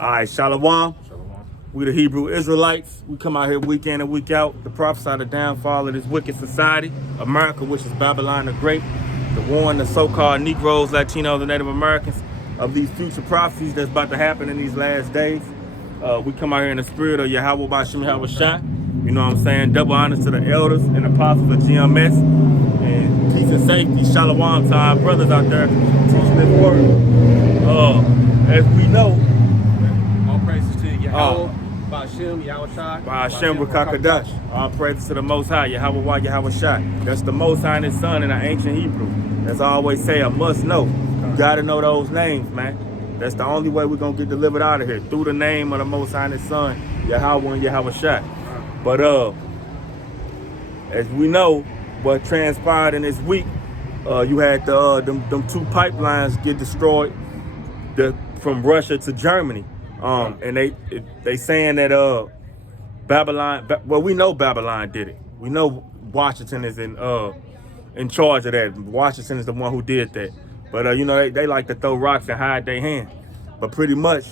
All right, Shalom. We the Hebrew Israelites. We come out here week in and week out to prophesy the downfall of this wicked society, America, which is Babylon the Great, to warn the so-called Negroes, Latinos, and Native Americans of these future prophecies that's about to happen in these last days. We come out here in the spirit of Yahweh Bashim Yahweh Shah. You know what I'm saying? Double honors to the elders and apostles of GMS. And peace and safety, shalom to our brothers out there teaching this word. As we know, all praises to Yahweh, Ba'ashem, Yahweh Shai, Ba'ashem B'Kakadash. All praises to the Most High, Yahweh Wa, Yahweh Shai. That's the Most High and His Son in the ancient Hebrew. As I always say, a must know. You gotta know those names, man. That's the only way we're gonna get delivered out of here, through the name of the Most High and His Son, Yahweh and Yahweh Shai. But as we know, what transpired in this week, you had them two pipelines get destroyed from Russia to Germany. And they saying that Babylon, well, we know Babylon did it. We know Washington is in charge of that. Washington is the one who did that. But you know, they like to throw rocks and hide their hand. But pretty much,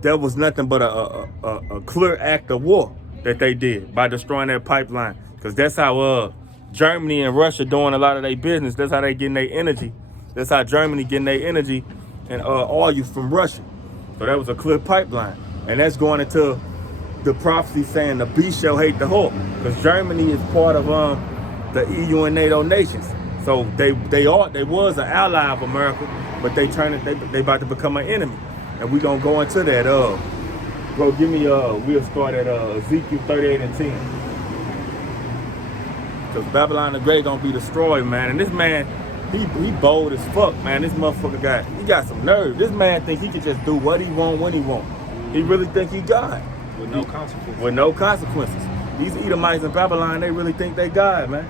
there was nothing but a clear act of war that they did by destroying that pipeline. Because that's how Germany and Russia doing a lot of their business. That's how they getting their energy. That's how Germany getting their energy and oil from Russia. So that was a clear pipeline. And that's going into the prophecy saying the beast shall hate the whore. Because Germany is part of the EU and NATO nations. So they was an ally of America, but they about to become an enemy. And we gonna go into that. Bro, give me we'll start at Ezekiel 38 and 10. Because Babylon the Great gonna be destroyed, man. And this man, he bold as fuck, man. This motherfucker he got some nerve. This man think he can just do what he want when he want. He really think he God. With no consequences. With no consequences. These Edomites in Babylon, they really think they God, man.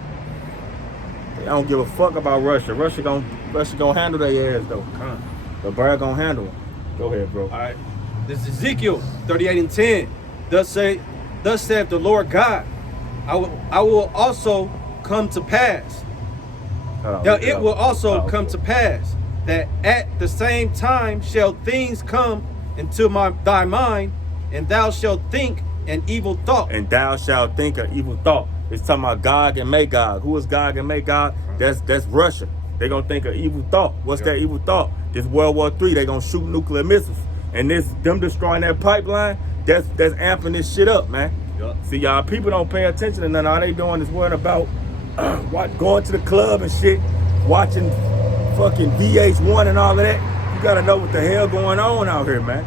They don't give a fuck about Russia. Russia gonna handle their ass though. The bird gonna handle them. Go ahead, bro. All right. This is Ezekiel 38 and 10. Thus saith the Lord God, I will also come to pass. Now it will also come to pass that at the same time shall things come into thy mind, and thou shalt think an evil thought. And thou shalt think an evil thought. It's talking about Gog and Magog. Who is Gog and Magog? That's Russia. They gonna think an evil thought. What's that evil thought? This World War III, they gonna shoot nuclear missiles. And them destroying that pipeline, that's amping this shit up, man. Yep. See, y'all people don't pay attention to nothing. All they doing is worrying about going to the club and shit, watching fucking VH1 and all of that. You gotta know what the hell going on out here, man.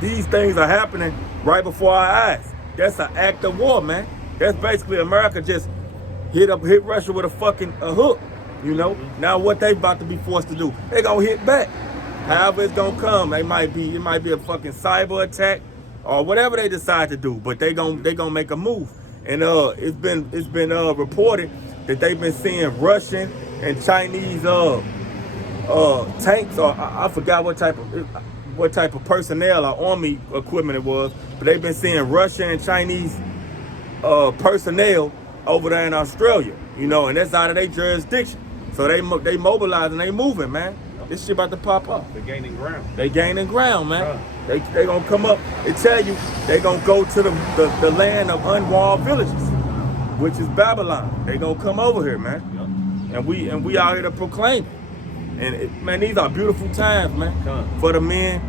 These things are happening right before our eyes. That's an act of war, man. That's basically America just hit Russia with a fucking hook, you know? Now what they about to be forced to do, they gonna hit back. However it's gonna come, it might be a fucking cyber attack or whatever they decide to do, but they gonna make a move. And it's been reported that they've been seeing Russian and Chinese tanks, or I forgot what type of personnel or army equipment it was, but they've been seeing Russian and Chinese personnel over there in Australia, you know, and that's out of their jurisdiction. So they mobilizing, they moving, man. This shit about to pop up. They're gaining ground. They gaining ground, man. They gonna come up. They tell you they gonna go to the land of unwalled villages, which is Babylon. They gonna come over here, man. Yep. And we out here to proclaim it. And man, these are beautiful times, man. For the men,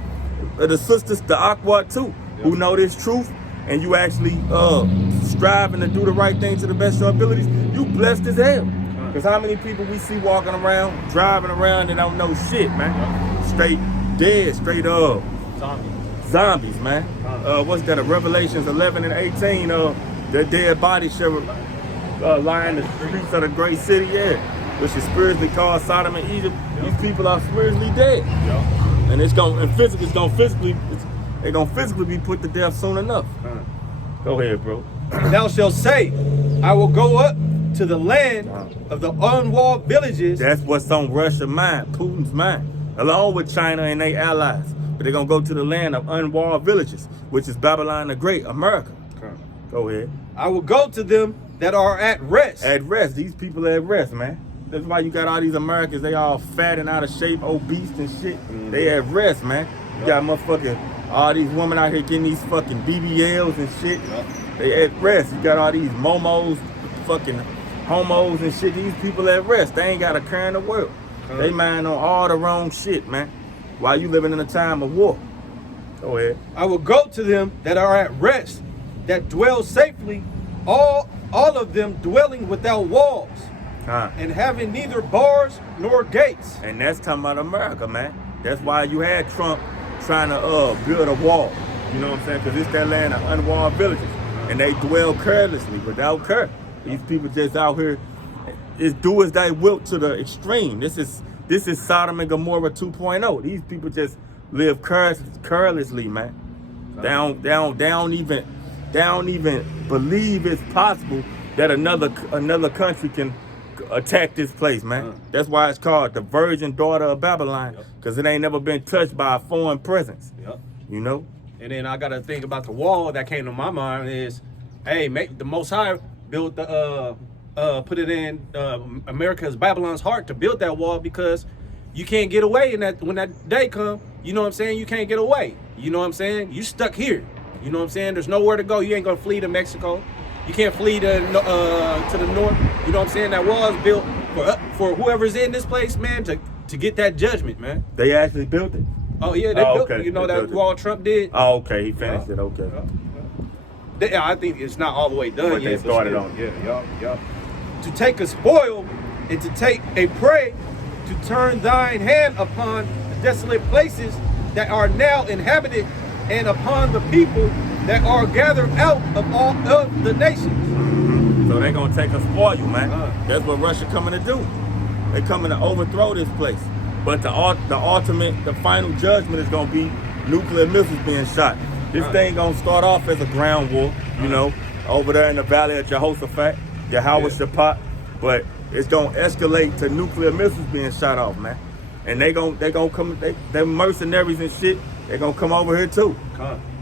the sisters, the Aqua too, who know this truth, and you actually striving to do the right thing to the best of your abilities. You blessed as hell. Because how many people we see walking around, driving around and don't know shit, man. Straight dead, straight zombies, man. What's that? Revelations 11 and 18, their dead bodies shall lie in the streets of the great city, which is spiritually called Sodom and Egypt. These people are spiritually dead. And they're gonna physically be put to death soon enough. Go ahead, bro. Thou shalt say, I will go up to the land of the unwalled villages. That's what's on Russia's mind, Putin's mind, along with China and their allies. But they're gonna go to the land of unwalled villages, which is Babylon the Great, America. Go ahead. I will go to them that are at rest. At rest. These people at rest, man. That's why you got all these Americans, they all fat and out of shape, obese and shit. They at rest, man. You got motherfucking All these women out here getting these fucking BBLs and shit. Yep. They at rest. You got all these momos, fucking homos and shit. These people at rest. They ain't got a care in the world. They mind on all the wrong shit, man. While you living in a time of war. Go ahead. I will go to them that are at rest, that dwell safely, all of them dwelling without walls, and having neither bars nor gates. And that's talking about America, man. That's why you had Trump trying to build a wall. You know what I'm saying? Because it's that land of unwalled villages. And they dwell carelessly, without care. These people just out here, do as they will to the extreme. This is Sodom and Gomorrah 2.0. These people just live carelessly, man. They don't even believe it's possible that another country can attack this place, man. That's why it's called the virgin daughter of Babylon, because it ain't never been touched by a foreign presence. You know? And then I gotta think about the wall that came to my mind is, hey, make the Most High build the put it in America's Babylon's heart to build that wall, because you can't get away in that when that day come. You know what I'm saying? You can't get away. You know what I'm saying? You stuck here. You know what I'm saying? There's nowhere to go. You ain't gonna flee to Mexico. You can't flee to the north. You know what I'm saying? That wall is built for whoever's in this place, man, to get that judgment, man. They actually built it. Oh yeah, they built it. You know that wall Trump did. Oh, okay, he finished it. Okay. I think it's not all the way done but yet. They started on. Yeah. To take a spoil and to take a prey, to turn thine hand upon the desolate places that are now inhabited, and upon the people that are gathered out of all of the nations. So they're gonna take a spoil, man. That's what Russia coming to do. They coming to overthrow this place. But the ultimate, the final judgment is gonna be nuclear missiles being shot. This thing gonna start off as a ground war, you know, over there in the valley of Jehoshaphat, Shaphat, but it's gonna escalate to nuclear missiles being shot off, man. And they gonna come, they're mercenaries and shit. They're gonna come over here too,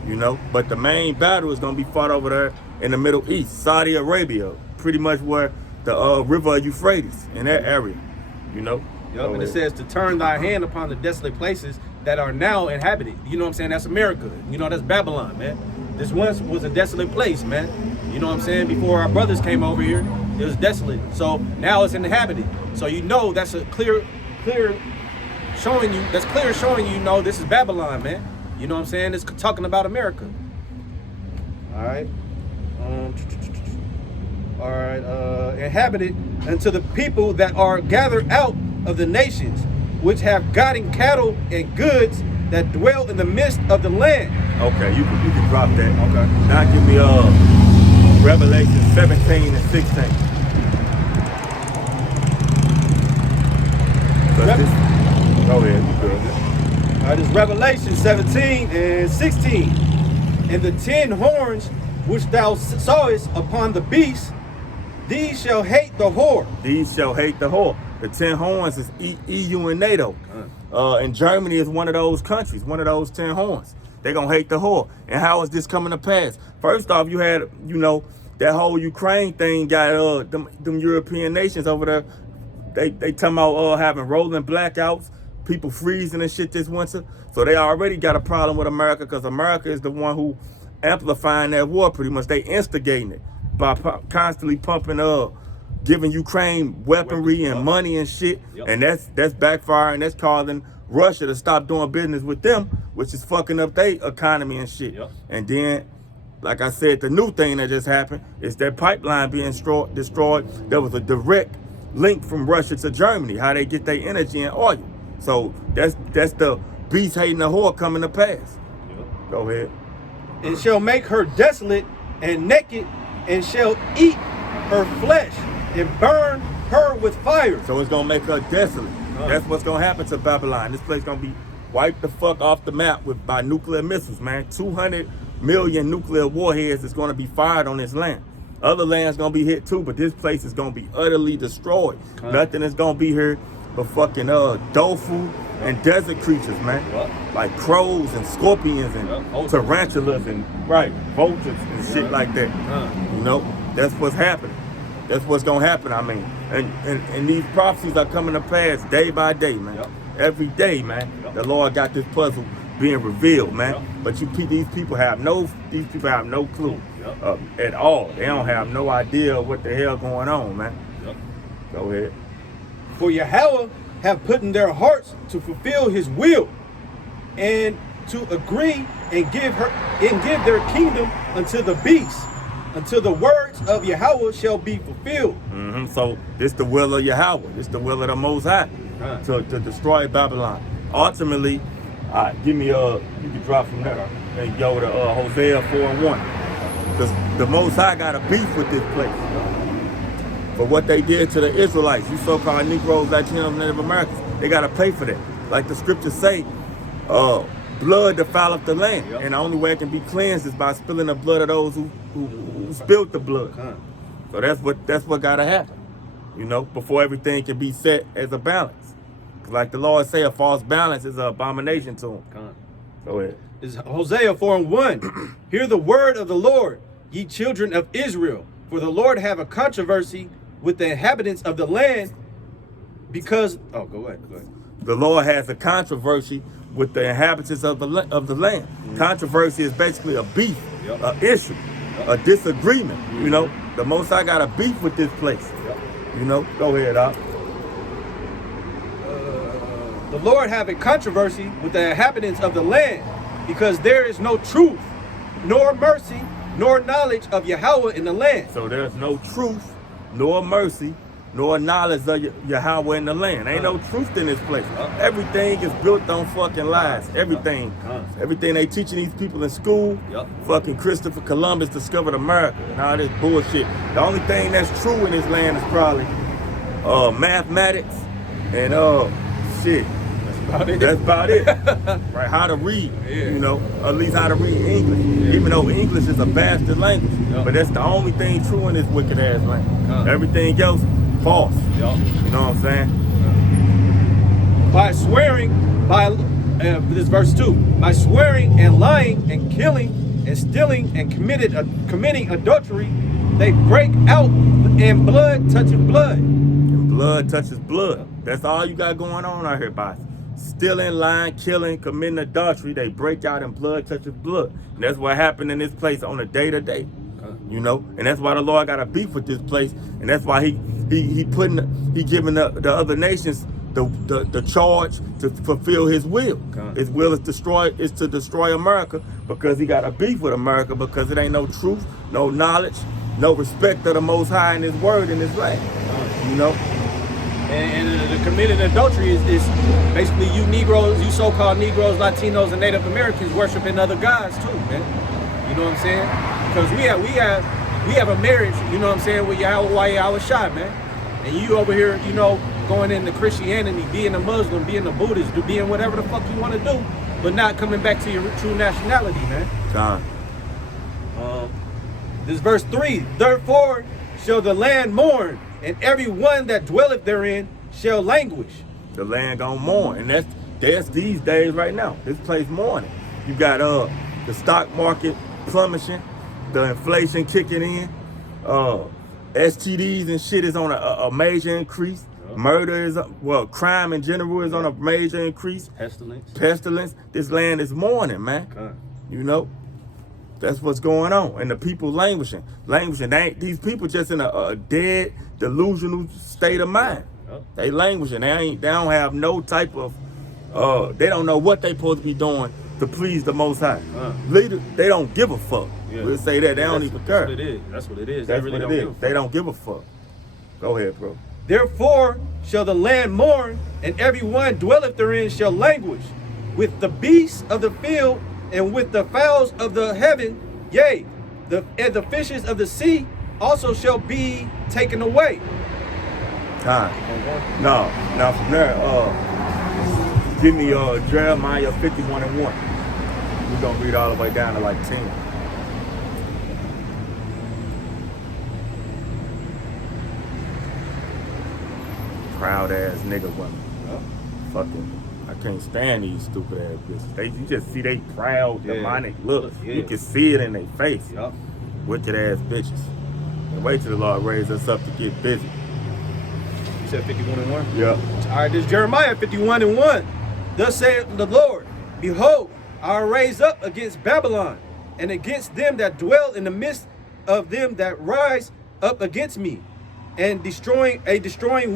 you know. But the main battle is gonna be fought over there in the Middle East, Saudi Arabia, pretty much where the river Euphrates in that area, you know. And it says to turn thy hand upon the desolate places that are now inhabited. You know what I'm saying? That's America. You know, that's Babylon, man. This once was a desolate place, man. You know what I'm saying? Before our brothers came over here, it was desolate. So now it's inhabited. So you know that's a clear showing you, you know, this is Babylon, man. You know what I'm saying? It's talking about America. All right. Inhabited unto the people that are gathered out of the nations, which have gotten cattle and goods, that dwell in the midst of the land. Okay, you can drop that. Okay. Now give me Revelation 17 and 16. Go ahead, you good. All right, it's Revelation 17 and 16. And the 10 horns which thou sawest upon the beast, these shall hate the whore. These shall hate the whore. The 10 horns is EU and NATO. And Germany is one of those countries, one of those 10 horns. They're going to hate the whore. And how is this coming to pass? First off, you had, you know, that whole Ukraine thing got them European nations over there. They talking about having rolling blackouts, people freezing and shit this winter. So they already got a problem with America, because America is the one who amplifying that war pretty much. They instigating it by constantly pumping giving Ukraine weaponry and money and shit. And that's backfiring. That's causing Russia to stop doing business with them, which is fucking up their economy and shit. And then, like I said, the new thing that just happened is that pipeline being destroyed. There was a direct link from Russia to Germany, how they get their energy and oil. So that's the beast hating the whore coming to pass. Go ahead. And shall make her desolate and naked, and shall eat her flesh, and burn her with fire. So it's gonna make her desolate. That's what's gonna happen to Babylon. This place gonna be wiped the fuck off the map by nuclear missiles, man. 200 million nuclear warheads is gonna be fired on this land. Other land's gonna be hit too, but this place is gonna be utterly destroyed. Nothing is gonna be here but fucking tofu and desert creatures, man. Like crows and scorpions and tarantulas and vultures and shit like that. You know, that's what's happening. That's what's gonna happen, I mean. And these prophecies are coming to pass day by day, man. Every day, man. The Lord got this puzzle being revealed, man. Yep. But these people have no clue Yep. at all. They don't have no idea what the hell going on, man. Yep. Go ahead. For Yahweh have put in their hearts to fulfill his will, and to agree and give their kingdom unto the beast, until the words of Yahweh shall be fulfilled. So this the will of Yahweh. This the will of the Most High to destroy Babylon. Ultimately, give me you can drop from there and go to Hosea 4:1. Because the Most High got a beef with this place for what they did to the Israelites. You so-called Negroes, Latinos, Native Americans, they got to pay for that. Like the scriptures say, blood defileth the land, and the only way it can be cleansed is by spilling the blood of those who spilled the blood. So that's what got to happen, you know, before everything can be set as a balance. Like the Lord say, a false balance is an abomination to him. Go ahead. Is Hosea 4:1. Hear the word of the Lord, ye children of Israel, for the Lord have a controversy with the inhabitants of the land, because go ahead. The Lord has a controversy with the inhabitants of the land. Controversy is basically a beef, an issue, a disagreement. You know, the Most High got a beef with this place. You know, go ahead, Doc. The Lord have a controversy with the inhabitants of the land, because there is no truth, nor mercy, nor knowledge of Yahweh in the land. So there's no truth, nor mercy, nor knowledge of Yahweh in the land. Ain't no truth in this place. Everything is built on fucking lies. Everything they teaching these people in school. Fucking Christopher Columbus discovered America and all this bullshit. The only thing that's true in this land is probably mathematics and shit. That's about it. Right? How to read, you know, at least how to read English. Even though English is a bastard language. But that's the only thing true in this wicked ass land. Everything else, false. You know what I'm saying? By swearing, this verse 2, by swearing and lying and killing and stealing and committing adultery, they break out, and blood touches blood. And blood touches blood. That's all you got going on out here, boss. Stealing, lying, killing, committing adultery, they break out and blood touches blood. And that's what happened in this place on a day-to-day. You know, and that's why the Lord got a beef with this place, and that's why he giving the other nations the charge to fulfill his will. His will is to destroy America, because he got a beef with America, because it ain't no truth, no knowledge, no respect of the Most High and his word in his land. You know. And the committed adultery is basically you Negroes, you so-called Negroes, Latinos, and Native Americans worshiping other gods too, man. You know what I'm saying? Because we have a marriage, you know what I'm saying, with Yahweh Shai, man. And you over here, you know, going into Christianity, being a Muslim, being a Buddhist, being whatever the fuck you want to do, but not coming back to your true nationality, man. This verse 3, therefore shall the land mourn, and every one that dwelleth therein shall languish. The land gonna mourn, and that's these days right now. This place mourning. You got the stock market plummeting, the inflation kicking in, STDs and shit is on a major increase. Murder is crime in general is on a major increase. Pestilence. This land is mourning, man. You know. That's what's going on, and the people languishing. These people just in a dead, delusional state of mind. They languishing. They don't have no type of. They don't know what they supposed to be doing to please the Most High. Leader, they don't give a fuck. We'll say that they don't even care. That's what it is. That's what it is. They don't give a fuck. Go ahead, bro. Therefore shall the land mourn, and every one dwelleth therein shall languish, with the beasts of the field, and with the fowls of the heaven, yea, and the fishes of the sea also shall be taken away. Now from there, give me Jeremiah 51:1. We're gonna read all the way down to like 10. Proud ass nigga women. Fucking. I can't stand these stupid ass bitches. You just see they proud, demonic look. You can see it in their face. Wicked ass bitches. And wait till the Lord raise us up to get busy. You said 51:1? Yeah. All right, this is Jeremiah 51:1. Thus saith the Lord, behold, I'll raise up against Babylon, and against them that dwell in the midst of them that rise up against me, and destroying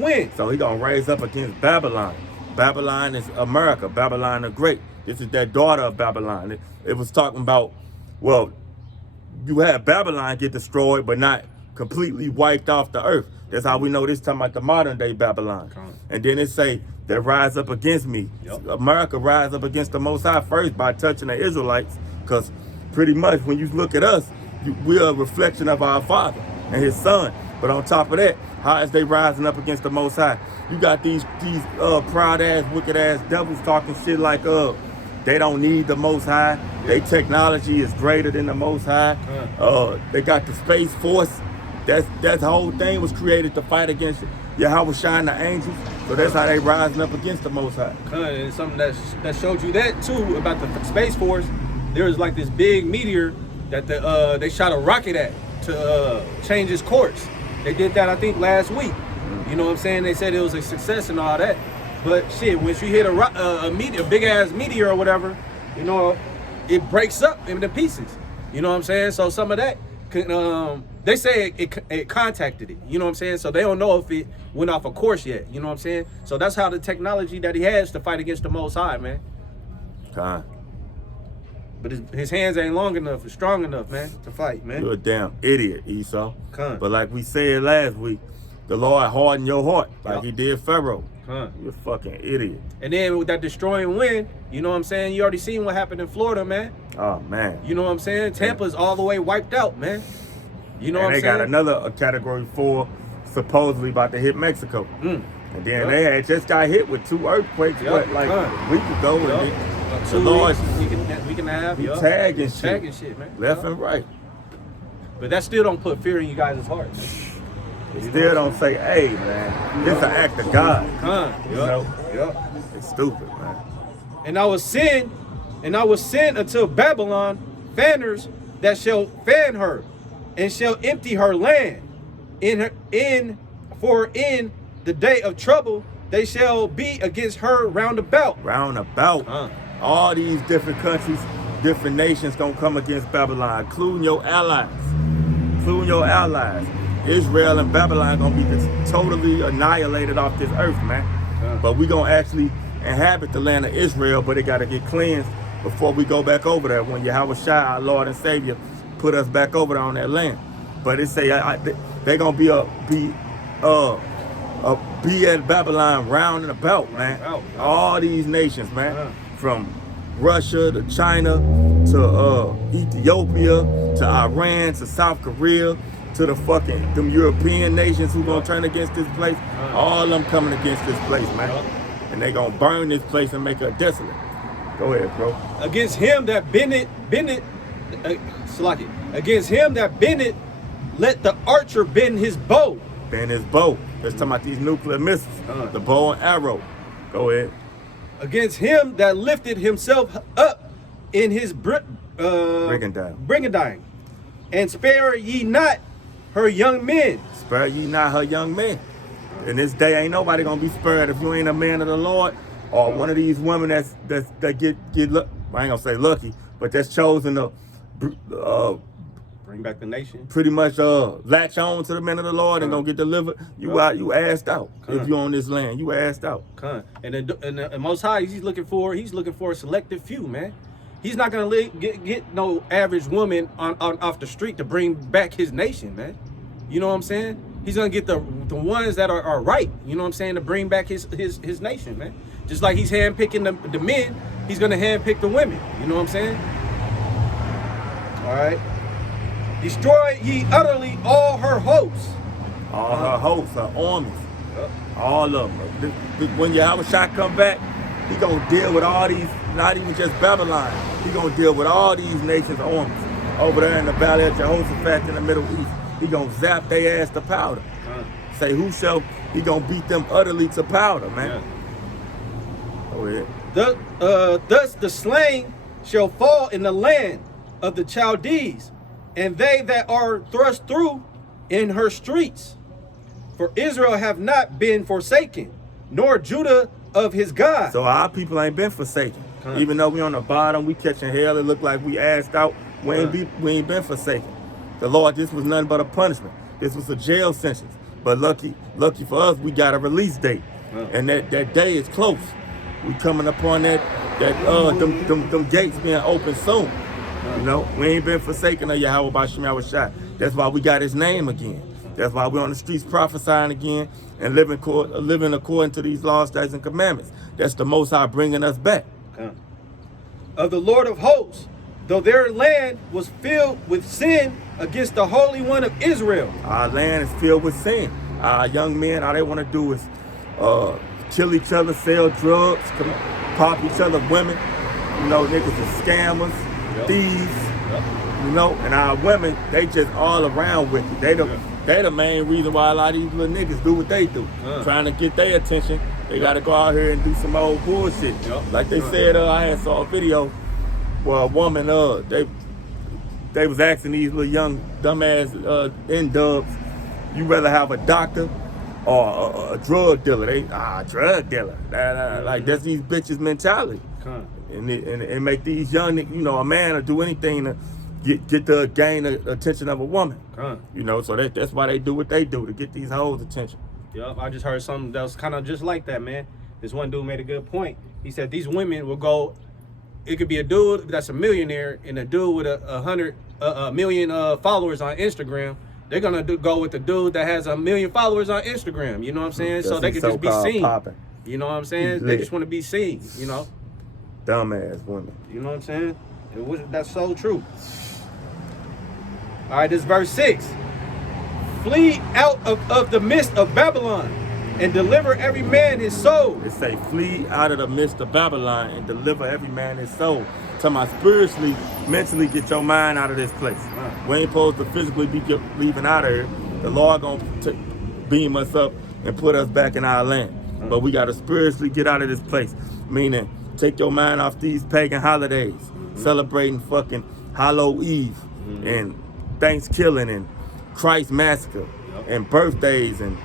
wind. So he gonna raise up against Babylon. Babylon is America. Babylon the Great. This is that daughter of Babylon. It was talking about, well, you had Babylon get destroyed, but not completely wiped off the earth. That's how we know this talking about the modern day Babylon. And then it say that rise up against me. Yep. America rise up against the Most High first by touching the Israelites, because pretty much when you look at us, we're a reflection of our Father and His Son. But on top of that, how is they rising up against the Most High? You got these proud ass, wicked ass devils talking shit like they don't need the Most High. Their technology is greater than the Most High. They got the Space Force. That the whole thing was created to fight against Yahweh Shine the angels. So that's how they rising up against the Most High. And something that showed you that too about the Space Force. There was like this big meteor that they shot a rocket at to change its course. They did that, I think, last week. You know what I'm saying? They said it was a success and all that. But shit, once you hit a big ass meteor or whatever, you know, it breaks up into pieces. You know what I'm saying? So some of that, they say it contacted it. You know what I'm saying? So they don't know if it went off a course yet. You know what I'm saying? So that's how the technology that he has to fight against the Most High, man. But his hands ain't long enough or strong enough, man, to fight, man. You're a damn idiot, Esau. But like we said last week, the Lord hardened your heart like He did Pharaoh. You're a fucking idiot. And then with that destroying wind, you know what I'm saying? You already seen what happened in Florida, man. Oh, man. You know what I'm saying? Tampa's all the way wiped out, man. You know what I'm saying? And they got another category 4 supposedly about to hit Mexico. And then they had just got hit with 2 earthquakes, like a week ago. And then, the Lord, we can have tagging shit, man. Left and right. But that still don't put fear in you guys' hearts. They still don't say, hey, man, this an act of God. You know? It's stupid, man. And I will send unto Babylon fanners that shall fan her, and shall empty her land. For in the day of trouble they shall be against her round about. All these different countries, different nations gonna come against Babylon, including your allies. Israel and Babylon gonna be totally annihilated off this earth, man. But we gonna actually inhabit the land of Israel, but it gotta get cleansed before we go back over there. When Yahweh Shai, our Lord and Savior, put us back over there on that land. But it say they gonna be at Babylon round and about, man. All these nations, man. From Russia to China to Ethiopia to Iran to South Korea to them European nations who gonna turn against this place. All of them coming against this place, man. And they gonna burn this place and make it desolate. Go ahead, bro. Against him that bendeth, against him that bendeth, let the archer bend his bow. That's talking about these nuclear missiles, the bow and arrow. Go ahead. Against him that lifted himself up in his brigandine, and spare ye not her young men. Spare ye not her young men. In this day, ain't nobody gonna be spared if you ain't a man of the Lord or one of these women that get I ain't gonna say lucky, but that's chosen to bring back the nation. Pretty much latch on to the men of the Lord and gonna get delivered. You assed out. If you on this land, you assed out. And the Most High, he's looking for a selective few, man. He's not gonna get no average woman off the street to bring back his nation, man. You know what I'm saying? He's gonna get the ones that are right. You know what I'm saying? To bring back his nation, man. Just like he's handpicking the men, he's gonna handpick the women. You know what I'm saying? All right. Destroy ye utterly all her hosts. Her hosts, her armies. All of them. When Yahweh Shai come back, he gonna deal with all these, not even just Babylon. He gonna deal with all these nations' armies. Over there in the valley of Jehoshaphat in the Middle East. He gonna zap their ass to powder. Say he gonna beat them utterly to powder, man. Go ahead. Thus the slain shall fall in the land of the Chaldees, and they that are thrust through in her streets. For Israel have not been forsaken, nor Judah of his God. So our people ain't been forsaken. Even though we on the bottom, we catching hell. It look like we assed out. We ain't been forsaken. The Lord, this was nothing but a punishment. This was a jail sentence. But lucky for us, we got a release date, and that day is close. We coming upon them gates being open soon. You know, we ain't been forsaken of Yahweh by Shem Shai. That's why we got his name again. That's why we're on the streets prophesying again and living according to these laws, statutes, and commandments. That's the Most High bringing us back. Of the Lord of hosts, though their land was filled with sin against the Holy One of Israel. Our land is filled with sin. Our young men, all they want to do is kill each other, sell drugs, pop each other women. You know, niggas are scammers, thieves. You know, and our women, they just all around with it. They the main reason why a lot of these little niggas do what they do. Trying to get their attention. They got to go out here and do some old bullshit. Like they said, I saw a video where a woman, they was asking these little young dumbass N-dubs, you rather have a doctor or a drug dealer? Drug dealer. Like that's these bitches' mentality. And make these young, you know, a man will do anything to gain the attention of a woman. You know, so that's why they do what they do, to get these hoes' attention. Yep, I just heard something that was kind of just like that, man. This one dude made a good point. He said these women will go, it could be a dude that's a millionaire and a dude with a million followers on Instagram. They're gonna go with the dude that has 1 million followers on Instagram. You know what I'm saying? So they could just be seen. Popping. You know what I'm saying? They just want to be seen. You know. Dumbass women. You know what I'm saying? That's so true. All right, this is verse 6. Flee out of the midst of Babylon and deliver every man his soul. It say, flee out of the midst of Babylon and deliver every man his soul. Talking about spiritually, mentally get your mind out of this place. We ain't supposed to physically be leaving out of here. The Lord gonna beam us up and put us back in our land. But we gotta spiritually get out of this place. Meaning, take your mind off these pagan holidays, celebrating fucking Hallow Eve and Thanksgiving and Christ Massacre and birthdays and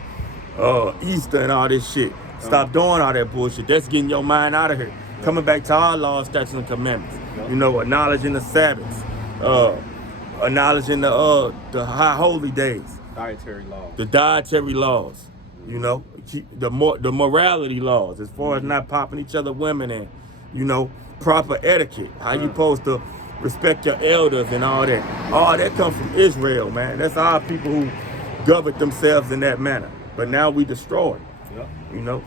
Easter and all this shit. Stop doing all that bullshit. That's getting your mind out of here. Coming back to our laws, statutes, and commandments. You know, acknowledging the Sabbaths, acknowledging the high holy days, dietary laws, the dietary laws. You know, the morality laws as far as not popping each other women and, you know, proper etiquette. How you supposed to respect your elders and all that. All that comes from Israel, man. That's our people who governed themselves in that manner. But now we destroy it. You know.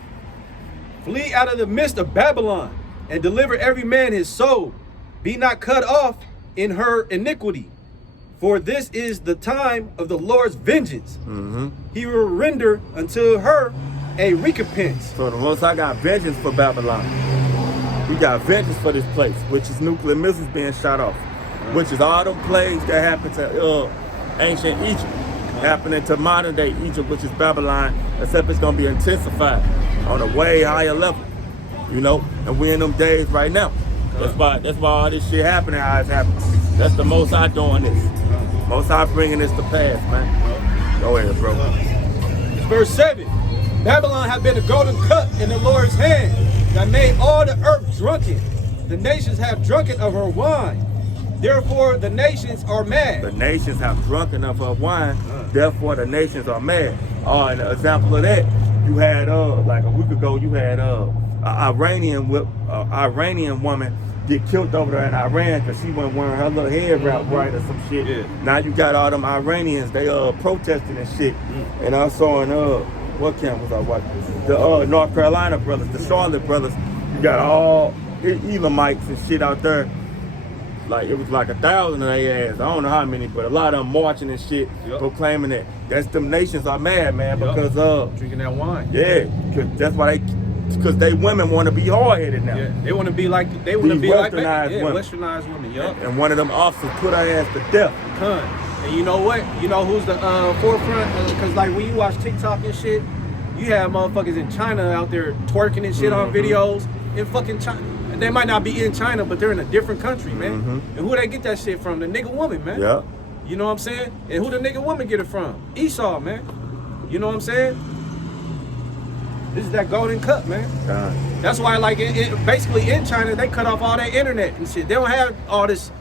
Flee out of the midst of Babylon and deliver every man his soul. Be not cut off in her iniquity. For this is the time of the Lord's vengeance. He will render unto her a recompense. So the Most High got vengeance for Babylon. We got vengeance for this place, which is nuclear missiles being shot off, which is all them plagues that happened to ancient Egypt, happening to modern day Egypt, which is Babylon, except it's gonna be intensified on a way higher level, you know. And we in them days right now. That's why all this shit happening how it's happening. That's the Most High doing this. Most High bringing this to pass, man. Go ahead, bro. Verse 7. Babylon hath been a golden cup in the Lord's hand, that made all the earth drunken. The nations have drunken of her wine. Therefore the nations are mad. The nations have drunken of her wine. Therefore the nations are mad. An example of that, you had like a week ago, you had an Iranian woman get killed over there in Iran because she wasn't wearing her little hair wrap right or some shit. Now you got all them Iranians, they protesting and shit. And I saw in what camp was I watching? The North Carolina brothers, the Charlotte brothers. You got all Elamites and shit out there. Like it was like 1,000 of their ass. I don't know how many, but a lot of them marching and shit, proclaiming that them nations are mad, man, because drinking that wine. Yeah, cause that's why because they women want to be hard headed now. Yeah, they want to be like westernized women. Westernized women. Yup. And one of them officers put her ass to death. And you know what? You know who's the forefront? Because like when you watch TikTok and shit, you have motherfuckers in China out there twerking and shit on videos in fucking China. They might not be in China, but they're in a different country, man. And who they get that shit from? The nigga woman, man. Yeah. You know what I'm saying? And who the nigga woman get it from? Esau, man. You know what I'm saying? This is that golden cup, man. That's why, like, basically in China, they cut off all their internet and shit. They don't have all this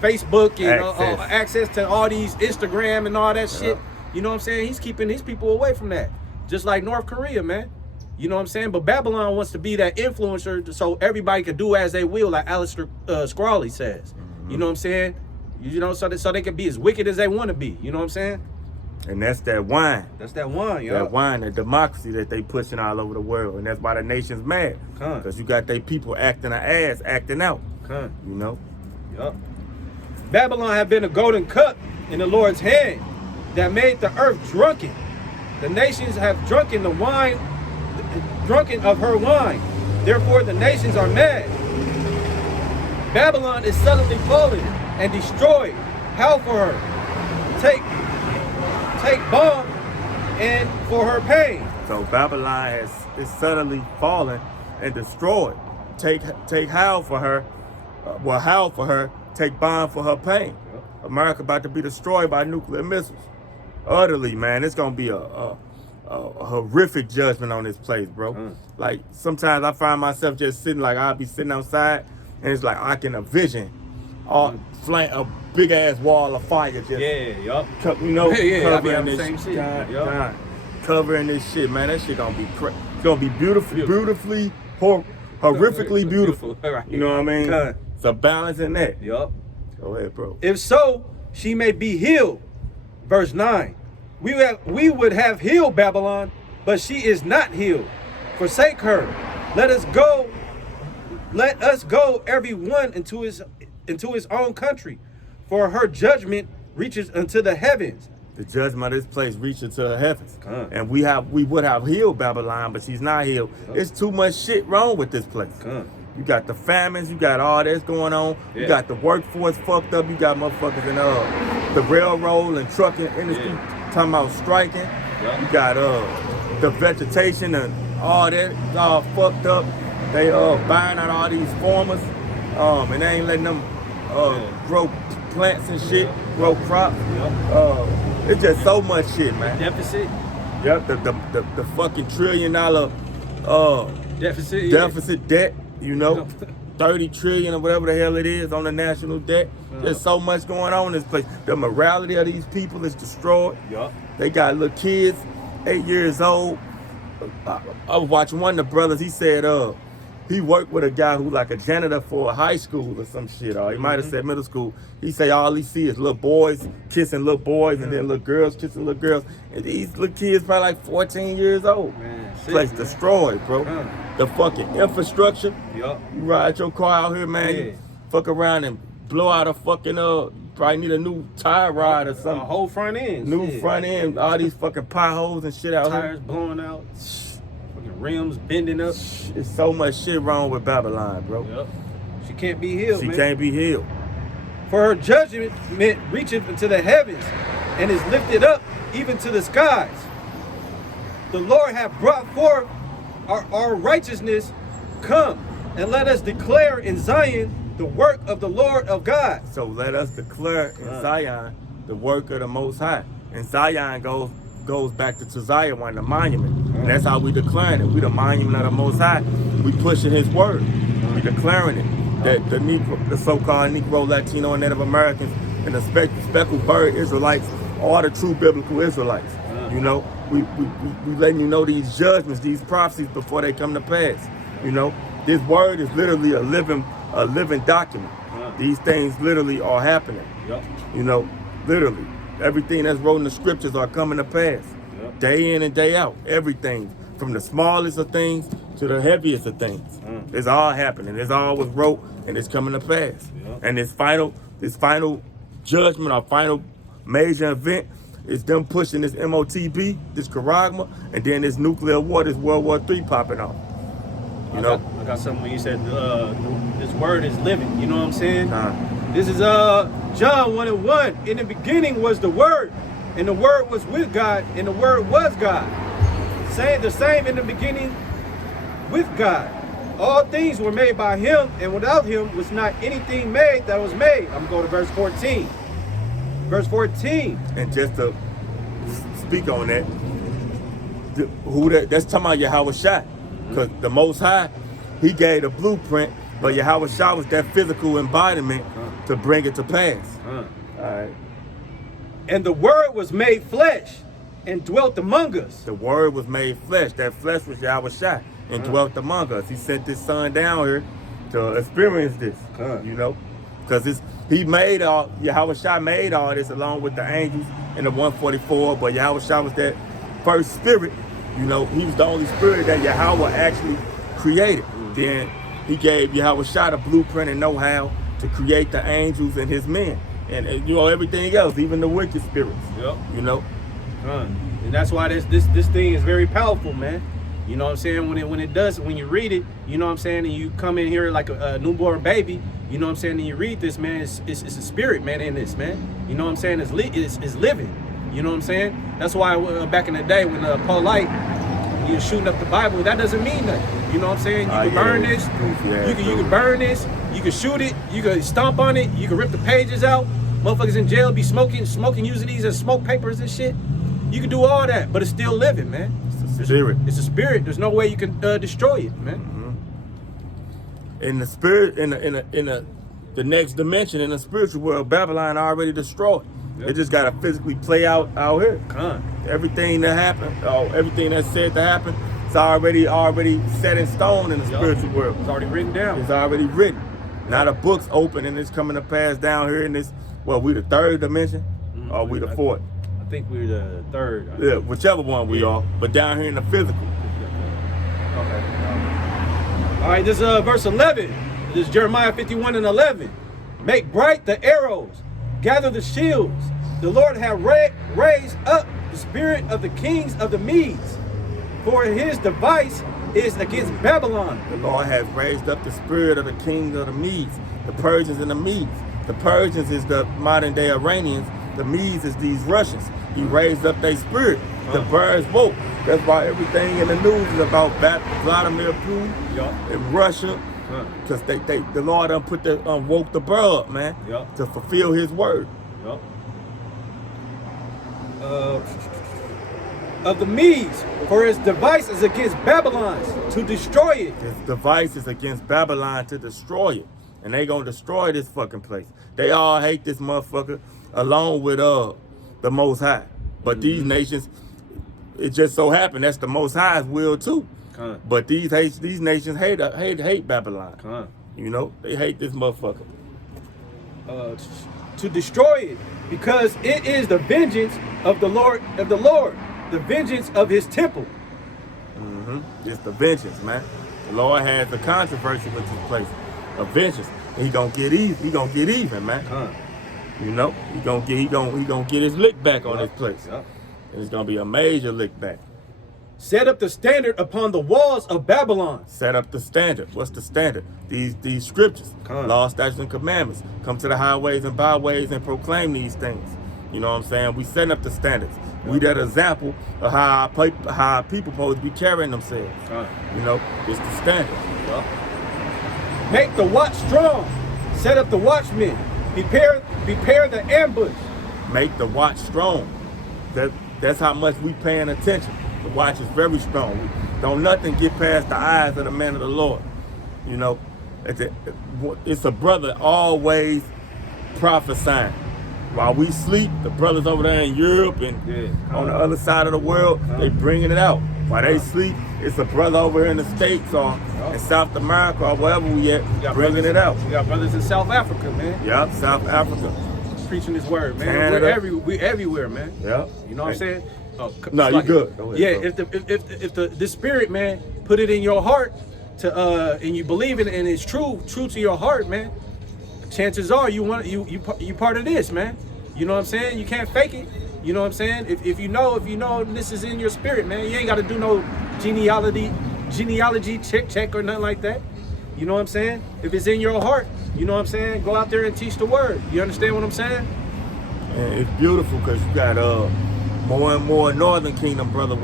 Facebook and access to all these Instagram and all that shit. You know what I'm saying? He's keeping his people away from that. Just like North Korea, man. You know what I'm saying? But Babylon wants to be that influencer so everybody can do as they will, like Aleister Crowley says. You know what I'm saying? You know, so they can be as wicked as they want to be. You know what I'm saying? And that's that wine. That's that wine, yo. That wine, that democracy that they pushing all over the world. And that's why the nation's mad. Because you got they people acting their ass, acting out. You know? Yup. Babylon had been a golden cup in the Lord's hand that made the earth drunken. The nations have drunken the wine, drunken of her wine. Therefore the nations are mad. Babylon is suddenly fallen and destroyed. Howl for her. Take balm and for her pain. So Babylon is suddenly fallen and destroyed. Take howl for her. Howl for her. Take balm for her pain. America about to be destroyed by nuclear missiles. Utterly, man. It's gonna be a horrific judgment on this place, bro. Like sometimes I find myself just sitting, like I'll be sitting outside and it's like I can envision a big ass wall of fire just covering this shit. Covering this shit, man. That shit gonna be it's gonna be beautifully horrifically beautiful. You know what I mean? It's a balance in that. Yup. Go ahead, bro. If so, she may be healed. Verse 9. We would have healed Babylon, but she is not healed. Forsake her. Let us go every one into his own country, for her judgment reaches unto the heavens. The judgment of this place reaches to the heavens. And we would have healed Babylon, but she's not healed. It's too much shit wrong with this place. You got the famines, you got all this going on. You got the workforce fucked up. You got motherfuckers in the railroad and trucking industry talking about striking. You got the vegetation and all that all fucked up. They buying out all these farmers, and they ain't letting them grow plants and shit, grow crops. It's just so much shit, man. Deficit. Yep, the fucking $1 trillion deficit debt. You know, 30 trillion or whatever the hell it is on the national debt. There's so much going on in this place. The morality of these people is destroyed. They got little kids, 8 years old. I was watching one of the brothers. He said, he worked with a guy who like a janitor for a high school or some shit. Or he might have said middle school. He say all he see is little boys kissing little boys and then little girls kissing little girls. And these little kids probably like 14 years old. Place destroyed, bro. The fucking infrastructure. You ride your car out here, man. You fuck around and blow out a fucking probably need a new tire rod or something. A whole front end. New front end. All these fucking potholes and shit out here. Tires blowing out. Fucking rims bending up. There's so much shit wrong with Babylon, bro. She can't be healed, She can't be healed. For her judgment reacheth into the heavens and is lifted up even to the skies. The Lord hath brought forth our righteousness. Come and let us declare in Zion the work of the Lord of God. So let us declare in Zion the work of the Most High. And Zion goes back to Zion, the monument. And that's how we declaring it. We the monument of the Most High. We pushing His word. We declaring it. That the so-called Negro, Latino, and Native Americans and the speckled bird Israelites are the true biblical Israelites. You know, we letting you know these judgments, these prophecies before they come to pass. You know, this word is literally a living document. These things literally are happening. You know, literally everything that's wrote in the scriptures are coming to pass. Day in and day out, everything from the smallest of things to the heaviest of things. It's all happening. It's all was wrote and it's coming to pass. And this final judgment, our final major event, is them pushing this MOTB, this Karagma, and then this nuclear war, this World War III popping off. You know? I got something when you said this word is living. You know what I'm saying? This is John 1:1. In the beginning was the Word, and the Word was with God, and the Word was God. The same in the beginning with God. All things were made by Him, and without Him was not anything made that was made. I'm going to verse 14. Verse 14. And just to speak on that, That's talking about Yahweh Shai. Because the Most High, he gave the blueprint, but Yahweh Shai was that physical embodiment to bring it to pass. All right. And the word was made flesh and dwelt among us. The word was made flesh. That flesh was Yahweh Shai and dwelt among us. He sent his son down here to experience this, you know, because Yahweh Shai made all this along with the angels in the 144, but Yahweh Shai was that first spirit, you know, he was the only spirit that Yahweh actually created. Then he gave Yahweh Shai the blueprint and know-how to create the angels and his men. And you know, everything else, even the wicked spirits, you know. And that's why this thing is very powerful, man. You know what I'm saying? When you read it, you know what I'm saying, and you come in here like a newborn baby, you know what I'm saying, and you read this, man, it's a spirit, man, in this, man. You know what I'm saying? It's living. You know what I'm saying? That's why back in the day when Paul Light, he was shooting up the Bible, that doesn't mean nothing. You know what I'm saying? You can burn this, you can burn this, you can shoot it, you can stomp on it, you can rip the pages out. Motherfuckers in jail be smoking, using these as smoke papers and shit. You can do all that, but it's still living, man. It's a spirit. It's a spirit. There's no way you can destroy it, man. In the spirit, in the next dimension, in the spiritual world, Babylon already destroyed. It just gotta physically play out here. Everything that happened, everything that's said to happen, it's already set in stone in the spiritual world. It's already written down. It's already written. Now the book's open and it's coming to pass down here in this. Well, we the third dimension, or we the fourth? I think we're the third. Yeah, whichever one we are. But down here in the physical. Okay. All right, this is verse 11. This is Jeremiah 51:11. Make bright the arrows, gather the shields. The Lord hath raised up the spirit of the kings of the Medes, for his device is against Babylon. The Lord has raised up the spirit of the kings of the Medes, the Persians and the Medes. The Persians is the modern day Iranians. The Medes is these Russians. He raised up their spirit. The birds woke. That's why everything in the news is about Vladimir Putin and Russia. Because the Lord woke the bird up, man, to fulfill his word. Of the Medes, for his device is against Babylon to destroy it. His device is against Babylon to destroy it. And they gonna destroy this fucking place. They all hate this motherfucker along with the Most High. But these nations, it just so happened that's the Most High's will too. But these nations hate Babylon. You know, they hate this motherfucker. To destroy it, because it is the vengeance of the Lord, the vengeance of his temple. It's the vengeance, man. The Lord has a controversy with this place. A vengeance. He gonna get even. He gonna get even, man. You know, he gonna get his lick back on this place. And it's gonna be a major lick back. Set up the standard upon the walls of Babylon. Set up the standard. What's the standard? These scriptures, law, statutes, and commandments. Come to the highways and byways and proclaim these things. You know what I'm saying? We setting up the standards. We that example of how our people supposed to be carrying themselves. You know, it's the standard. Make the watch strong. Set up the watchmen. Prepare the ambush. Make the watch strong. That's how much we paying attention. The watch is very strong. Don't nothing get past the eyes of the man of the Lord. You know, it's a brother always prophesying. While we sleep, the brothers over there in Europe and on the other side of the world, they bringing it out. While they sleep, it's a brother over here in the States or in South America or wherever we at, bringing it out. We got brothers in South Africa, man. Yep, South Africa. Preaching this word, man. We're everywhere, man. Yep. You know what I'm saying? No, you good. Go ahead, if the spirit, man, put it in your heart to and you believe it and it's true to your heart, man. Chances are you part of this, man. You know what I'm saying? You can't fake it. You know what I'm saying? If you know this is in your spirit, man, you ain't got to do no genealogy check or nothing like that. You know what I'm saying? If it's in your heart, you know what I'm saying? Go out there and teach the word. You understand what I'm saying? And it's beautiful because you got more and more Northern Kingdom brothers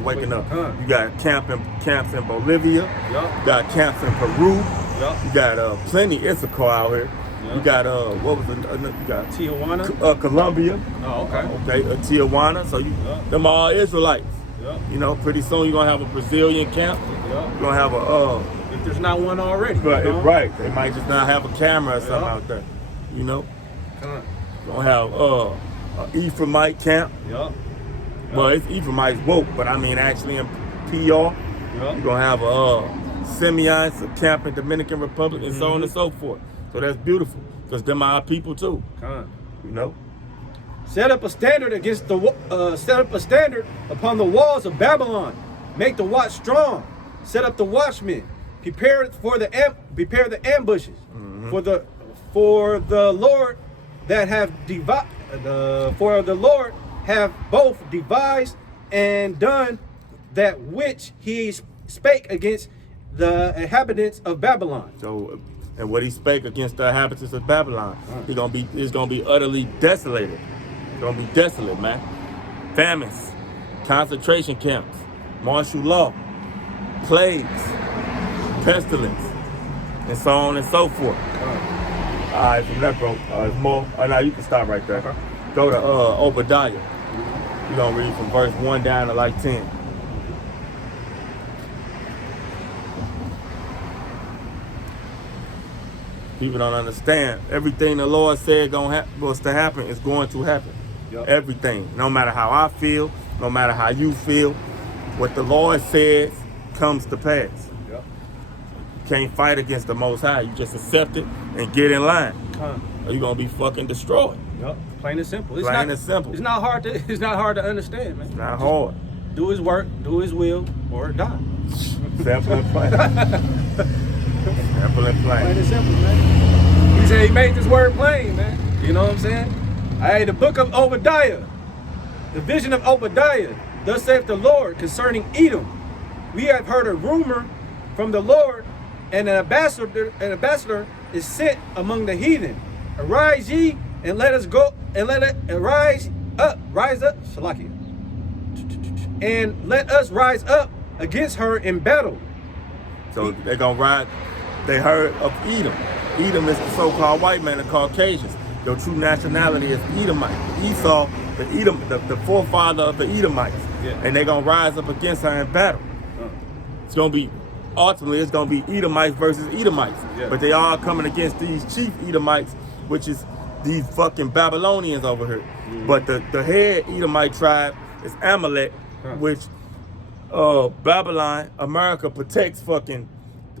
waking up. You got camps in Bolivia. You got camps in Peru. You got plenty Issachar out here. You got what was it? You got Tijuana, Colombia. Oh, okay. Okay, Tijuana. So them all Israelites. Yep. You know, pretty soon you're gonna have a Brazilian camp. Yep. You're gonna have a if there's not one already. Right, You know? right. They might just not have a camera or something out there. You know? Huh. You're gonna have a Ephraimite camp. Yep. Well, it's Ephraimites woke, but I mean actually in PR. You're gonna have a Simeons, a camp in Dominican Republic, and so on and so forth. So that's beautiful, because them are our people too. You know? Set up a standard upon the walls of Babylon. Make the watch strong. Set up the watchmen. Prepare the ambushes. For the Lord have both devised and done that which he spake against the inhabitants of Babylon. So, and what he spake against the inhabitants of Babylon, it's gonna be utterly desolated. It's gonna be desolate, man. Famines, concentration camps, martial law, plagues, pestilence, and so on and so forth. All right, from that, bro, it's more. Oh, no, you can stop right there. Go to Obadiah. You're gonna read from verse 1 down to like 10. People don't understand. Everything the Lord said was to happen is going to happen. Yep. Everything. No matter how I feel, no matter how you feel, what the Lord says comes to pass. Yep. You can't fight against the Most High. You just accept it and get in line. Or you're gonna be fucking destroyed. Yep. Plain and simple. It's Plain and simple. It's not hard to understand, man. It's not hard. Do his work, do his will, or die. Simple and plain. Simple and plain. Plain and simple, man. He said he made this word plain, man. You know what I'm saying? Hey, the book of Obadiah, the vision of Obadiah. Thus saith the Lord concerning Edom. We have heard a rumor from the Lord, and an ambassador is sent among the heathen. Arise ye, and let us go, and let it rise up, Shalakia. And let us rise up against her in battle. So they're gonna ride. They heard of Edom. Edom is the so-called white man, the Caucasians. Your true nationality is Edomite. Esau, the forefather of the Edomites. Yeah. And they're gonna rise up against her in battle. It's gonna be ultimately Edomites versus Edomites. Yeah. But they all coming against these chief Edomites, which is these fucking Babylonians over here. But the head Edomite tribe is Amalek, which Babylon, America protects fucking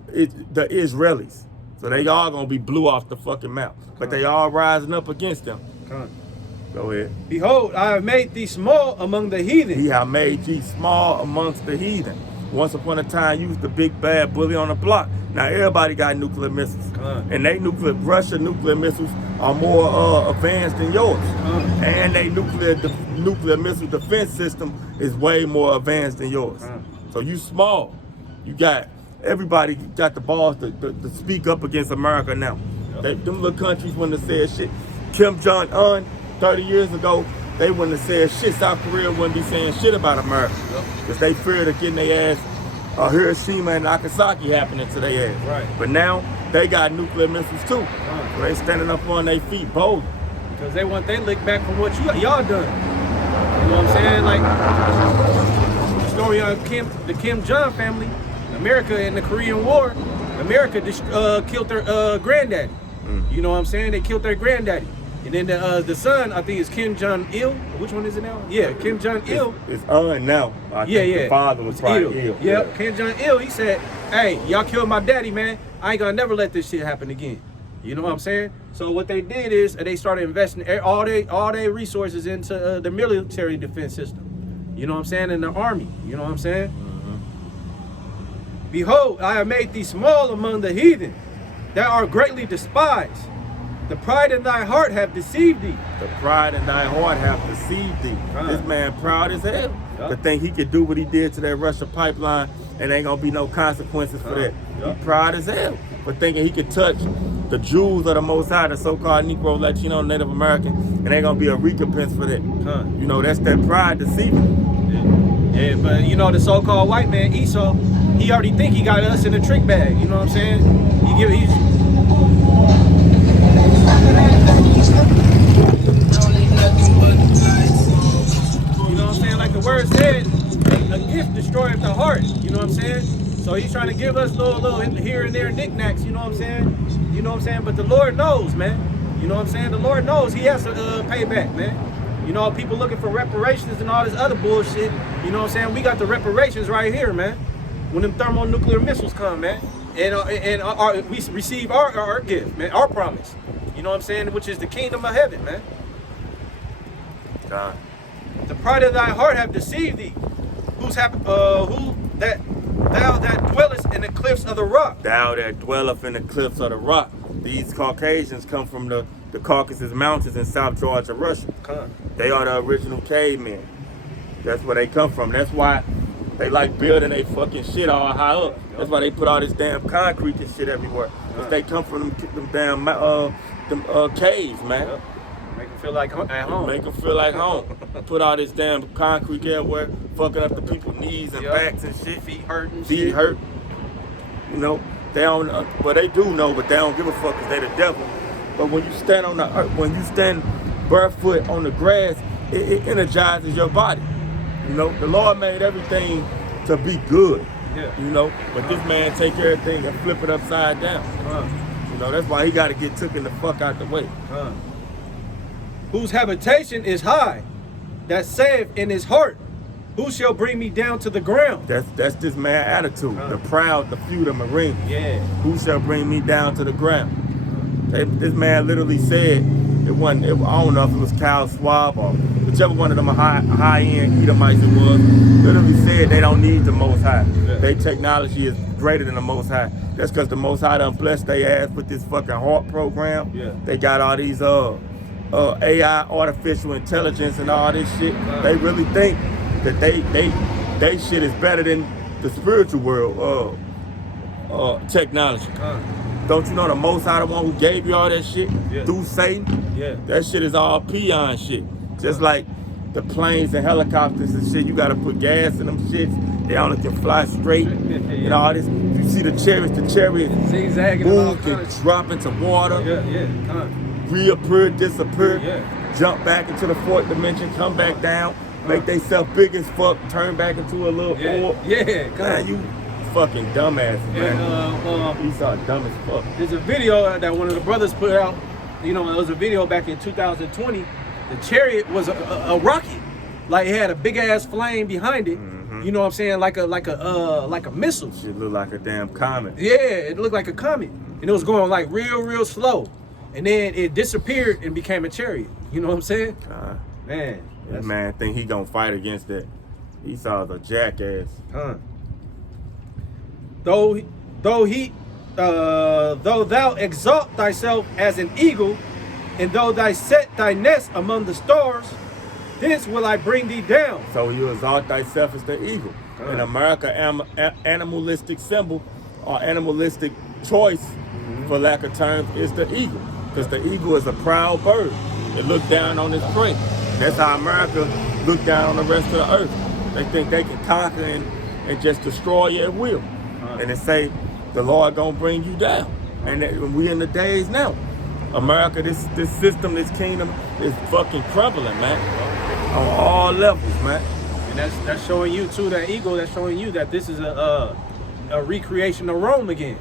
the Israelis. So they all gonna be blew off the fucking map. But they all rising up against them. Go ahead. Behold, I have made thee small among the heathen. He have made ye small amongst the heathen. Once upon a time, you was the big bad bully on the block. Now everybody got nuclear missiles. And Russia nuclear missiles are more advanced than yours. And they nuclear missile defense system is way more advanced than yours. So you small. Everybody got the balls to speak up against America now. Them little countries wouldn't have said shit. Kim Jong-un 30 years ago, they wouldn't have said shit. South Korea wouldn't be saying shit about America. Because they feared of getting their ass Hiroshima and Nagasaki happening to their ass. Right. But now they got nuclear missiles too. So they standing up on their feet bold. Because they want their lick back from what y'all done. You know what I'm saying? Like the story of the Kim Jong family, America in the Korean War, America killed their granddaddy. You know what I'm saying? They killed their granddaddy. And then the son, I think, is Kim Jong-il. Which one is it now? Yeah, Kim Jong-il. It's now. I think the father was probably ill. Yeah, Kim Jong-il, he said, hey, y'all killed my daddy, man. I ain't gonna never let this shit happen again. You know what I'm saying? So what they did is they started investing all their resources into the military defense system. You know what I'm saying? And the army. You know what I'm saying? Behold, I have made thee small among the heathen, that are greatly despised. The pride in thy heart have deceived thee. The pride in thy heart have deceived thee. This man proud as hell. To think he could do what he did to that Russia pipeline and ain't gonna be no consequences for that. He proud as hell for thinking he could touch the jewels of the Most High, the so-called Negro, Latino, Native American, and ain't gonna be a recompense for that. You know, that's that pride deceiving. Yeah, but you know, the so-called white man, Esau, he already think he got us in a trick bag. You know what I'm saying? You know what I'm saying? Like the word said, So he's trying to give us little here and there knickknacks, you know what I'm saying? You know what I'm saying? But the Lord knows, man. You know what I'm saying? The Lord knows he has to pay back, man. You know, people looking for reparations and all this other bullshit. You know what I'm saying? We got the reparations right here, man. When them thermonuclear missiles come, man. And we receive our gift, man, our promise. You know what I'm saying? Which is the kingdom of heaven, man. God. The pride of thy heart have deceived thee. Thou that dwellest in the cliffs of the rock. Thou that dwelleth in the cliffs of the rock. These Caucasians come from the Caucasus Mountains in South Georgia, Russia. They are the original cavemen. That's where they come from. That's why they like building they fucking shit all high up. That's why they put all this damn concrete and shit everywhere. Cause they come from them damn caves, man. Yep. Make them feel like at home. Make them feel like home. Put all this damn concrete everywhere, fucking up the people's knees and backs and shit. Feet hurting. Feet hurt. You know, they don't. Well, they do know, but they don't give a fuck because they the devil. But when you stand on the earth, when you stand barefoot on the grass, it energizes your body. You know, the Lord made everything to be good. Yeah. You know, but this man take everything and flip it upside down. You know, that's why he got to get taken the fuck out the way. Whose habitation is high, that saith in his heart, who shall bring me down to the ground? That's this man attitude. The proud, the few, the marine. Yeah. Who shall bring me down to the ground? This man literally said I don't know if it was Kyle Schwab or whichever one of them high-end Edomites it was, literally said they don't need the Most High. Yeah. Their technology is greater than the Most High. That's because the Most High done blessed their ass with this fucking heart program. Yeah. They got all these AI, artificial intelligence and all this shit. They really think that they shit is better than the spiritual world technology. Don't you know the Most High the one who gave you all that shit through Satan? Yeah. That shit is all peon shit. Just like the planes and helicopters and shit, you gotta put gas in them shits. They only can fly straight and all this. You see the chariots zigzagging, move and drop into water. Reappear, disappear, jump back into the fourth dimension, come back down, make themselves big as fuck, turn back into a little orb. Man, you fucking dumbass, man. Esau dumb as fuck. There's a video that one of the brothers put out. You know, it was a video back in 2020. The chariot was a rocket, like it had a big ass flame behind it. You know what I'm saying? Like a missile. Shit looked like a damn comet. Yeah, it looked like a comet, and it was going like real slow, and then it disappeared and became a chariot. You know what I'm saying? Man, that man think he gonna fight against that. Esau's a jackass. Though thou exalt thyself as an eagle, and though thou set thy nest among the stars, thence will I bring thee down. So you exalt thyself as the eagle. In America, animalistic symbol or animalistic choice, for lack of terms, is the eagle. Because the eagle is a proud bird. It look down on its prey. That's how America look down on the rest of the earth. They think they can conquer and just destroy you at will. And they say, the Lord gonna bring you down. And we in the days now. America, this system, this kingdom is fucking crumbling, man. On all levels, man. And that's showing you too, that eagle, that's showing you that this is a recreation of Rome again.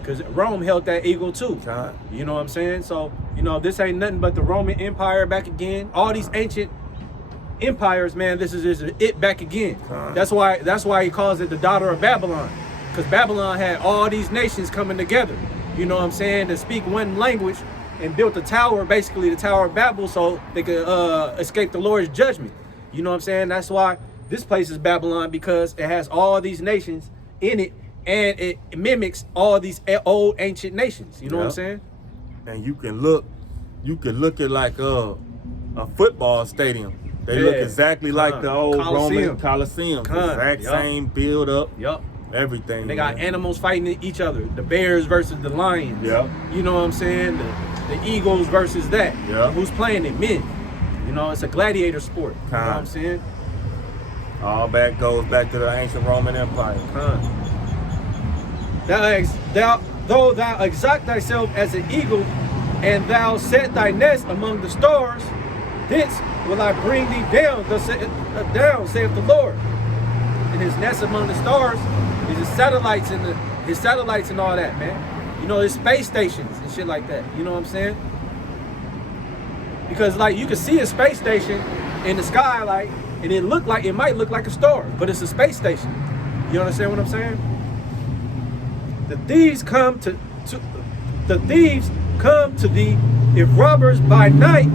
Because Rome held that eagle too. You know what I'm saying? So, you know, this ain't nothing but the Roman Empire back again. All these ancient empires, man, this is it back again. That's why he calls it the daughter of Babylon. Because Babylon had all these nations coming together, you know what I'm saying, to speak one language and built a tower, basically the Tower of Babel, so they could escape the Lord's judgment. You know what I'm saying? That's why this place is Babylon, because it has all these nations in it, and it mimics all these old ancient nations. You know what I'm saying? And you can look at like a football stadium. They look exactly like the old Roman Colosseum. Exact same build up. Everything. And they got animals fighting each other. The bears versus the lions. You know what I'm saying? The eagles versus that. Who's playing it? Men. You know, it's a gladiator sport. You know what I'm saying? All that goes back to the ancient Roman Empire. Though thou exalt thyself as an eagle, and thou set thy nest among the stars, thence will I bring thee down, saith the Lord. And his nest among the stars It's his satellites and his satellites and all that, man. You know, his space stations and shit like that. You know what I'm saying? Because like you can see a space station in the sky, like, and it might look like a star, but it's a space station. You understand what I'm saying? The thieves come to thee, if robbers by night,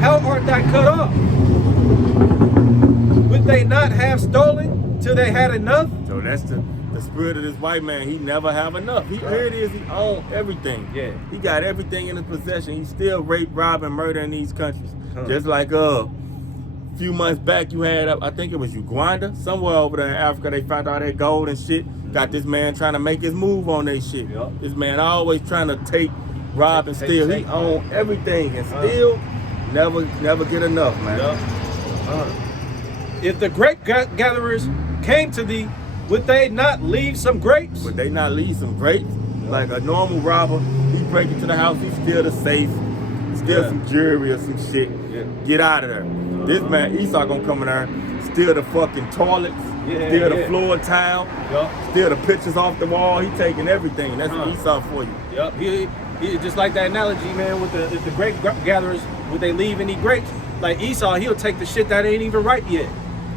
how art thou cut off? Would they not have stolen till they had enough? So that's the spirit of this white man. He never have enough. Here it is, he own everything. Yeah. He got everything in his possession. He still rape, rob, and murder in these countries. Just like a few months back you had, I think it was Uganda, somewhere over there in Africa, they found all that gold and shit. Got this man trying to make his move on that shit. Yep. This man always trying to take, rob, and steal. He own everything and still never get enough, man. If the grape gatherers came to thee, would they not leave some grapes? Would they not leave some grapes? Like a normal robber, he break into the house, he steal the safe, steal some jewelry or some shit, get out of there. This man, Esau gonna come in there, steal the fucking toilets, steal the floor tile, steal the pictures off the wall. He taking everything. That's Esau for you. Yep. He just like that analogy, man, with the grape gatherers, would they leave any grapes? Like Esau, he'll take the shit that ain't even ripe yet.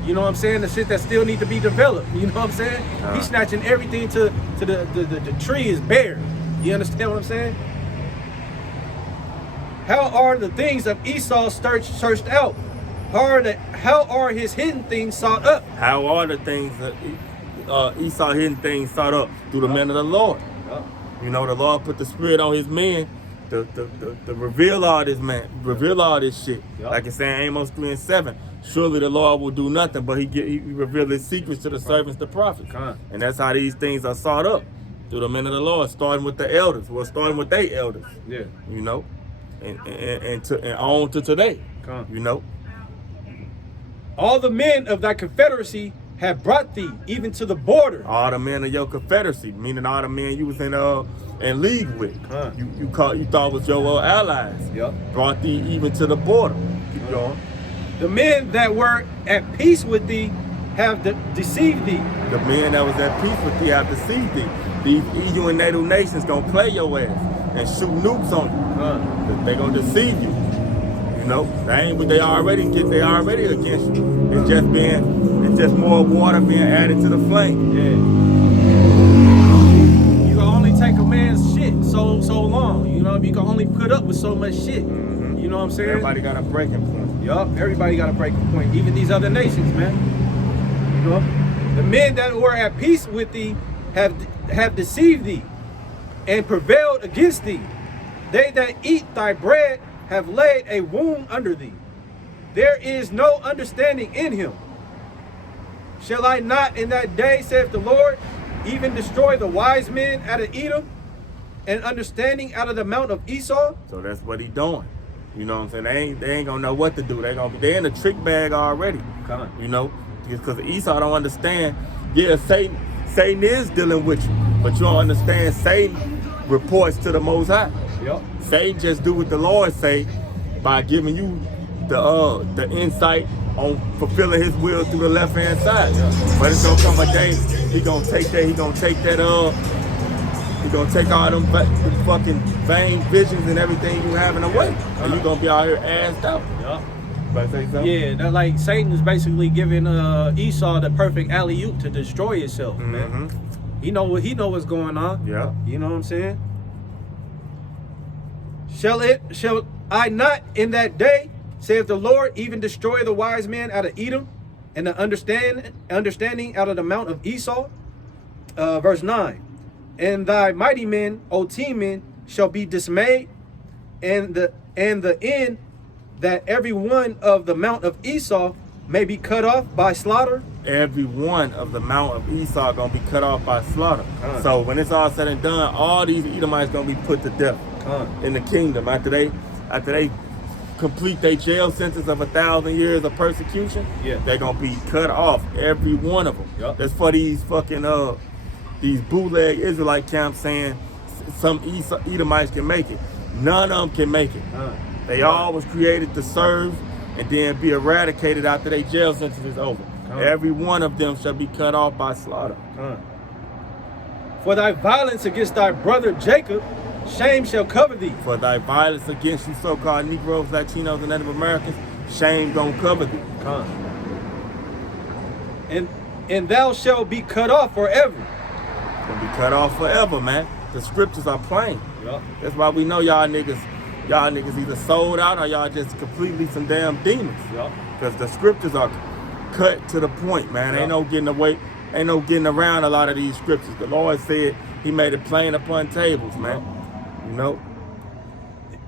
You know what I'm saying? The shit that still need to be developed. You know what I'm saying? He's snatching everything to the tree is bare. You understand what I'm saying? How are the things of Esau searched out? How are his hidden things sought up? How are the things that Esau hidden things sought up? Through the men of the Lord. You know, the Lord put the spirit on his men to reveal all this, man, reveal all this shit. Like it's saying Amos 3:7. Surely the Lord will do nothing, but he reveal his secrets to the servants, the prophets. And that's how these things are sought up, through the men of the Lord, starting with the elders. Well, starting with their elders. Yeah. You know, and on to today. You know. All the men of thy confederacy have brought thee even to the border. All the men of your confederacy, meaning all the men you was in league with. You thought was your allies. Brought thee even to the border. Keep going. The men that were at peace with thee have deceived thee. The men that was at peace with thee have deceived thee. These EU and NATO nations gonna play your ass and shoot nukes on you. They gonna deceive you. You know, that ain't what they already get. They already against you. It's just more water being added to the flame. You can only take a man's shit so long. You know, you can only put up with so much shit. You know what I'm saying? Everybody got a breaking point. Yup, everybody got a breaking point. Even these other nations, man. You know, the men that were at peace with thee have deceived thee and prevailed against thee. They that eat thy bread have laid a wound under thee. There is no understanding in him. Shall I not in that day, saith the Lord, even destroy the wise men out of Edom and understanding out of the mount of Esau? So that's what he doing. You know what I'm saying? They ain't gonna know what to do. They in the trick bag already. You know, because Esau don't understand. Yeah, Satan is dealing with you, but you don't understand. Satan reports to the Most High. Satan just do what the Lord say by giving you the insight on fulfilling his will through the left hand side. But it's gonna come a day he gonna take that. He gonna take all them fucking vain visions and everything you having away, and you gonna be out here assed out. About to say something? Yeah, that like Satan is basically giving Esau the perfect alley-oop to destroy himself, man. He know what's going on. You know what I'm saying? Shall I not in that day, saith the Lord, even destroy the wise men out of Edom and the understanding out of the mount of Esau? Verse 9. And thy mighty men, O Teman, shall be dismayed, and the end that every one of the mount of Esau may be cut off by slaughter. Every one of the mount of Esau gonna be cut off by slaughter. So when it's all said and done, all these Edomites gonna be put to death in the kingdom after they complete their jail sentence of 1,000 years of persecution. They're gonna be cut off, every one of them. That's for these fucking these bootleg Israelite camps saying some Edomites can make it. None of them can make it. They all was created to serve and then be eradicated after their jail sentence is over. Every one of them shall be cut off by slaughter. For thy violence against thy brother Jacob, shame shall cover thee. For thy violence against you so-called Negroes, Latinos, and Native Americans, shame gonna cover thee. And thou shalt be cut off forever. Gonna be cut off forever, man. The scriptures are plain. Yep. That's why we know y'all niggas either sold out or y'all just completely some damn demons. Yep. Because the scriptures are cut to the point, man. Yep. Ain't no getting around a lot of these scriptures. The Lord said he made it plain upon tables, man. Yep. You know?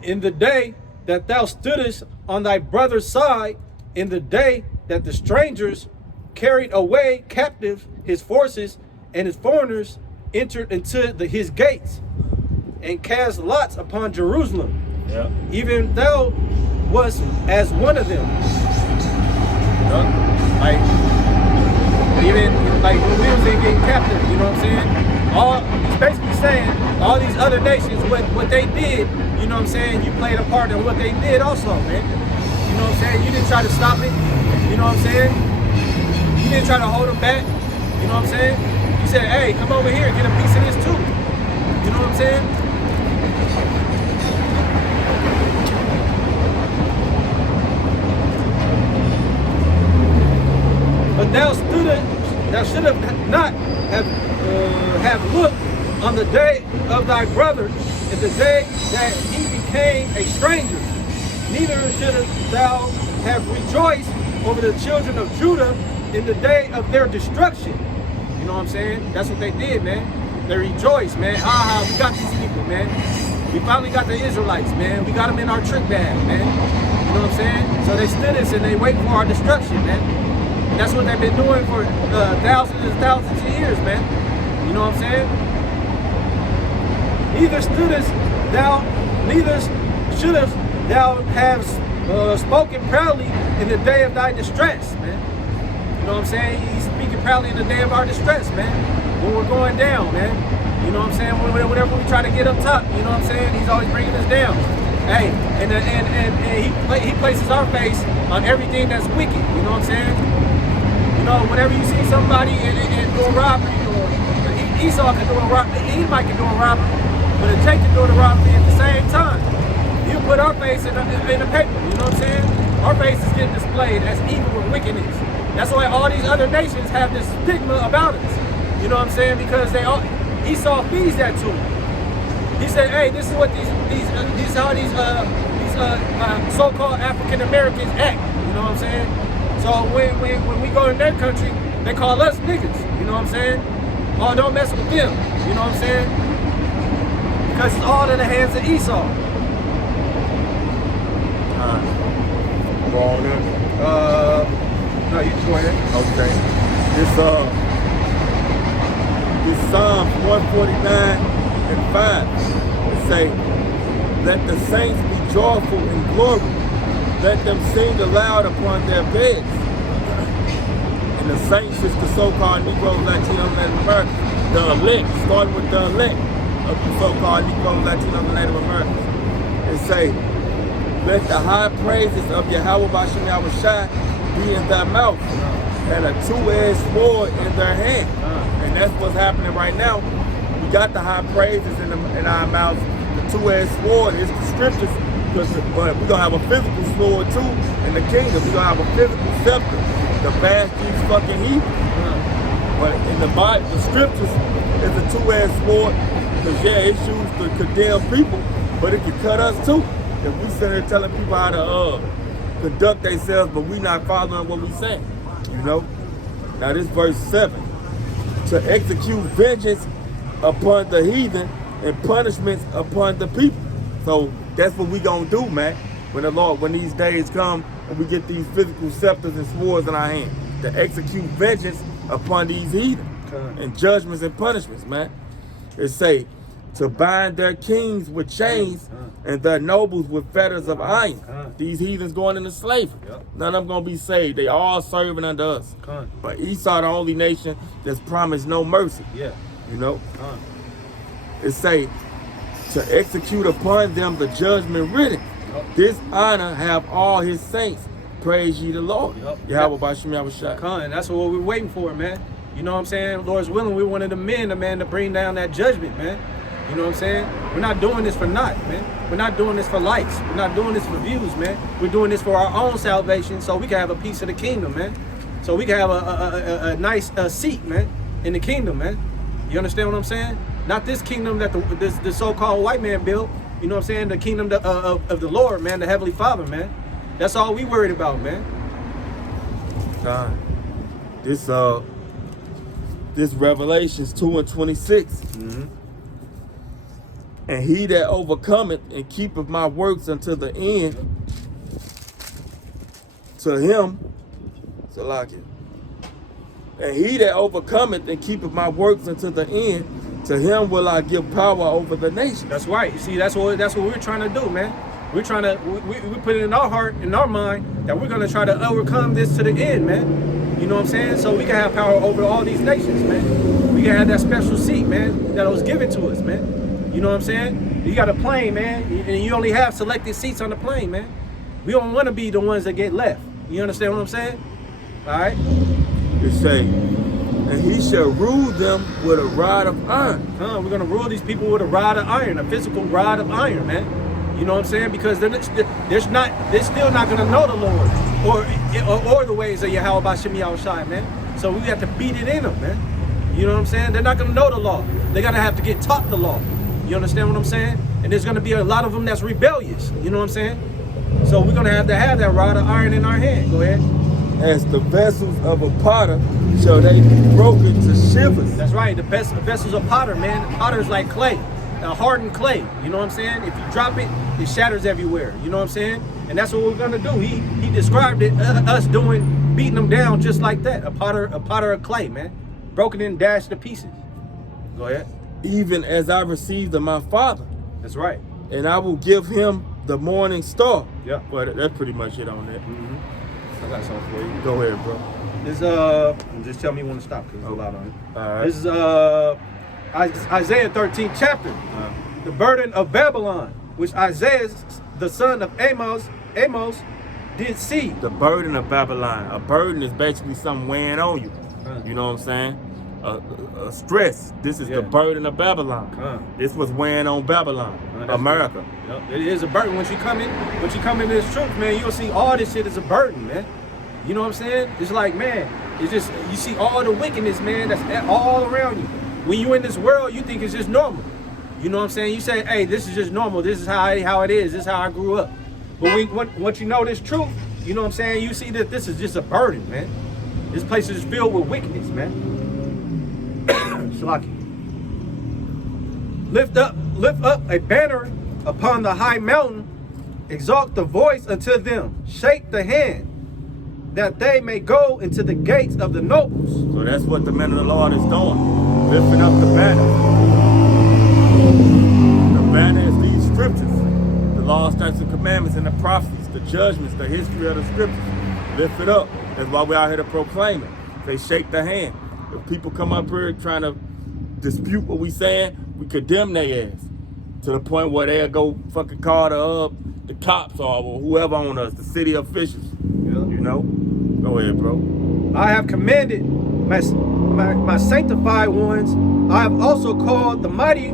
In the day that thou stoodest on thy brother's side, in the day that the strangers carried away captive his forces, and his foreigners entered into his gates, and cast lots upon Jerusalem. Yeah. Even thou wast as one of them. Like, even like when we was getting captive, you know what I'm saying? He's basically saying all these other nations, what they did, you know what I'm saying? You played a part in what they did also, man. You know what I'm saying? You didn't try to stop it. You know what I'm saying? You didn't try to hold them back. You know what I'm saying? You said, hey, come over here, get a piece of this too. You know what I'm saying? But thou should have not have looked on the day of thy brother, in the day that he became a stranger. Neither should thou have rejoiced over the children of Judah in the day of their destruction. You know what I'm saying? That's what they did, man. They rejoiced, man. We got these people, man. We finally got the Israelites, man. We got them in our trick bag, man. You know what I'm saying? So they stood us and they wait for our destruction, man. And that's what they've been doing for thousands and thousands of years, man. You know what I'm saying? Neither shouldst thou have spoken proudly in the day of thy distress, man. You know what I'm saying? He's speaking proudly in the day of our distress, man. When we're going down, man. You know what I'm saying? Whenever we try to get up top, you know what I'm saying? He's always bringing us down. Hey, and he places our face on everything that's wicked. You know what I'm saying? You know, whenever you see somebody and doing robbery, or Esau can do a robbery, Edomite can do a robbery, but Jacob doing a robbery at the same time. You put our face in the paper, you know what I'm saying? Our face is getting displayed as evil and wickedness. That's why all these other nations have this stigma about us. You know what I'm saying? Because Esau feeds that to them. He said, hey, this is what these so-called African Americans act. You know what I'm saying? So when we go in their country, they call us niggas. You know what I'm saying? Oh, don't mess with them. You know what I'm saying? Because it's all in the hands of Esau. No, you go ahead. Okay. This Psalm 149 and 5. It say, let the saints be joyful in glory. Let them sing aloud upon their beds. And the saints is the so-called Negroes, Latinos, and Native Americans. The elect, starting with the elect of the so-called Negroes, Latinos, and Native Americans. It say, let the high praises of Yahweh Bashem Yahushai be in their mouth, and a two-edged sword in their hand. And that's what's happening right now. We got the high praises in our mouths. The two-edged sword is the scriptures, but we're going to have a physical sword too in the kingdom. We're going to have a physical scepter to bash these fucking heathen. But in the Bible, the scriptures is a two-edged sword, because yeah, it's used to condemn people, but it can cut us too. If we sit here telling people how to conduct themselves, but we not following what we say, you know? Now this verse 7, to execute vengeance upon the heathen and punishments upon the people. So that's what we gonna do, man. When these days come and we get these physical scepters and swords in our hand, to execute vengeance upon these heathen and judgments and punishments, man. It say, to bind their kings with chains and their nobles with fetters of iron. These heathens going into slavery. None of them going to be saved. They all serving under us. But Esau, the only nation that's promised no mercy. You know? It say, to execute upon them the judgment written. This honor have all his saints. Praise ye the Lord. Yahweh Bashem Yahushai. And that's what we're waiting for, man. You know what I'm saying? Lord's willing, we're one of the men, to bring down that judgment, man. You know what I'm saying? We're not doing this for naught, man. We're not doing this for likes. We're not doing this for views, man. We're doing this for our own salvation so we can have a piece of the kingdom, man. So we can have a nice seat, man, in the kingdom, man. You understand what I'm saying? Not this kingdom that the so-called white man built. You know what I'm saying? The kingdom of the Lord, man, the Heavenly Father, man. That's all we worried about, man. This Revelations 2:26. Mm-hmm. And he that overcometh and keepeth my works unto the end, to him, Salakia. And he that overcometh and keepeth my works unto the end, to him will I give power over the nation. That's right. You see, that's what we're trying to do, man. We're trying to we put it in our heart, in our mind, that we're gonna try to overcome this to the end, man. You know what I'm saying? So we can have power over all these nations, man. We can have that special seat, man, that was given to us, man. You know what I'm saying? You got a plane, man, and you only have selected seats on the plane, man. We don't want to be the ones that get left. You understand what I'm saying? All right? It say, and he shall rule them with a rod of iron. We're going to rule these people with a rod of iron, a physical rod of iron, man. You know what I'm saying? Because they're still not going to know the Lord or the ways of Yahweh B'Shem Yahushai, man. So we have to beat it in them, man. You know what I'm saying? They're not going to know the law. They're going to have to get taught the law. You understand what I'm saying? And there's going to be a lot of them that's rebellious. You know what I'm saying? So we're going to have that rod of iron in our hand. Go ahead. As the vessels of a potter shall they be broken to shivers. That's right. The vessels of potter, man. Potter is like clay, hardened clay. You know what I'm saying? If you drop it, it shatters everywhere. You know what I'm saying? And that's what we're gonna do. He described it us beating them down just like that. A potter of clay, man, broken and dashed to pieces. Go ahead. Even as I received of my Father. That's right. And I will give him the morning star. Yeah. But that's pretty much it on that. Mm-hmm. I got something for you. Go ahead, bro. This just tell me when to stop because there's a lot on it. All right. This is Isaiah 13 chapter. The burden of Babylon, which Isaiah, the son of Amos, did see. The burden of Babylon. A burden is basically something weighing on you. You know what I'm saying? A stress. This is the burden of Babylon. This was weighing on Babylon, America. Yep. It is a burden. Once you come in this truth, man, you'll see all this shit is a burden, man. You know what I'm saying? It's like, man, it's just, you see all the wickedness, man, that's all around you. When you in this world, you think it's just normal. You know what I'm saying? You say, hey, this is just normal. This is how it is. This is how I grew up. But once you know this truth, you know what I'm saying? You see that this is just a burden, man. This place is filled with wickedness, man. Shalaki. Lift up a banner upon the high mountain, exalt the voice unto them, shake the hand, that they may go into the gates of the nobles. So that's what the man of the Lord is doing, lifting up the banner. The banner is these scriptures, the law, statutes, and commandments, and the prophecies, the judgments, the history of the scriptures. Lift it up. That's why we're out here to proclaim it. They shake the hand. If people come up here trying to dispute what we saying, we condemn their ass to the point where they'll go fucking call the cops or whoever on us, the city officials. Yeah. You know? Go ahead, bro. I have commanded my sanctified ones. I have also called the mighty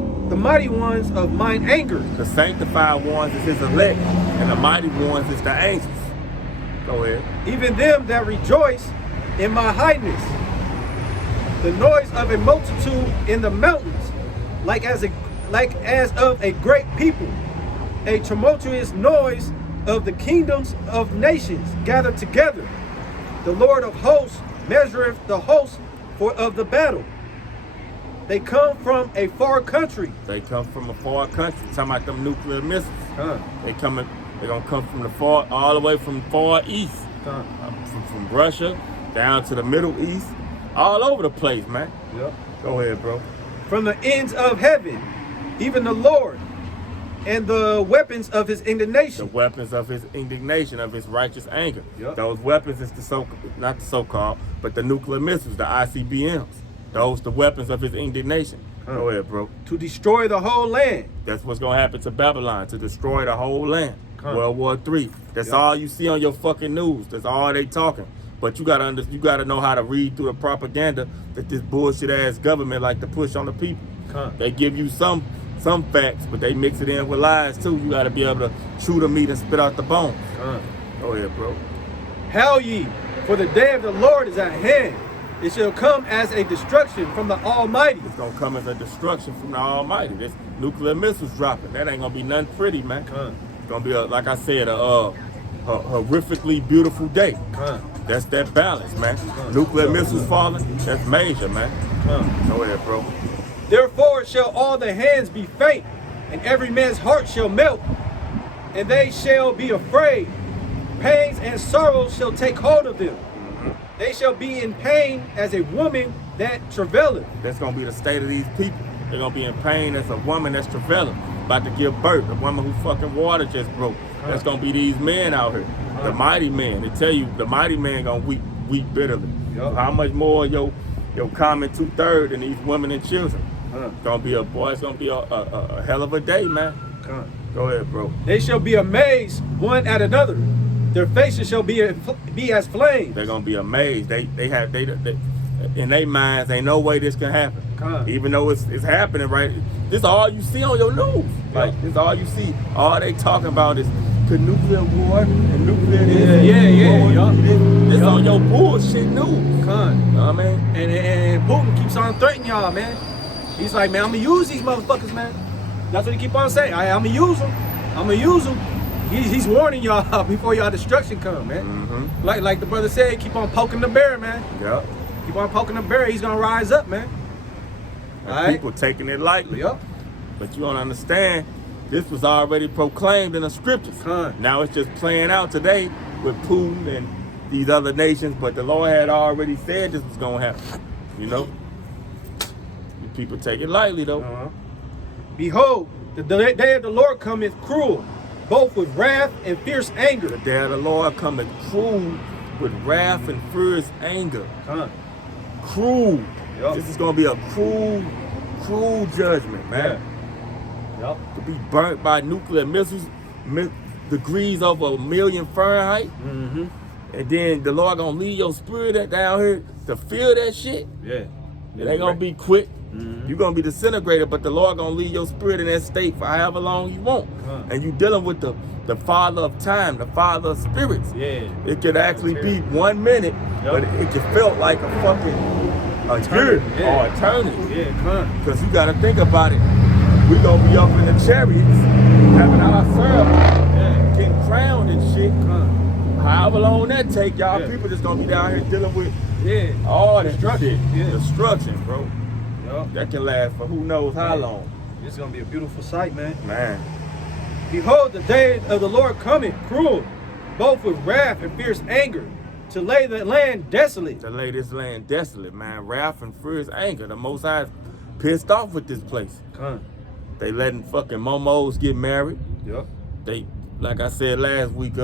ones of mine anger. The sanctified ones is his elect, and the mighty ones is the angels. Go ahead. Even them that rejoice in my highness. The noise of a multitude in the mountains, like as of a great people, a tumultuous noise of the kingdoms of nations gathered together. The Lord of hosts measureth the host of the battle. They come from a far country. They come from a far country. Talking about them nuclear missiles. They're gonna come from all the way from far east, from Russia down to the Middle East. All over the place, man. Yep. Go ahead, bro. From the ends of heaven, even the Lord, and the weapons of his indignation. The weapons of his indignation, of his righteous anger. Yep. Those weapons is not the so-called, but the nuclear missiles, the ICBMs. Those the weapons of his indignation. Go ahead, bro. To destroy the whole land. That's what's gonna happen to Babylon, to destroy the whole land. World War III. That's all you see on your fucking news. That's all they talking. But you gotta know how to read through the propaganda that this bullshit ass government like to push on the people. They give you some facts, but they mix it in with lies too. You gotta be able to chew the meat and spit out the bones. Go ahead, bro. Hail ye, for the day of the Lord is at hand. It shall come as a destruction from the Almighty. It's gonna come as a destruction from the Almighty. This nuclear missiles dropping. That ain't gonna be nothing pretty, man. It's gonna be like I said, a horrifically beautiful day. That's that balance, man. Nuclear missiles falling, that's major, man. Go ahead, bro. Therefore shall all the hands be faint, and every man's heart shall melt, and they shall be afraid. Pains and sorrows shall take hold of them. They shall be in pain as a woman that travaileth. That's gonna be the state of these people. They're gonna be in pain as a woman that's travailing, about to give birth. A woman who fucking water just broke. That's gonna be these men out here, the mighty men. They tell you the mighty man gonna weep bitterly. How much more your common 2/3 than these women and children? It's gonna be it's gonna be a hell of a day, man. Go ahead, bro. They shall be amazed one at another. Their faces shall be as flames. They're gonna be amazed. They in their minds, ain't no way this can happen. Even though it's happening, right? This is all you see on your news. Like this is all you see. All they talking about is the nuclear war and nuclear this. This on your bullshit news. You know what I mean? And Putin keeps on threatening y'all, man. He's like, man, I'm gonna use these motherfuckers, man. That's what he keep on saying. I'm gonna use them. I'm gonna use them. He's warning y'all before y'all destruction come, man. Like the brother said, keep on poking the bear, man. Keep on poking the bear. He's gonna rise up, man. People taking it lightly. But you don't understand. This was already proclaimed in the scriptures. Now it's just playing out today with Putin and these other nations. But the Lord had already said this was gonna happen. You know. People take it lightly though. Behold, the day of the Lord cometh cruel, both with wrath and fierce anger. The day of the Lord cometh cruel with wrath and fierce anger. Cruel. This is gonna be a cruel judgment, man. To be burnt by nuclear missiles, degrees over 1,000,000 Fahrenheit. And then the Lord gonna lead your spirit down here to feel that shit. It ain't gonna be quick. You're gonna be disintegrated, but the Lord gonna leave your spirit in that state for however long you want. And you dealing with the Father of time, the Father of spirits. It could actually be 1 minute, but it just felt like a fucking year or eternity. Because you gotta think about it. We gonna be up in the chariots, having our ceremony, getting crowned and shit. However long that take, y'all people just gonna be down here dealing with all that destruction. Destruction, bro. That can last for who knows how long. It's gonna be a beautiful sight, man. Man. Behold, the day of the Lord cometh cruel, both with wrath and fierce anger, to lay the land desolate. To lay this land desolate, man. Wrath and fierce anger. The Most High pissed off with this place. They letting fucking momos get married. They, like I said last week,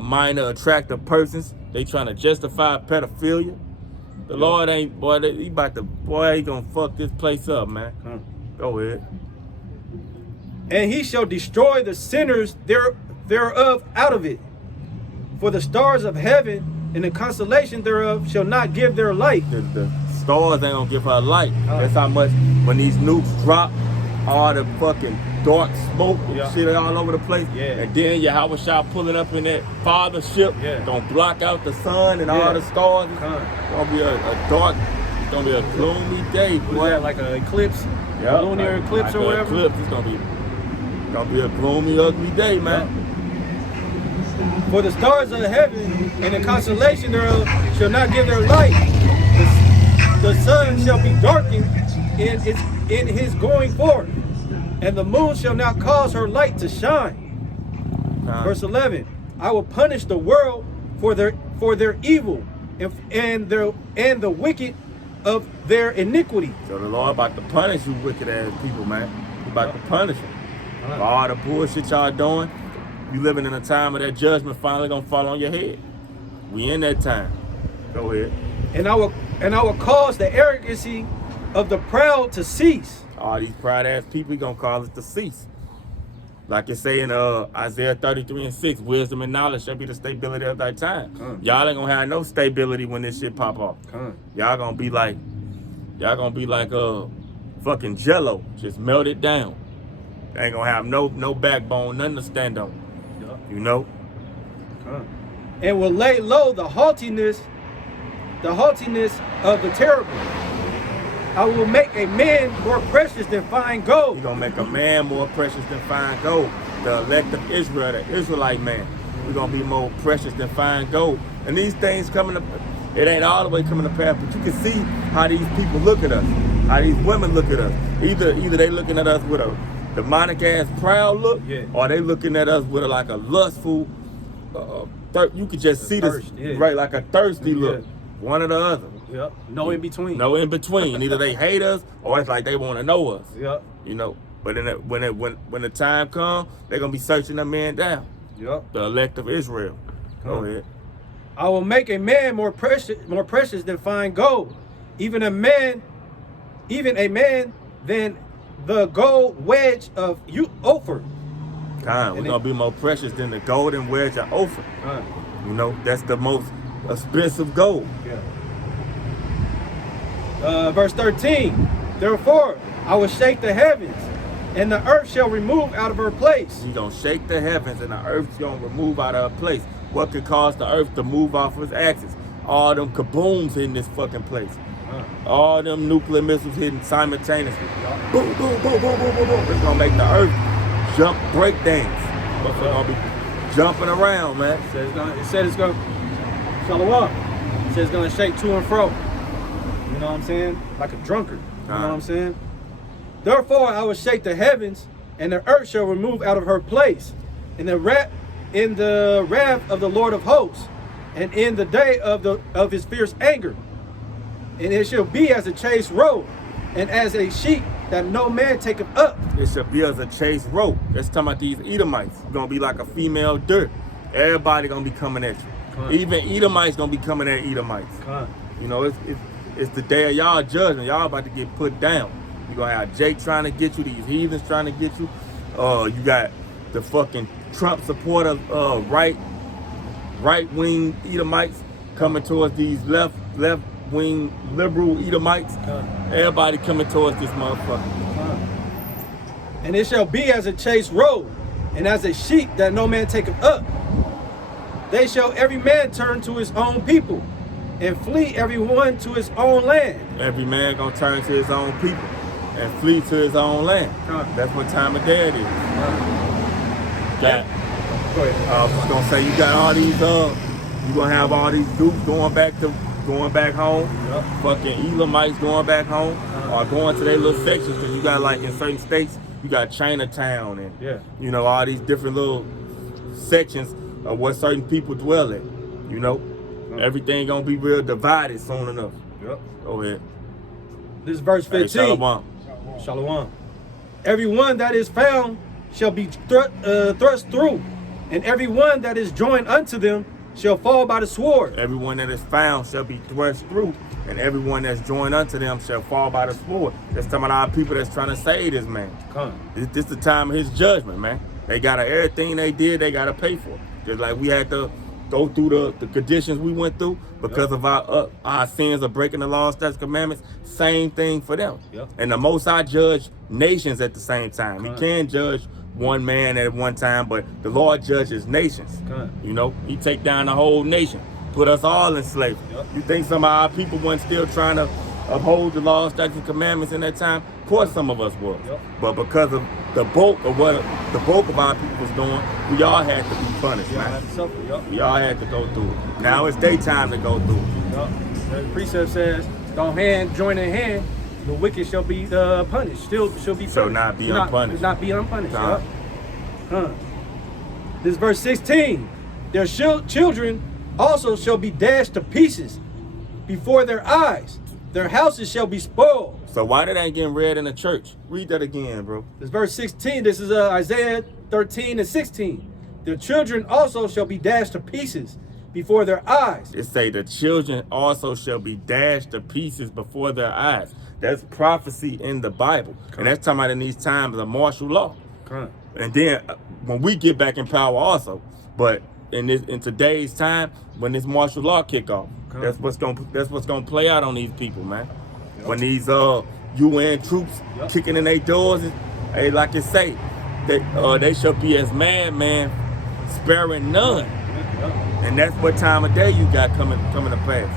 minor attractive persons. They trying to justify pedophilia. The Lord ain't, boy, he gonna fuck this place up, man. Go ahead. And he shall destroy the sinners thereof out of it. For the stars of heaven and the constellation thereof shall not give their light. The stars ain't gonna give her light. That's how much, when these nukes drop, all the fucking dark smoke and shit all over the place. And then Yahweh Shah pulling up in that father ship, gonna block out the sun and all the stars. It's gonna be a dark, it's gonna be a gloomy day, boy. Like an eclipse, a lunar eclipse or whatever. Eclipse. It's gonna be a gloomy, ugly day, man. For the stars of heaven and the constellation thereof shall not give their light. The sun shall be darkened in his going forth, and the moon shall not cause her light to shine. Verse 11: I will punish the world for their evil and the wicked of their iniquity. So the Lord about to punish you wicked ass people, man. He about to punish them. For all the bullshit y'all doing, you living in a time of that judgment finally gonna fall on your head. We in that time. Go ahead. And I will cause the arrogancy of the proud to cease. All these pride ass people, he gonna cause it to cease. Like it say in Isaiah 33:6, wisdom and knowledge shall be the stability of thy time. Y'all ain't gonna have no stability when this shit pop off. Y'all gonna be like fucking jello, just melt it down. They ain't gonna have no backbone, nothing to stand on. Yep. You know? And will lay low the haughtiness of the terrible. I will make a man more precious than fine gold. You're gonna make a man more precious than fine gold. The elect of Israel, the Israelite man. We're gonna be more precious than fine gold. And these things coming up, it ain't all the way coming to pass, but you can see how these people look at us, how these women look at us. Either they looking at us with a demonic ass proud look, or they looking at us with like a lustful, you could just see this, right, like a thirsty look. One or the other. Yep. No in between. No in between. Either they hate us or it's like they want to know us. Yep. You know. But when the time comes, they're gonna be searching that man down. Yep. The elect of Israel. Go ahead. I will make a man more precious than fine gold, even a man than the gold wedge of Ophir. We're gonna be more precious than the golden wedge of Ophir. You know, that's the most expensive gold. Verse 13. Therefore, I will shake the heavens, and the earth shall remove out of her place. You're gonna shake the heavens, and the earth's gonna remove out of her place. What could cause the earth to move off its axis? All them kabooms hitting this fucking place. All them nuclear missiles hitting simultaneously. Boom, boom, boom, boom, boom, boom, boom. It's gonna make the earth jump, break dance. What's gonna be jumping around, man? It said it's gonna Shalom. It says it's gonna shake to and fro. You know what I'm saying? Like a drunkard. You know what I'm saying? Therefore I will shake the heavens, and the earth shall remove out of her place, in the wrath of the Lord of hosts, and in the day of his fierce anger. And it shall be as a chased roe, and as a sheep that no man taketh up. It shall be as a chased roe. That's talking about these Edomites. It's gonna be like a female dirt. Everybody gonna be coming at you. Even Edomites gonna be coming at Edomites. You know, it's the day of y'all judgment. Y'all about to get put down. You gonna have Jake trying to get you, these heathens trying to get you. You got the fucking Trump supporter, right wing Edomites coming towards these left wing liberal Edomites. Everybody coming towards this motherfucker. And it shall be as a chased roe, and as a sheep that no man taketh up. They shall every man turn to his own people, and flee every one to his own land. Every man gonna turn to his own people and flee to his own land. That's what time of day it is. Go ahead. I was gonna say you got all these you gonna have all these dupes going back home. Fucking Elamites going back home, or going to their little sections, because you got, like, in certain states you got Chinatown and you know, all these different little sections of what certain people dwell in. You know, everything gonna be real divided soon enough. Go ahead. This is verse 15. Hey, Shalom. Shalom. Everyone that is found shall be thrust through, and everyone that is joined unto them shall fall by the sword. Everyone that is found shall be thrust through, and everyone that's joined unto them shall fall by the sword. That's talking about our people that's trying to save this man. This the time of his judgment, man. They gotta, everything they did, they gotta pay for. Just like we had to go through the conditions we went through because of our sins of breaking the law, statutes, commandments. Same thing for them. And the Most High judge nations at the same time. He can judge one man at one time, but the Lord judges nations. You know, he take down the whole nation, put us all in slavery. You think some of our people weren't still trying to uphold the law, statutes, and commandments in that time? Of course some of us was. But because of the bulk of what the bulk of our people was doing, we all had to be punished, man. We all had to go through it. Now it's daytime to go through it. The precept says, don't hand join in hand, the wicked shall be punished. Shall be punished. Shall not be unpunished. Not be unpunished. This verse 16. Their children also shall be dashed to pieces before their eyes. Their houses shall be spoiled. So why did that getting read in the church? Read that again, bro. This verse 16. This is Isaiah 13 and 16. Their children also shall be dashed to pieces before their eyes. It say the children also shall be dashed to pieces before their eyes. That's prophecy in the Bible. And that's talking about in these times of martial law. And then when we get back in power also. But in today's time, when this martial law kick off, that's what's gonna play out on these people, man. Yep. When these UN troops kicking in their doors, hey, like it say, they shall be as madman, sparing none. And that's what time of day you got coming to pass.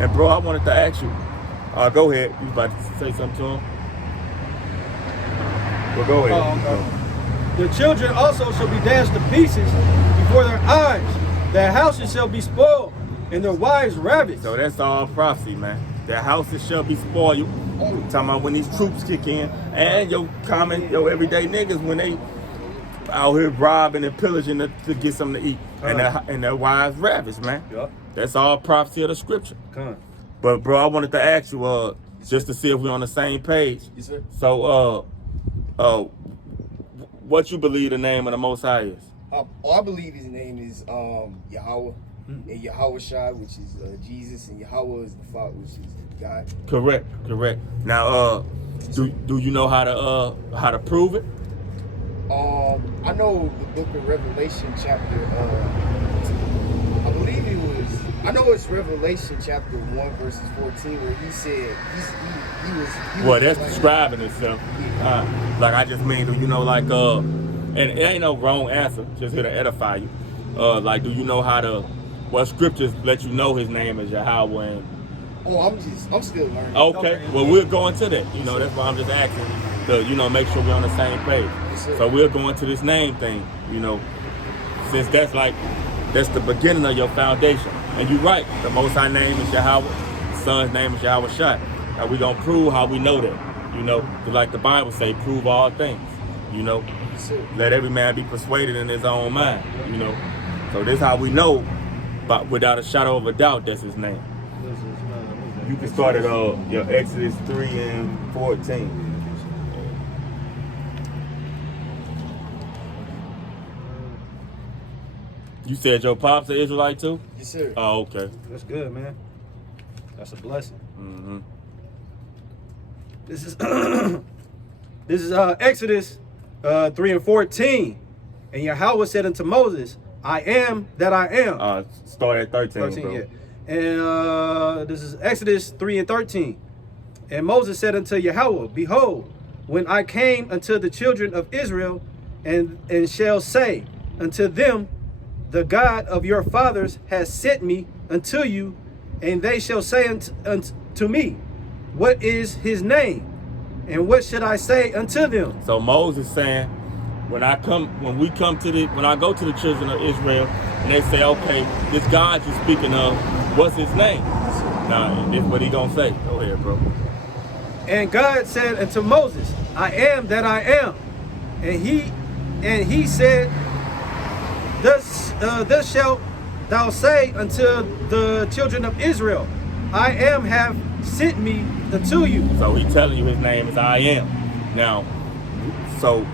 And bro, I wanted to ask you. Go ahead. You about to say something to him? Well, go ahead. Okay. The children also shall be dashed to pieces before their eyes. Their houses shall be spoiled, and their wives ravished. So that's all prophecy, man. Their houses shall be spoiled. Talking about when these troops kick in, and your everyday niggas when they out here robbing and pillaging to get something to eat, and their wives ravished, man. Yep. That's all prophecy of the scripture. But bro, I wanted to ask you, just to see if we're on the same page. Yes, sir. So, what you believe the name of the Most High is? I believe his name is Yahweh, and Yahweh Shai, which is Jesus, and Yahweh is the Father, which is God. Correct. Now, do you know how to prove it? I know the book of Revelation chapter. I believe it was. I know it's Revelation chapter 1 verses 14 where he said he was. Well, that's describing itself. Like I just mean, and it ain't no wrong answer. Just here to edify you. Like, do you know what scriptures let you know his name is Yahweh? And, I'm still learning. Okay. Well, we'll go into that. That's why I'm just asking to, make sure we're on the same page. Yes, so we'll go into this name thing, since that's the beginning of your foundation. And you're right, the Most High name is Yahweh, the Son's name is Yahweh Shai. Now we're gonna prove how we know that, like the Bible say, prove all things, Yes, let every man be persuaded in his own mind, So this is how we know, but without a shadow of a doubt, that's his name. You can start at your Exodus 3 and 14. You said your pop's an Israelite too? Yes, sir. Oh, okay. That's good, man. That's a blessing. Mm-hmm. This is Exodus 3 and 14. And Yahweh said unto Moses, I am that I am. Start at 13, 13, bro. yeah. And this is Exodus 3 and 13. And Moses said unto Yahweh, behold, when I came unto the children of Israel, and shall say unto them, the God of your fathers has sent me unto you, and they shall say unto me, what is his name? And what should I say unto them? So Moses saying, when I go to the children of Israel, and they say, okay, this God you're speaking of, what's his name? Now, this is what he gonna say. Go ahead, bro. And God said unto Moses, I am that I am. And he said, Thus shalt thou say unto the children of Israel, I am have sent me unto you. So he telling you his name is I am. Now, so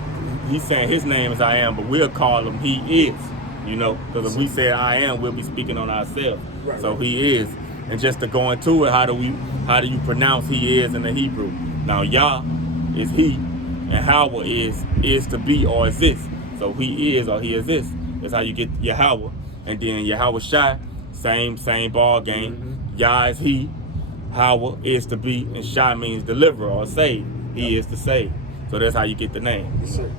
he's saying his name is I am, but we'll call him he is, because if we say I am, we'll be speaking on ourselves. Right. So he is. And just to go into it, how do you pronounce he is in the Hebrew? Now Yah is he, and Hawa is to be or exist. So he is or he exists. That's how you get Yahweh. And then Yahweh Shai, same ball game. Mm-hmm. Yah is he, Hawa is to be, and Shai means deliver or save. He is to save. So that's how you get the name. Yes, sir.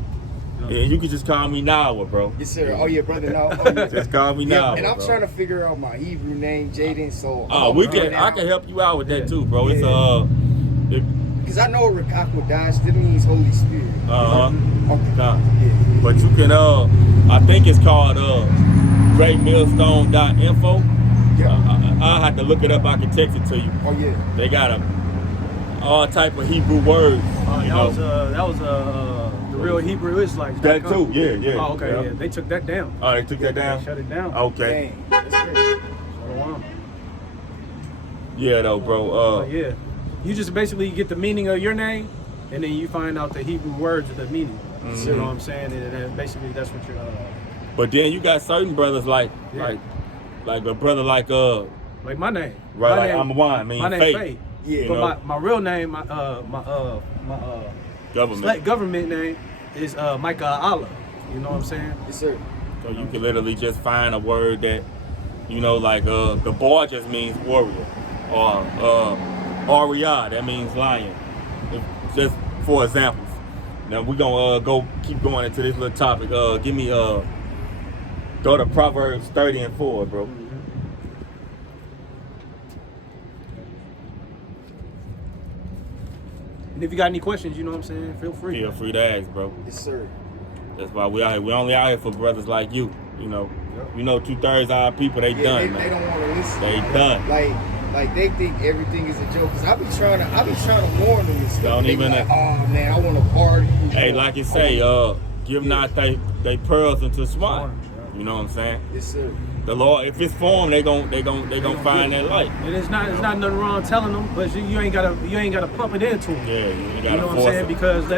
And you can just call me Nawa, bro. Yes, sir. Oh, yeah, brother. No. Just call me Nawa. And I'm bro. trying to figure out my Hebrew name, Jaden. So I can help you out with that too, bro. It's because I know Rakakwadash, that means Holy Spirit. Okay. Yeah. But you can I think it's called greatmillstone.info. Yeah. I'll have to look it up. I can text it to you. Oh yeah. They got all type of Hebrew words. That was the real Hebrew Israelites. That too, yeah. Oh, okay, yeah. They took that down. Oh, they took that down? They shut it down. Okay. Dang, that's crazy. Yeah, though, bro. Yeah. You just basically get the meaning of your name, and then you find out the Hebrew words of the meaning. Mm-hmm. You know what I'm saying? And basically that's what you're... But then you got certain brothers like a brother like my name. right, my like name, I'm one. My name Faith. Yeah. But my real name, my government government name is Micah Allah. You know what I'm saying? Yes, sir. So you can literally just find a word that, you know, like the bar just means warrior, or Arya, that means lion. Just for examples. Now we're gonna keep going into this little topic. Give me go to Proverbs 30 and 4, bro. And if you got any questions, you know what I'm saying, feel free. Feel free to ask, bro. Yes, sir. That's why we out here. We only out here for brothers like you. You know, you know, 2/3 of our people, they done, man. They don't want to listen. They done. Like they think everything is a joke. Cause I be trying to warn them and stuff. Don't They even. be like, oh man, I want to party. Hey, like you say, give not they pearls into swine. You know what I'm saying? Yes, sir. The Lord, if it's for them, they gon' find that light. And it's not nothing wrong telling them, but you ain't gotta pump it into them. Yeah, you gotta You know what I'm force saying? them. Because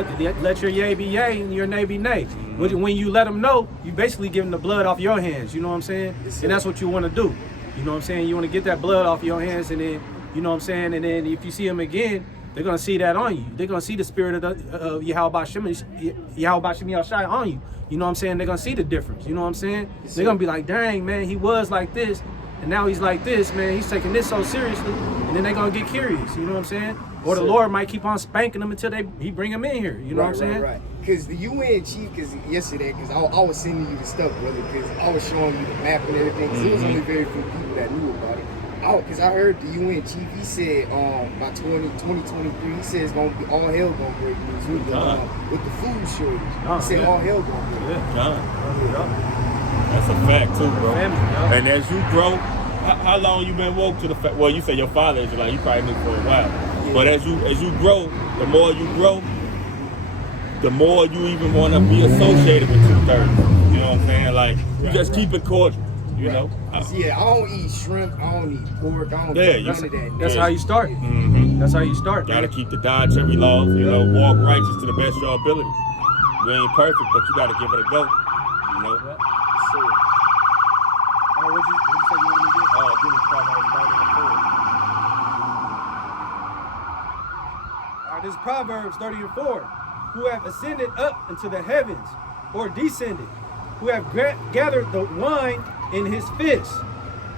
let your yay be yay and your nay be nay. When you let them know, you basically giving the blood off your hands. You know what I'm saying? Yes, And that's what you want to do. You know what I'm saying? You want to get that blood off your hands, and then you know what I'm saying. And then if you see them again, they're gonna see that on you. They're gonna see the spirit of Yahweh Shai on you. You know what I'm saying? They're gonna see the difference. You know what I'm saying? Yes, They're gonna be like, dang man, he was like this, and now he's like this, man. He's taking this so seriously, and then they're gonna get curious. You know what I'm saying? Or the Lord might keep on spanking them until he bring them in here. You know what I'm saying? Right. Because the UN chief, yesterday, because I was sending you the stuff, brother, because I was showing you the map and everything. Because it was only very few people that knew about it. Because I heard the UN chief, he said by 2023, he said it's gonna be all hell gonna break loose with the food shortage. He said all hell gonna break loose. That's a fact too, bro. Family, and as you grow, how long you been woke to the fact? Well, you say your father is like, you probably knew for a while. Yeah. But as you grow, the more you grow, the more you even want to be associated with 2/3. You know what I'm saying? Like, you just keep it cordial. You know? Yeah, I don't eat shrimp. I don't eat pork. I don't eat none of that. That's how you start. Mm-hmm. That's how you start. Gotta keep the dietary laws. You know, walk righteous to the best of your ability. You ain't perfect, but you gotta give it a go. You know? So, What you say you want me to do? Give me Proverbs 30 and 4. This is Proverbs 30 and 4. Who have ascended up into the heavens, or descended, who have gathered the wine in his fist,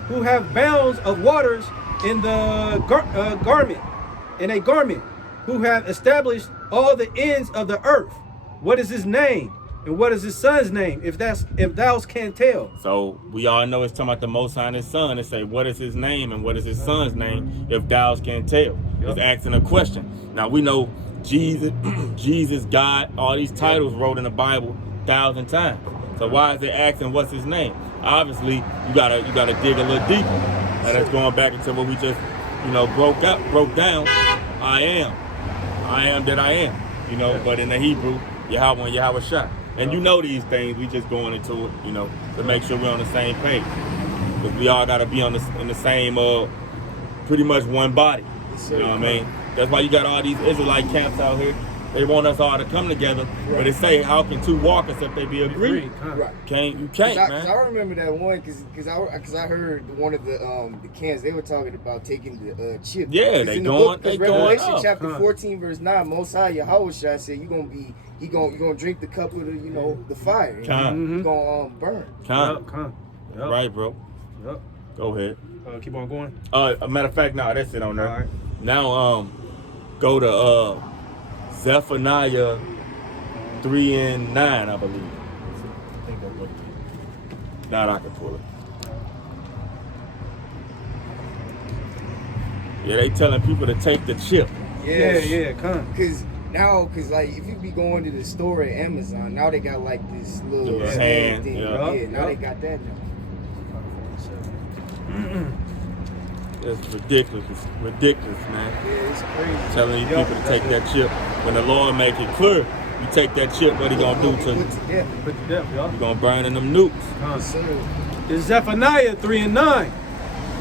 who have bounds of waters in the garment, who have established all the ends of the earth. What is his name? And what is his son's name? If thou can't tell. So we all know it's talking about the Most High and his son. It say, what is his name and what is his son's name? If thou can't tell. It's asking a question. Now we know Jesus, Jesus, God, all these titles wrote in the Bible 1,000 times. So why is it asking what's his name? Obviously, you gotta dig a little deeper. And that's going back into what we just, broke down. I am that I am. But in the Hebrew, Yahweh and Yahweh Shai. And you know these things, we just going into it, to make sure we're on the same page. Because we all gotta be in the same, pretty much one body. You know what I mean? That's why you got all these Israelite camps out here. They want us all to come together, but they say, how can two walk except they be agreed? Right. You can't, man. I remember that one because I heard one of the camps, they were talking about taking the chip. Yeah, they going. Because Revelation chapter 14 verse 9, Most High Yahweh Shai said you're gonna drink the cup of the fire. And you're gonna burn. Yep. Right, bro. Yep. Go ahead. Keep on going. A matter of fact, that's it on there. All right. Now, go to Zephaniah 3 and 9, I believe. Now I can pull it. Yeah, they telling people to take the chip. Yeah, come. Because like if you be going to the store at Amazon, now they got like this little hand thing. yeah. Now they got that now. It's ridiculous. It's ridiculous, man. Yeah, it's crazy. Telling you people to take that chip. When the Lord make it clear, you take that chip, what he gonna do to you? Put to death. Put to death, y'all. You gonna burn in them nukes. Yes, sir. It's Zephaniah 3 and 9.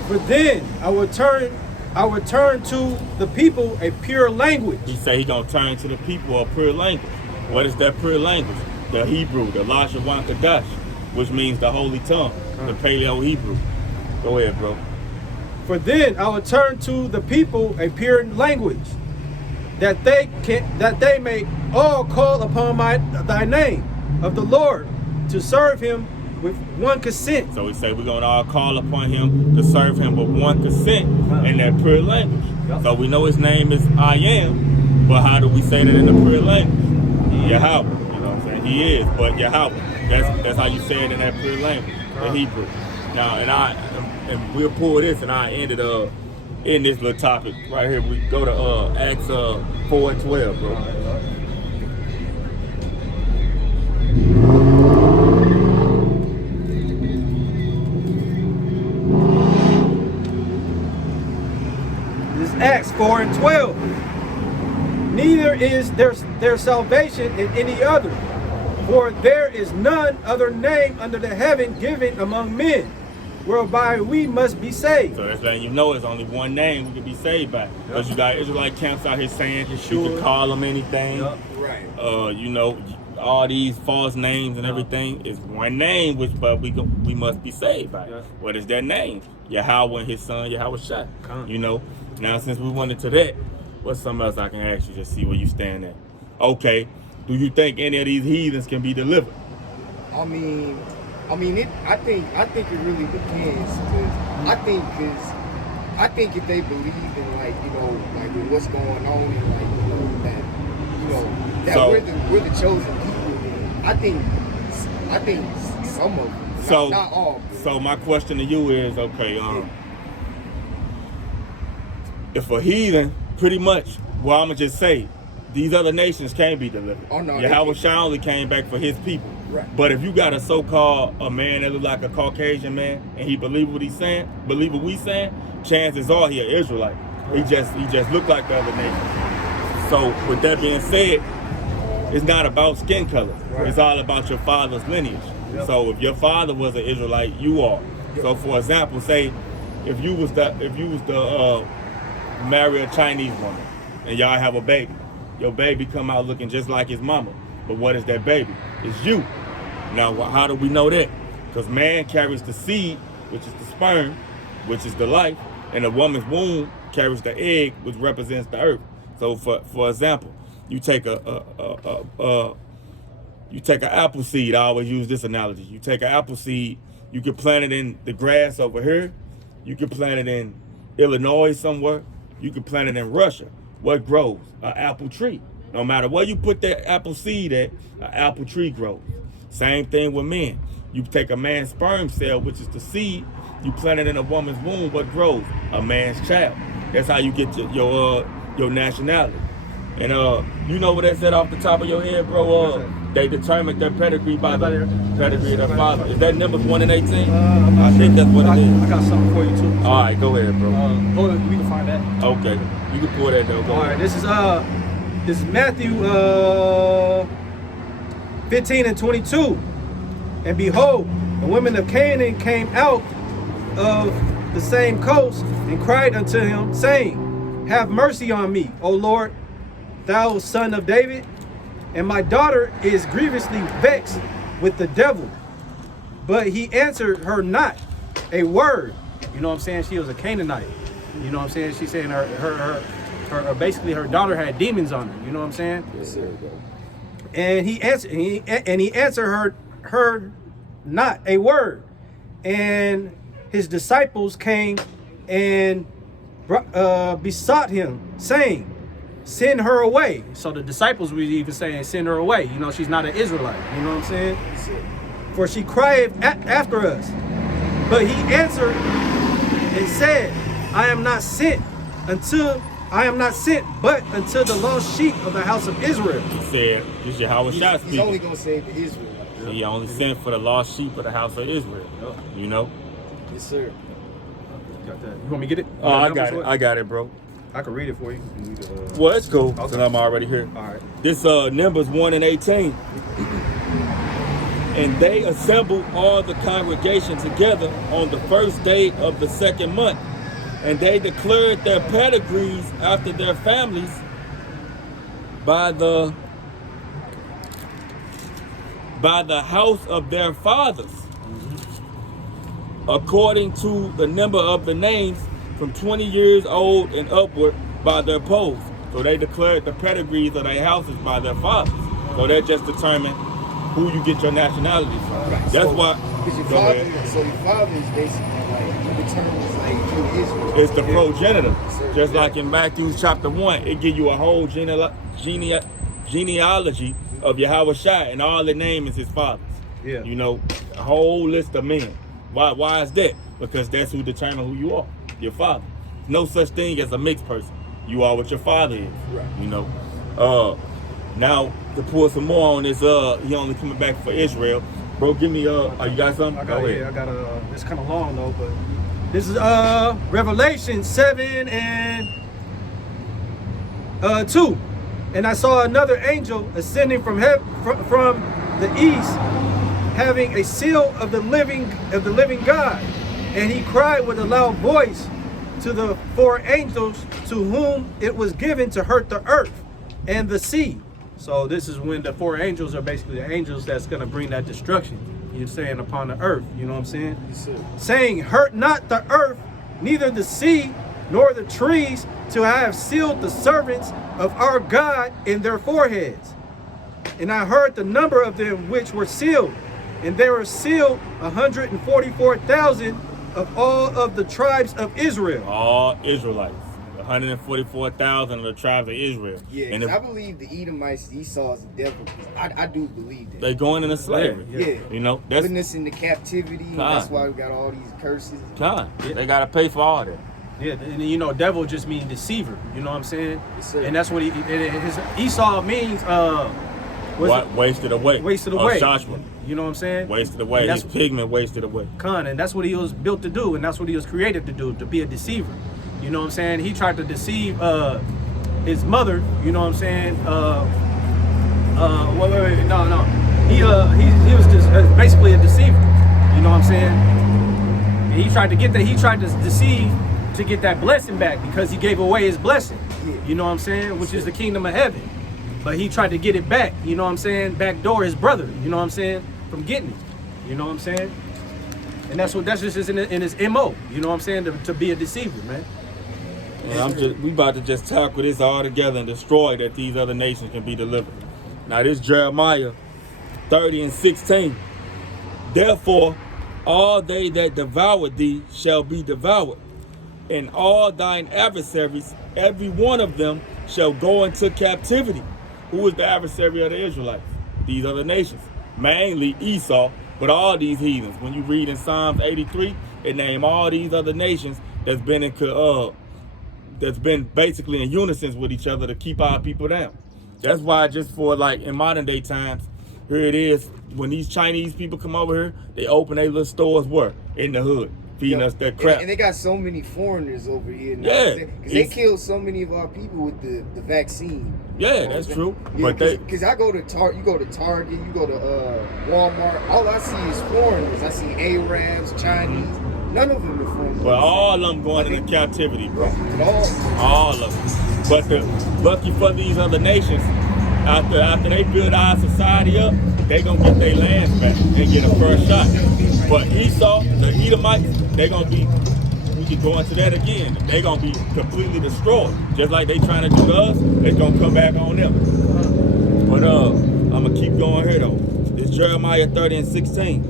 For then I will turn to the people a pure language. He say he gonna turn to the people a pure language. What is that pure language? The Hebrew, the Lashawan Kadash, which means the holy tongue, the Paleo Hebrew. Go ahead, bro. For then I will turn to the people a pure language, that they may all call upon thy name of the Lord to serve him with one consent. So we say we're gonna all call upon him to serve him with one consent in that pure language. Yep. So we know his name is I am, but how do we say that in the pure language? Yahweh. You know what I'm saying? He is, but Yahweh. That's how you say it in that pure language, the Hebrew. Now, and we'll pull this, and I ended in this little topic right here. We go to Acts 4:12, bro. This is Acts 4:12. Neither is there salvation in any other, for there is none other name under the heaven given among men, whereby we must be saved. So that's letting you know there's only one name we can be saved by. Because you got Israelite camps out here saying you can call them anything. Right. You know, all these false names and everything is one name, but we must be saved by. What is that name? Yahweh and his son Yahweh Shai. You know. Now since we went into that, what's something else I can ask you to see where you stand at? Okay. Do you think any of these heathens can be delivered? I think it really depends. Cause I think if they believe in like with what's going on and that So, we're the chosen people. I think some of them, not all. So my question to you is, okay, if a heathen, pretty much, well, I'm gonna just say, these other nations can't be delivered. Oh no, Yahweh Shai only came back for his people. Right. But if you got a so-called a man that look like a Caucasian man and he believe what we saying, chances are he an Israelite. He just look like the other nations. So with that being said, it's not about skin color. Right. It's all about your father's lineage. Yep. So if your father was an Israelite, you are. Yep. So for example, say if you was to marry a Chinese woman and y'all have a baby, your baby come out looking just like his mama. But what is that baby? It's you. Now, how do we know that? Because man carries the seed, which is the sperm, which is the life, and a woman's womb carries the egg, which represents the earth. So, for example, you take an apple seed. I always use this analogy. You take an apple seed, you can plant it in the grass over here. You can plant it in Illinois somewhere. You can plant it in Russia. What grows? An apple tree. No matter where you put that apple seed at, an apple tree grows. Same thing with men. You take a man's sperm cell, which is the seed, you plant it in a woman's womb, what grows? A man's child. That's how you get your nationality. And you know what that said off the top of your head, bro? They determined their pedigree by the pedigree of their father. Is that Numbers 1 and 18? I think that's what it is. I got something for you too. All right, go ahead, bro. We can find that. Okay, you can pull that though. Go ahead. All right, this is Matthew 15 and 22. And behold, the women of Canaan came out of the same coast and cried unto him, saying, have mercy on me, O Lord, thou son of David, and my daughter is grievously vexed with the devil. But he answered her not a word. You know what I'm saying? She was a Canaanite. You know what I'm saying? She's saying her basically her daughter had demons on her. You know what I'm saying? Yes, sir. And he answered her not a word. And his disciples came and besought him, saying, send her away. So the disciples were even saying, send her away. You know, she's not an Israelite. You know what I'm saying? For she cried after us. But he answered and said, I am not sent but unto the lost sheep of the house of Israel. He said, this is Yahweh Shai speaking. He's only going to save the Israelites. So he only sent for the lost sheep of the house of Israel. You know? Yes, sir. Got that. You want me to get it? Oh, I got it, bro. I can read it for you. Well, it's cool, since I'm already here. All right. This Numbers 1 and 18. And they assembled all the congregation together on the first day of the second month. And they declared their pedigrees after their families by the house of their fathers, according to the number of the names from 20 years old and upward by their posts. So they declared the pedigrees of their houses by their fathers. So that just determine who you get your nationality from. Right. That's So, why. Because your Go father, ahead. so your father is basically like, he determines like who Israel. It's the progenitor. Sir, Just yeah. like in Matthew chapter 1, it give you a whole genealogy of Yahweh Shai, and all the name is his fathers. Yeah. You know, a whole list of men. Why is that? Because that's who determines who you are, your father. No such thing as a mixed person. You are what your father is. Right. You know. Now to pull some more on this, he only coming back for Israel. Bro, give me you got something? I got it's kind of long though, but this is Revelation 7 and 2. And I saw another angel ascending from the east, having a seal of the living God, and he cried with a loud voice to the 4 angels to whom it was given to hurt the earth and the sea. So this is when the 4 angels are basically the angels that's going to bring that destruction, you're saying, upon the earth. You know what I'm saying? Yes, saying, hurt not the earth, neither the sea, nor the trees, till I have sealed the servants of our God in their foreheads. And I heard the number of them which were sealed, and there were sealed 144,000 of all of the tribes of Israel. All Israelites. 144,000 of the tribes of Israel. Yeah, and I believe the Edomites, Esau is the devil. I do believe that. they going into slavery. Yeah. You know, that's putting us into captivity. And that's why we got all these curses. time. They got to pay for all that. Yeah, and you know, devil just means deceiver. You know what I'm saying? Yes, sir. And that's what his Esau means. Wasted away. Wasted away. Joshua. You know what I'm saying? Wasted away. And His pigment wasted away. And that's what he was built to do, and that's what he was created to do, to be a deceiver. You know what I'm saying? He tried to deceive his mother. You know what I'm saying? Wait, no. He was just basically a deceiver. You know what I'm saying? And he tried to get that. He tried to deceive to get that blessing back because he gave away his blessing. You know what I'm saying? Which is the kingdom of heaven. But he tried to get it back. You know what I'm saying? Backdoor his brother. You know what I'm saying? From getting it. You know what I'm saying? And that's just in his MO. You know what I'm saying? To be a deceiver, man. And we about to just tackle this all together and destroy that these other nations can be delivered. Now this Jeremiah 30 and 16. Therefore, all they that devour thee shall be devoured, and all thine adversaries, every one of them, shall go into captivity. Who is the adversary of the Israelites? These other nations, mainly Esau, but all these heathens. When you read in Psalms 83, it name all these other nations that's been basically in unison with each other to keep our people down. That's why just for like in modern day times, here it is, when these Chinese people come over here, they open their little stores where? In the hood, feeding us that crap. And they got so many foreigners over here now. Yeah. Because they killed so many of our people with the vaccine. Yeah, that's true. Yeah, but because I go to you go to Target, you go to Walmart, all I see is foreigners. I see Arabs, Chinese. None of them are foreigners. But all of them going into captivity, bro. All of them. But lucky for these other nations, after they build our society up, they gonna get their lands back and get a first shot. But Esau, the Edomites, they gonna be, we can go into that again, they gonna be completely destroyed. Just like they trying to do to us, it's gonna come back on them. But I'm gonna keep going here though. It's Jeremiah 30 and 16.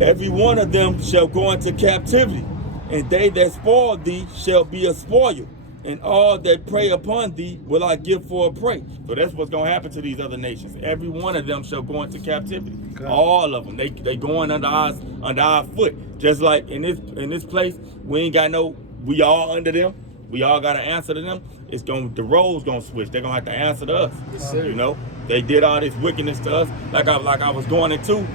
Every one of them shall go into captivity, and they that spoil thee shall be a spoil, and all that prey upon thee will I give for a prey. So that's what's gonna happen to these other nations. Every one of them shall go into captivity. Okay. All of them, they going under our foot. Just like in this place, we all under them. We all gotta answer to them. The roles gonna switch. They're gonna have to answer to us. Yes, sir. You know, they did all this wickedness to us. Like I was going into.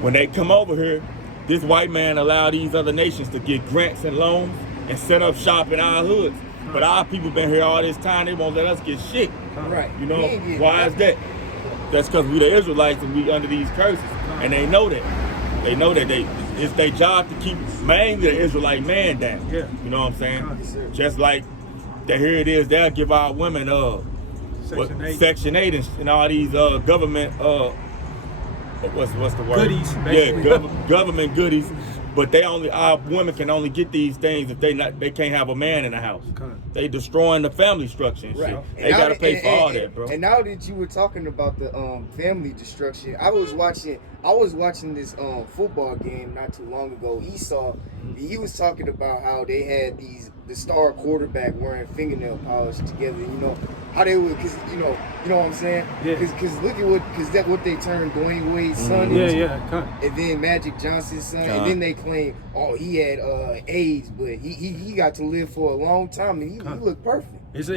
When they come over here, this white man allowed these other nations to get grants and loans and set up shop in our hoods. But our people been here all this time, they won't let us get shit. Right. You know, why is that? That's because we the Israelites and we under these curses. And they know that. They know that it's their job to keep mainly the Israelite man down. Yeah. You know what I'm saying? Just like that here it is, they'll give our women Section 8 and all these government what's the word? Goodies, Yeah, basically. government goodies. But our women can only get these things if they can't have a man in the house. Okay. They destroying the family structure and shit. Right. They gotta pay for all that, bro. And now that you were talking about the family destruction, I was watching this football game not too long ago. He was talking about how they had the star quarterback wearing fingernail polish together. You know how they would, cause you know what I'm saying? Yeah. Cause look at what they turned Dwayne Wade's son Yeah, into. yeah. And then Magic Johnson's son, and then they claim, oh, he had AIDS, but he got to live for a long time, and he looked perfect. It's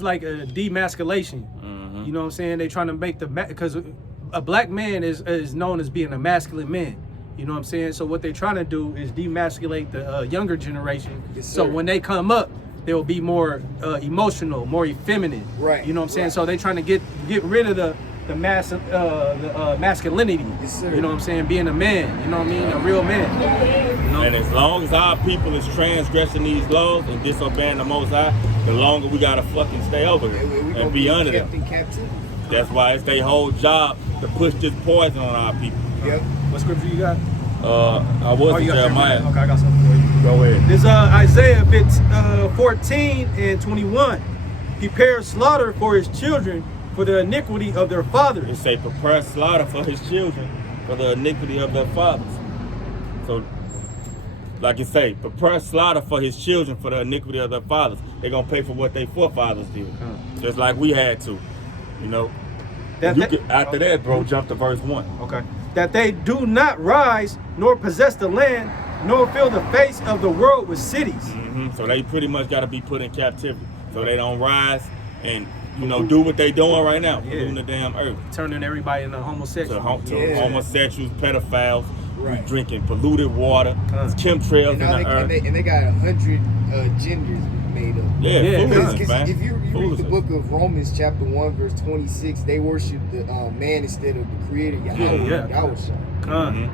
like a demasculation. Mm-hmm. You know what I'm saying? They trying to make because a black man is known as being a masculine man. You know what I'm saying? So what they're trying to do is demasculate the younger generation. Yes, so sir. when they come up, they'll be more emotional, more effeminate. Right. You know what I'm saying? Right. So they're trying to get rid of the masculinity. Yes, sir. You know what I'm saying? Being a man. You know what I mean? A real man. You know? And as long as our people is transgressing these laws and disobeying the Most High, the longer we gotta fucking stay over here We gonna and be under kept them. in captivity. That's why it's their whole job to push this poison on our people. Yep. What scripture you got? I was in you got Jeremiah. Okay, I got something for you. Go ahead. This Isaiah 14 and 21. Prepare slaughter for his children for the iniquity of their It fathers. say prepare slaughter for his children for the iniquity of their fathers. So, like you say, prepare slaughter for his children for the iniquity of their fathers. They're gonna pay for what their forefathers did, just like we had to. You know. After that, bro, jump to verse 1. Okay. That they do not rise nor possess the land, nor fill the face of the world with cities. Mm-hmm. So they pretty much got to be put in captivity, so they don't rise and do what they doing right now, polluting the damn earth. Turning everybody into homosexuals. To homosexuals, pedophiles, Right. drinking polluted water, chemtrails in the earth. And they got 100 genders made up. Yeah, foolishness, Because man. if you read the Foolishness. book of Romans chapter 1 verse 26, they worship the man instead of the creator Yahweh. Con.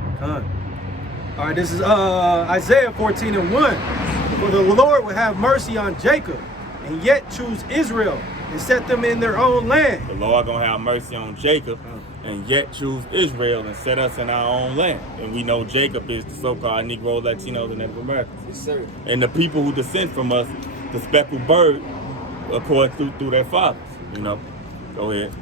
All right, this is Isaiah 14 and 1. For the Lord will have mercy on Jacob and yet choose Israel and set them in their own land. The Lord gonna have mercy on Jacob and yet choose Israel and set us in our own land. And we know Jacob is the so-called Negro, Latinos, and Native Americans. Yes, sir. And the people who descend from us, the speckled bird, according through their fathers. Go ahead.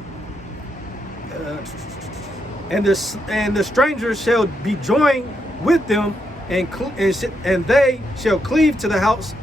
And the strangers shall be joined with them, and they shall cleave to the house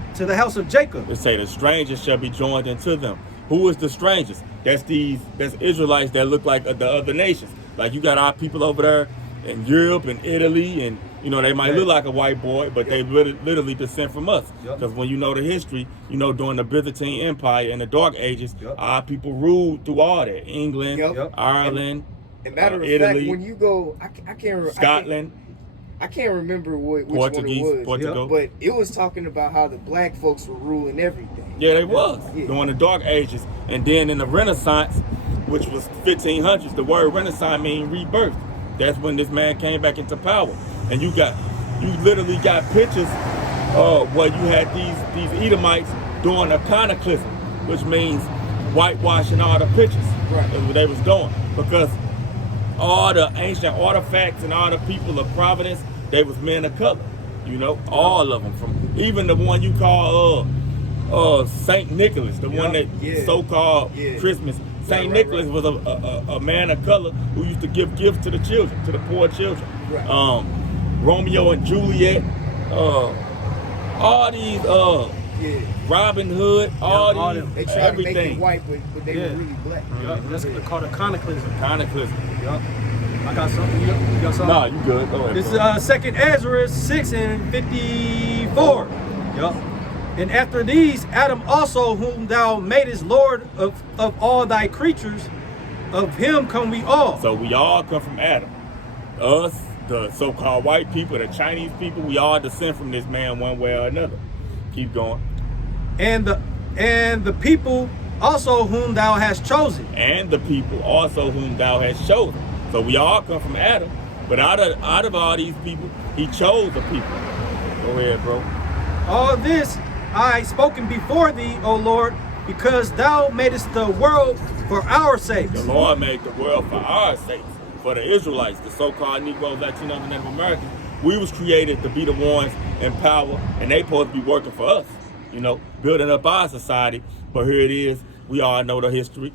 of Jacob. It say the strangers shall be joined into them. Who is the strangers? That's Israelites that look like the other nations. Like you got our people over there in Europe and Italy, and they might look like a white boy, but they literally descend from us. Because when you know the history, during the Byzantine Empire in the Dark Ages, our people ruled through all that. England, Ireland, And matter of Italy, fact, when you go, I can't remember. Scotland. I can't remember which Portuguese, one it was, Portugal. but it was talking about how the black folks were ruling everything. Yeah, they was during the Dark Ages, and then in the Renaissance, which was 1500s, the word Renaissance means rebirth. That's when this man came back into power, and you literally got pictures where you had these Edomites doing iconoclasm, which means whitewashing all the pictures. Right. That's what they was doing, because all the ancient artifacts and all the people of Providence, they was men of color. All of them, from even the one you call Saint Nicholas, the one that so-called Christmas. Saint Nicholas was a man of color who used to give gifts to the children, to the poor children. Right. Romeo and Juliet, all these Robin Hood, all these They tried everything. to make it white, but they were really black. That's called iconoclasm. Iconoclasm. I got something. You got something? Nah, you good. Go ahead. This is 2nd Ezra 6 and 54. And after these, Adam also, whom thou madest Lord of all thy creatures, of him come we all. So we all come from Adam. Us, the so-called white people, the Chinese people, we all descend from this man one way or another. Keep going. And the people also whom thou hast chosen. And the people also whom thou hast chosen. So we all come from Adam, but out of all these people, he chose the people. Go ahead, bro. All this I spoken before thee, O Lord, because thou madest the world for our sakes. The Lord made the world for our sakes. for the Israelites, the so-called Negroes, Latinos, and Native Americans. We was created to be the ones in power, and they supposed to be working for us, you know, building up our society. But here it is. We all know the history.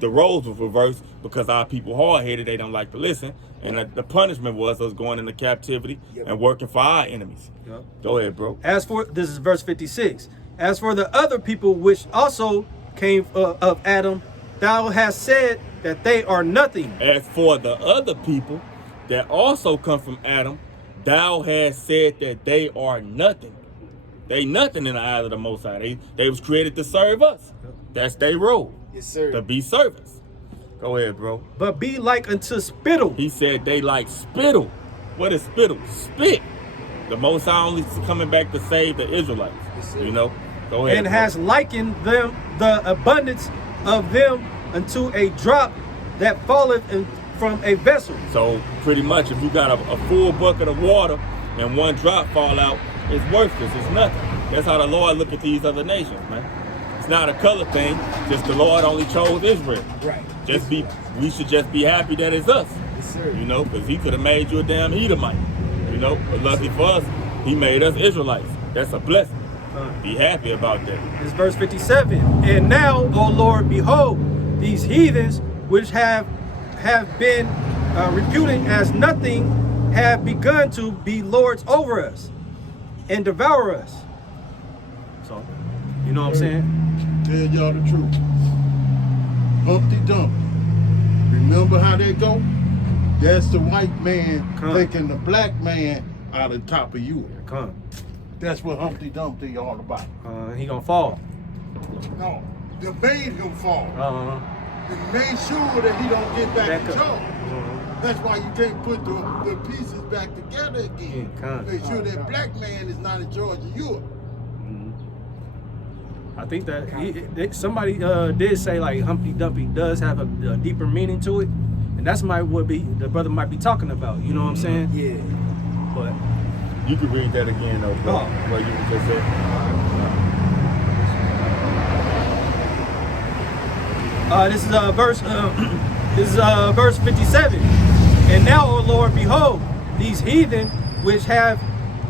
The roles was reversed because our people hard-headed. They don't like to listen. And the punishment was us going into captivity and working for our enemies. Yep. Go ahead, bro. As for, this is verse 56. As for the other people which also came of Adam, thou hast said that they are nothing. As for the other people that also come from Adam, thou hast said that they are nothing. They nothing in the eyes of the Most High. They was created to serve us. That's their role. Yes, sir. To be servants. Go ahead, bro. But be like unto spittle. He said they like spittle. What is spittle? Spit. The Most High only coming back to save the Israelites. Yes, sir. You know? Go ahead. And bro. has likened them, the abundance of them, unto a drop that falleth from a vessel. So pretty much if you got a full bucket of water and one drop fall out, it's worthless. It's nothing. That's how the Lord look at these other nations, man. It's not a color thing. Just the Lord only chose Israel. Right. We should just be happy that it's us. Yes, sir. You know, because he could have made you a damn Edomite. You know, but lucky for us, he made us Israelites. That's a blessing. Be happy about that. It's verse 57. And now, O Lord, behold, these heathens which have been reputed as nothing have begun to be lords over us and devour us. So, you know what I'm saying? Tell y'all the truth. Humpty Dumpty. Remember how they go? That's the white man taking the black man out of top of you. Come. That's what Humpty Dumpty all about. He gonna fall. No, they made him fall. They made sure that he don't get back in charge. That's why you can't put the pieces back together again. Make sure that black man is not in charge of you. I think that somebody did say like Humpty Dumpty does have a deeper meaning to it, and that's what the brother might be talking about. You know what I'm saying? Yeah. But You can read that again, though, bro. What you just said. This is verse 57. And now, O Lord, behold, these heathen which have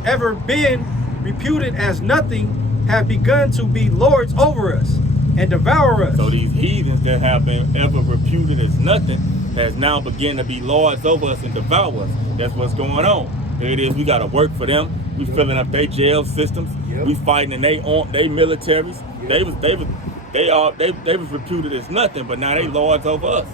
ever been reputed as nothing have begun to be lords over us and devour us. So these heathens that have been ever reputed as nothing has now begun to be lords over us and devour us. That's what's going on. Here it is. We got to work for them. We filling up their jail systems. We fighting in they militaries. They was reputed as nothing, but now they lords over us.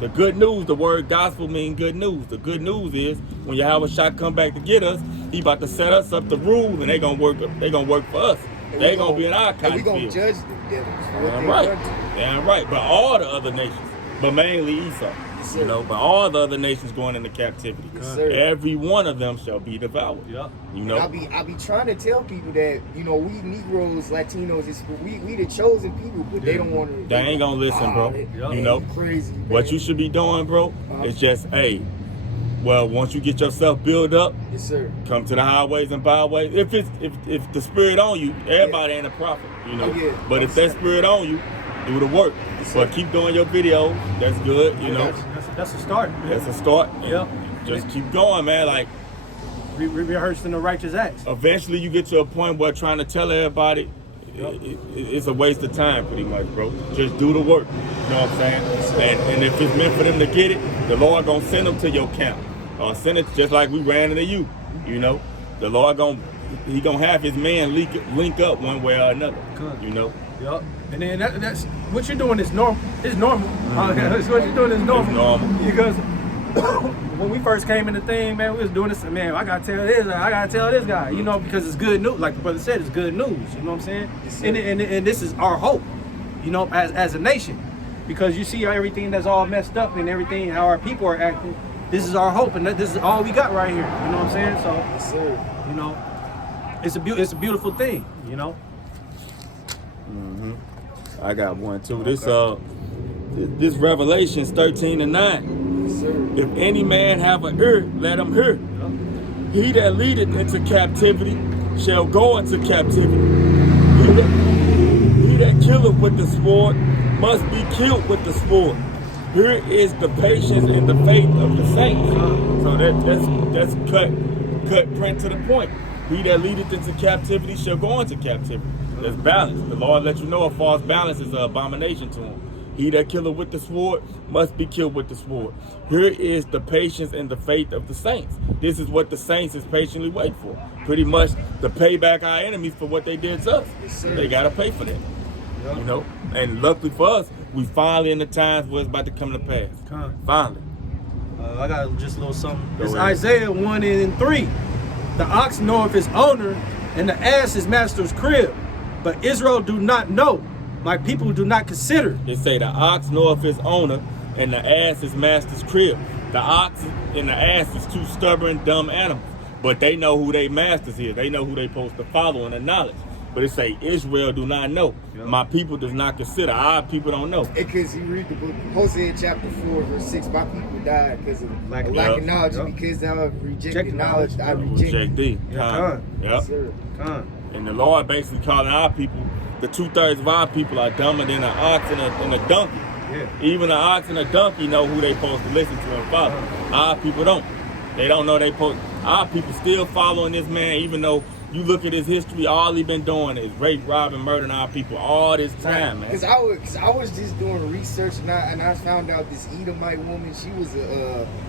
The good news, the word gospel mean good news. The good news is when Yahweh Shai come back to get us, he about to set us up the rules, and they gonna work for us. They gonna be in our country. And we gonna judge the devils for what Damn they right. done to. Damn right. But all the other nations, but mainly Esau. Yes, You know, but all the other nations going into captivity. Yes, sir. Every one of them shall be devoured. Yeah. You know. I be trying to tell people that, you know, we Negroes, Latinos, we the chosen people, but they don't want to. They ain't gonna listen, bro. You know. Crazy. Man. What you should be doing, bro, is just, hey, well, once you get yourself built up, Yes, sir. come to the highways and byways. If the spirit on you, everybody ain't a prophet, you know. But if that spirit on you, do the work. But keep doing your videos. That's good, you know. That's a start. Man. That's a start. Yeah. Just keep going, man. Like, rehearsing the righteous acts. eventually you get to a point where trying to tell everybody it's a waste of time, pretty much, bro. Just do the work. You know what I'm saying? And if it's meant for them to get it, the Lord gonna send them to your camp. Send it just like we ran into you. You know, the Lord gonna have his man link up one way or another. You know. Yep. And then that's what you're doing is normal. It's normal. What you're doing is normal. It's normal. Because when we first came in the thing, man, we was doing this. Man, I gotta tell this. I gotta tell this guy. You know, because it's good news. Like the brother said, it's good news. You know what I'm saying? Yes, and this is our hope. You know, as a nation, because you see everything that's all messed up and everything how our people are acting. This is our hope, and this is all we got right here. You know what I'm saying? So, Yes, sir. you know, it's a beautiful thing. You know. I got one too. This Revelations 13:9. Yes, sir. If any man have an ear, let him hear. He that leadeth into captivity shall go into captivity. He that killeth with the sword must be killed with the sword. Here is the patience and the faith of the saints. So that's cut print to the point. He that leadeth into captivity shall go into captivity. There's balance. The Lord let you know a false balance is an abomination to him. He that killeth with the sword must be killed with the sword. Here is the patience and the faith of the saints. This is what the saints is patiently waiting for. Pretty much to pay back our enemies for what they did to us. They got to pay for that. You know? And luckily for us, we finally in the times where it's about to come to pass. Finally. I got just a little something. Go It's ahead. Isaiah 1:3. The ox knoweth his owner, and the ass his master's crib. But Israel do not know. My people do not consider. It say the ox knoweth his owner, and the ass his master's crib. The ox and the ass is two stubborn, dumb animals. But they know who they masters is. They know who they supposed to follow in the knowledge. But it say Israel do not know. Yep. My people does not consider. Our people don't know. Because you read the book, Hosea chapter 4, verse 6, my people died because of lack of knowledge. Yep. Because thou have rejected knowledge, I reject thee. Yep. Yes, sir. And the Lord basically calling our people, the 2/3 of our people are dumber than an ox and a donkey. Yeah. Even an ox and a donkey know who they supposed to listen to and follow. Our people don't. They don't know they supposed. Our people still following this man, even though you look at his history, all he been doing is rape, robbing, murdering our people all this time, man. Because I was just doing research and I found out this Edomite woman, she was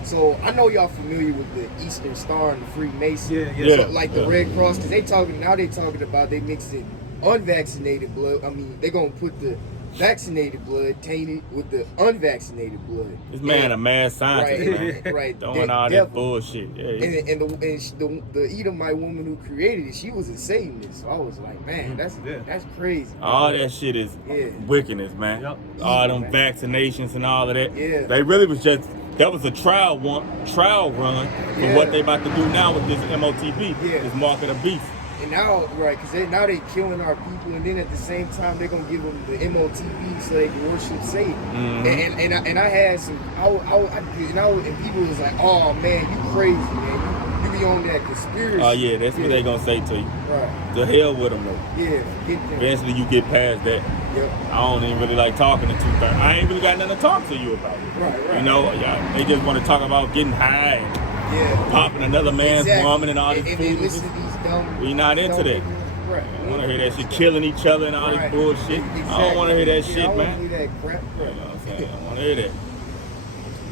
so I know y'all familiar with the Eastern Star and the Freemason. Yeah. So, like the Red Cross, because they talking about they mixing unvaccinated blood. I mean, they gonna put the vaccinated blood tainted with the unvaccinated blood. This man a mad scientist, man. Right. Doing all this bullshit. Yeah, and the Edomite woman who created it, she was a Satanist. So I was like, man, that's crazy. All that shit is wickedness, man. Yep. All them vaccinations and all of that. Yeah. They really was just, that was a trial run for what they about to do now with this MOTB, this mark of the beast. And now, because they killing our people, and then at the same time they're gonna give them the MOTB so they can worship Satan. Mm-hmm. And I had some, and people was like, oh man, you crazy, man, you be on that conspiracy. Oh yeah, that's what they gonna say to you. Right. The hell with them though. Yeah, forget them. Eventually you get past that. Yep. I don't even really like talking to 2/3. I ain't really got nothing to talk to you about. Right. You know, they just want to talk about getting high and popping another man's woman and all this foolishness. We not into that. Right. I want to hear that shit, killing each other and all this bullshit. Exactly. I don't want to hear that shit, man. Hear that crap. You know what I'm saying? I don't want to hear that.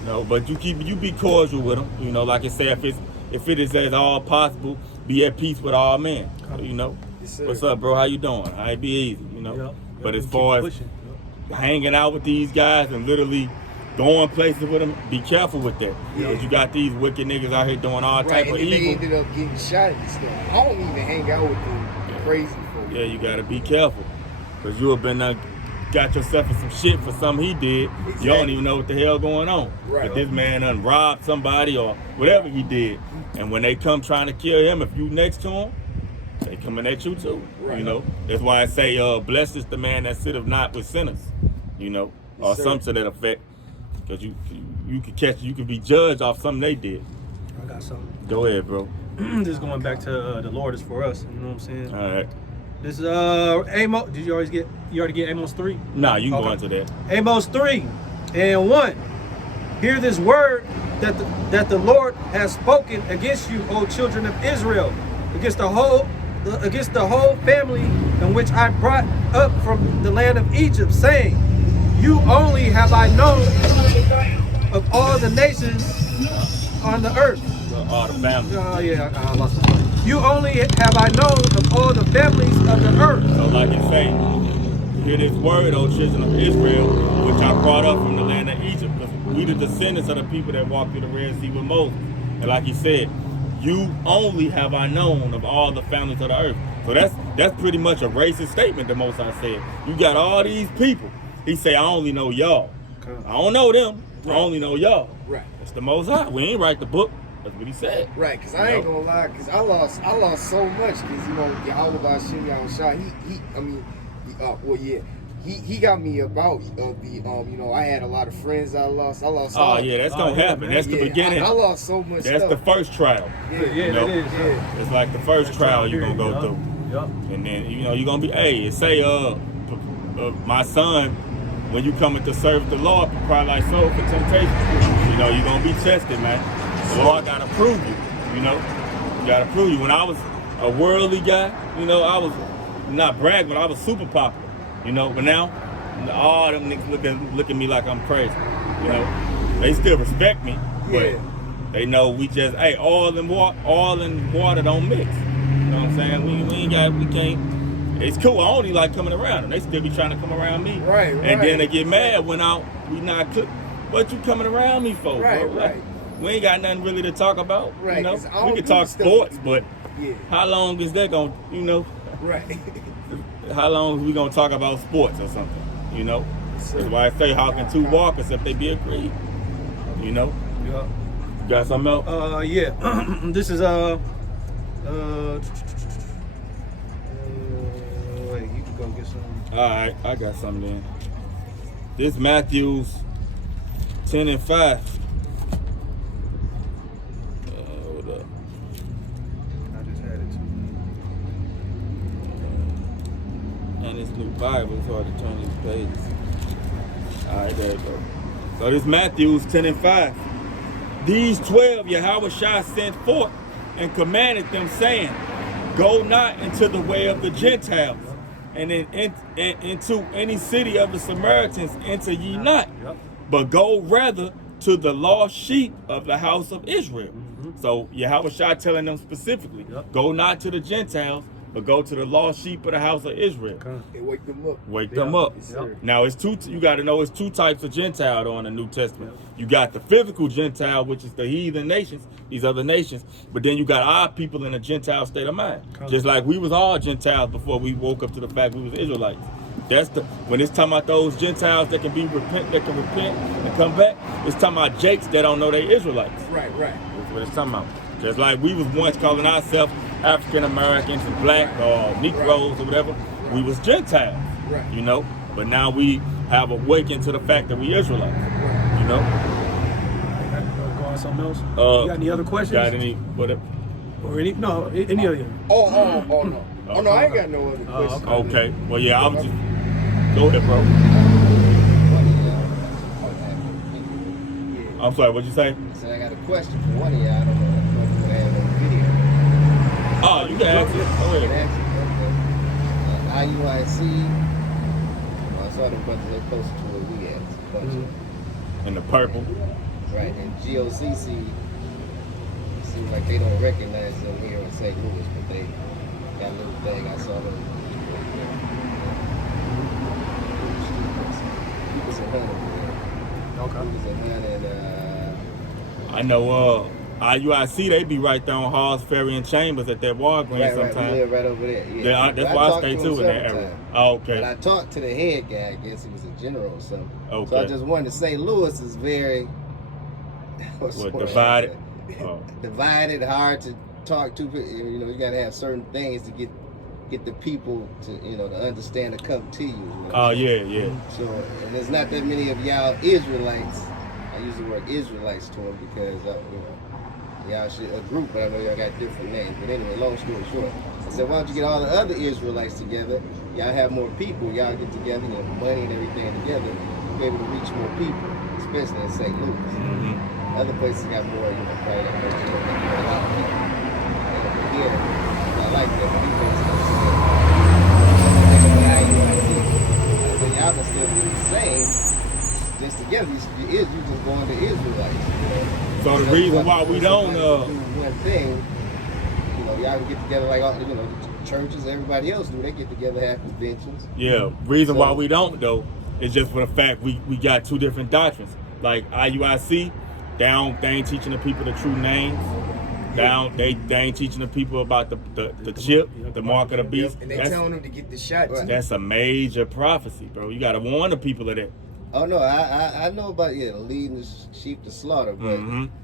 No, but you be cordial with them. You know, like I say, if it is at all possible, be at peace with all men. You know. Yes, what's up, bro? How you doing? I be easy. You know. Yep. But as far as hanging out with these guys and literally going places with them, be careful with that. Because you got these wicked niggas out here doing all type of evil. They ended up getting shot and stuff. I don't even hang out with them crazy folks. Yeah, you gotta be careful. Because you have been got yourself in some shit for something he did. Exactly. You don't even know what the hell going on. Right. But this man done robbed somebody or whatever he did. And when they come trying to kill him, if you next to him, they coming at you too. Right. You know? That's why I say, blessed is the man that sitteth not with sinners. You know? Or some to that effect. Because you could be judged off something they did. I got something. Go ahead, bro. Just going back to the Lord is for us. You know what I'm saying? All right. This is Amos. Did you already get Amos 3? Nah, you can go into that. Amos 3:1. Hear this word that the Lord has spoken against you, O children of Israel, against the whole family in which I brought up from the land of Egypt, saying, you only have I known of all the nations on the earth. All the families. Oh yeah, I lost my point. You only have I known of all the families of the earth. So like it say, hear this word, O children of Israel, which I brought up from the land of Egypt. Because we the descendants of the people that walked through the Red Sea with Moses. And like he said, you only have I known of all the families of the earth. So that's pretty much a racist statement the Most High said. You got all these people. He say, I only know y'all. I don't know them. Right. I only know y'all. Right. It's the Most High. We ain't write the book. That's what he said. Right, because I ain't gonna lie, because I lost so much, because, you know, Yahweh Bashim Yahushua, he got me about you know, I had a lot of friends I lost. Oh, yeah, that's gonna happen. That's the beginning. I lost so much That's stuff. the first trial. Yeah, you know? It is. Yeah. It's like the first trial you're gonna go through. Yep. And then, you know, you're gonna be, say, my son when you coming to serve the Lord, probably like soul for temptation. You know, you're gonna be tested, man. The Lord gotta prove you. You know, you gotta prove you. When I was a worldly guy, you know, I was not bragging, but I was super popular. You know, but now all them niggas look at me like I'm crazy. You know, they still respect me, but they know we just oil and water don't mix. You know what I'm saying? We can't. It's cool. I only like coming around them. They still be trying to come around me. Right. And then they get mad when we not cook. What you coming around me for, bro? Like, we ain't got nothing really to talk about. Right. You know, we can do talk stuff. sports, but how long is that gonna? You know. Right. How long is we gonna talk about sports or something? You know. That's why I say, how can two walk except they be agreed? You know. Yeah. You got something else? Yeah. This is wait, you can go get some. All right, I got something then. This Matthew's 10:5. Hold up. I just had it too. And this new Bible, it's hard to turn these pages. All right, there you go. So this Matthew's 10:5. These 12 Yahushua sent forth and commanded them, saying, go not into the way of the Gentiles, and into any city of the Samaritans enter ye not, but go rather to the lost sheep of the house of Israel. So Yahushua telling them specifically, go not to the Gentiles, but go to the lost sheep of the house of Israel. And wake them up. Wake them up. Now it's two. You got to know it's two types of Gentile though in the New Testament. You got the physical Gentile, which is the heathen nations, these other nations. But then you got our people in a Gentile state of mind, just like we was all Gentiles before we woke up to the fact we was Israelites. That's when it's talking about those Gentiles that can repent and come back. It's talking about Jakes that don't know they Israelites. Right. That's what it's talking about. Just like we was once calling ourselves African Americans and black or Negroes or whatever, we was Gentiles, you know. But now we have awakened to the fact that we Israelites, you know. Go on something else. You got any other questions? Got any? Whatever. Or any? No, any other? Oh no. Oh no, I ain't got no other questions. Okay. Well, yeah, I was just. Go ahead, bro. I'm sorry. What'd you say? So I got a question for one of y'all. I don't know if you have on video. Oh, you can ask it. Go ahead. IUIC. I saw them brothers look closer to where we at. In the purple. Right, and GOCC seems like they don't recognize them here in St. Louis, but they got a little thing. I saw them. People's a hundred. Okay. People's a hundred. I know. IUIC, they be right there on Hall's Ferry and Chambers at that Walgreens Right, sometimes. we live right over there. Yeah, that's why I stay too in that area. Oh, okay. But I talked to the head guy. I guess he was a general or something. Okay. So I just wondered. St. Louis is very divided. Divided, hard to talk to. You know, you got to have certain things to get the people to to understand to come to you. Oh yeah. So, and there's not that many of y'all Israelites. I use the word Israelites to them because y'all should a group, but I know y'all got different names. But anyway, long story short, I said, why don't you get all the other Israelites together? Y'all have more people. Y'all get together, money and everything together, you'll be able to reach more people, especially in St. Louis. Other places got more, probably got more, a lot of people. And here, I like that people I said, y'all can still be the same. Just together, you just going to Israelites. So the reason why we don't one thing, y'all can get together like all the churches, everybody else do. They get together, have conventions. Yeah, reason why we don't though is just for the fact we got two different doctrines. Like IUIC, they ain't teaching the people the true names. They ain't teaching the people about the chip, the mark of the beast. And they telling them to get the shot. That's a major prophecy, bro. You gotta warn the people of that. Oh no, I know about leading the sheep to slaughter, but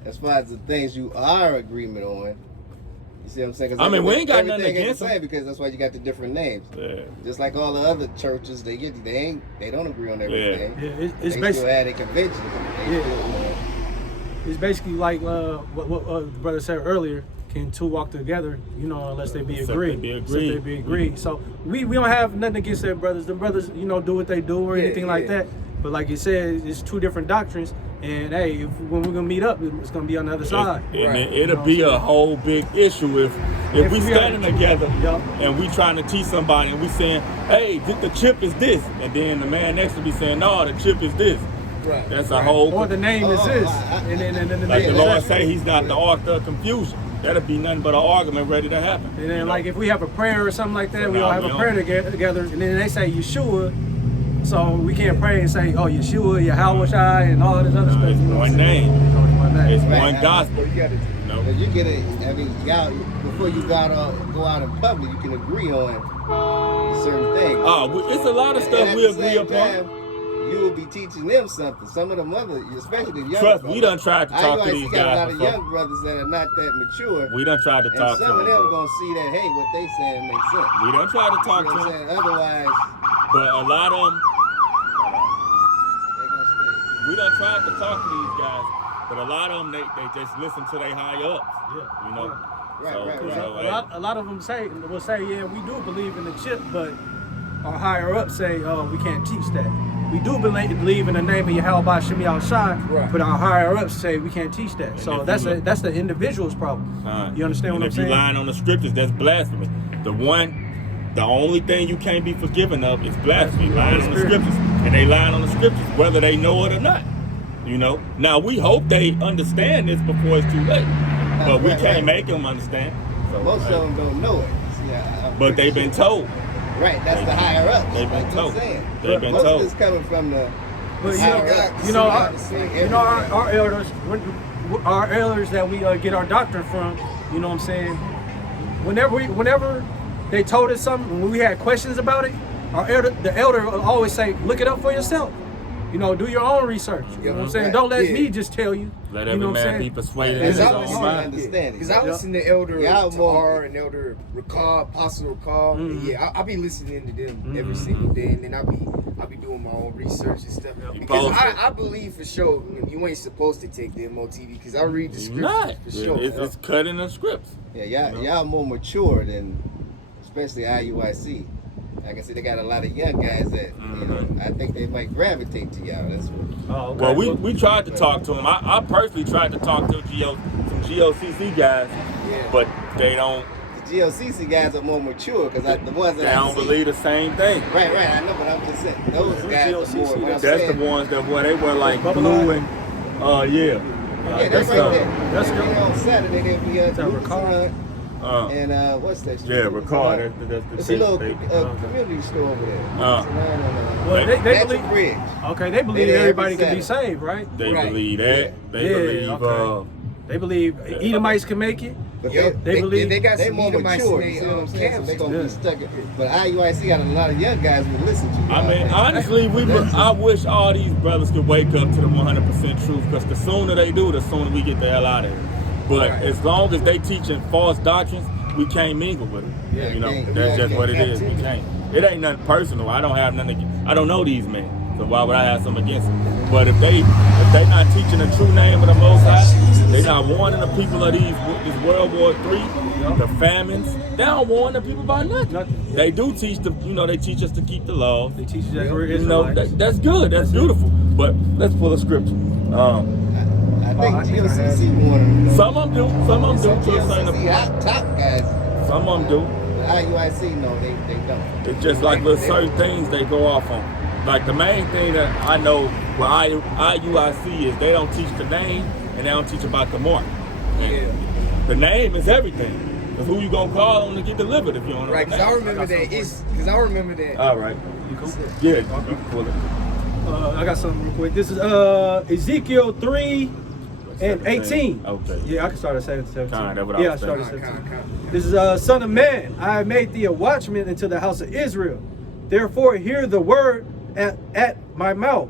as far as the things you are agreement on, you see what I'm saying? I mean, we ain't got nothing against them because that's why you got the different names. Yeah. Just like all the other churches, they don't agree on everything. Yeah, it's they basically still had a convention. It's basically like what the brother said earlier. Can two walk together, unless they be agreed. So we don't have nothing against their brothers. The brothers, do what they do or anything like that. But like you said, it's two different doctrines. And hey, when we're gonna meet up, it's gonna be on the other side. And it'll be a whole big issue if we standing together and we trying to teach somebody and we saying, hey, the chip is this, and then the man next to me saying, no, the chip is this. Right. That's a whole. Or the name is this. And like the Lord say, He's not the author of confusion. That'll be nothing but an argument ready to happen. And then like if we have a prayer or something like that, we all have a prayer together, and then they say Yeshua. So we can't pray and say, oh, Yeshua, Yahweh, and all this other stuff. It's one name. It's one gospel. Because you get it, I mean, y'all, before you go out in public, you can agree on certain things. Oh, it's a lot of stuff we agree upon. You will be teaching them something. Some of them others, especially the young Trust, brothers. we done tried to talk to these got a lot guys of before. young brothers that are not that mature. We done tried to talk to them. Some of them gonna see that, hey, what they saying makes sense. We done tried to talk You know to what them. I'm saying? Otherwise, But a lot of them, they gonna stay. we done tried to talk to these guys, but a lot of them, they just listen to their high ups. Yeah. You know? Right. A lot of them will say, yeah, we do believe in the chip, but our higher ups say, oh, we can't teach that. We do believe in the name of Yahweh Shem Yahushua, but our higher ups say we can't teach that. And So that's the individual's problem. You understand what I'm saying? If you lying on the scriptures, that's blasphemy. The only thing you can't be forgiven of is blasphemy, lying on the scriptures. And they lying on the scriptures, whether they know it or not. You know? Now, we hope they understand this before it's too late. But we can't make them understand. So, Most of them don't know it. But they've been told. Right, that's the higher ups. They've been like told. you're saying. They've been Most told. of it's coming from the But higher ups. our elders that we get our doctrine from, you know what I'm saying? Whenever they told us something, when we had questions about it, the elder will always say, look it up for yourself. You know, do your own research. You know what I'm saying? Don't let me just tell you. Let you every know what I'm man be saying? persuaded in Because his I own was mind. understanding. Because I listen to Elder Y'all more- Tahar and Elder Rakal, Apostle Rakal. And yeah, I'll be listening to them every single day, and then I'll be doing my own research and stuff. Because I believe for sure you ain't supposed to take the MOTV because I read the scriptures Not. for sure. It's cut in the scripts. Yeah, y'all more mature than, especially IUIC. Like I said, they got a lot of young guys that, you know, I think they might gravitate to y'all. That's what. Well, we tried to talk to them. I personally tried to talk to some GOCC guys, but they don't. The GOCC guys are more mature because the ones that They don't believe the same thing. Right, I know, but I'm just saying those guys are more. What I'm That's saying, the ones that they were like blue and Yeah, that's right there. That's You good. know, on Saturday they'll be at Ricard? and what's that street? Ricard. That's It's a little community store over there. Well, they That's believe. a bridge. Okay, they believe They there everybody every can be saved, right? They Right. believe that. They Yeah, believe. okay. They believe Edomites can make it. But Yep, they believe they got they some more Edomites mature. in You see their what I'm saying? So camps. they gonna Yeah. be stuck. But IUIC got a lot of young guys who listen to you. I mean, honestly, I wish all these brothers could wake up to the 100% truth, because the sooner they do, the sooner we get the hell out of here. But as long as they teaching false doctrines, we can't mingle with them. Yeah, You know, can't. that's Yeah, just what it can't. is. We can't. It ain't nothing personal. I don't have nothing. I don't know these men, so why would I have something against them? But if they not teaching the true name of the Most High, they not warning the people of this World War III, the famines. They don't warn the people about nothing. They do teach they teach us to keep the laws. They teach you that we're You know, Israelites. that's good. That's beautiful. But let's pull a scripture. I think GOCC one. Some of them do. Some of them do. To a certain GOCC point. top guys. Some of them do. But IUIC, no, they don't. It's just like little certain things they go off on. Like the main thing that I know with IUIC is they don't teach the name and they don't teach about the mark. And the name is everything. Because who you gonna call on to get delivered if you don't know Right, the because name? I remember that. All right. You cool? Yeah, you can pull it. I got something real quick. This is Ezekiel 3 and 18. Okay. Yeah, I can start at 17. Kind, that's what I Yeah, I was started at thinking. 17. This is Son of Man, I have made thee a watchman into the house of Israel. Therefore hear the word at my mouth,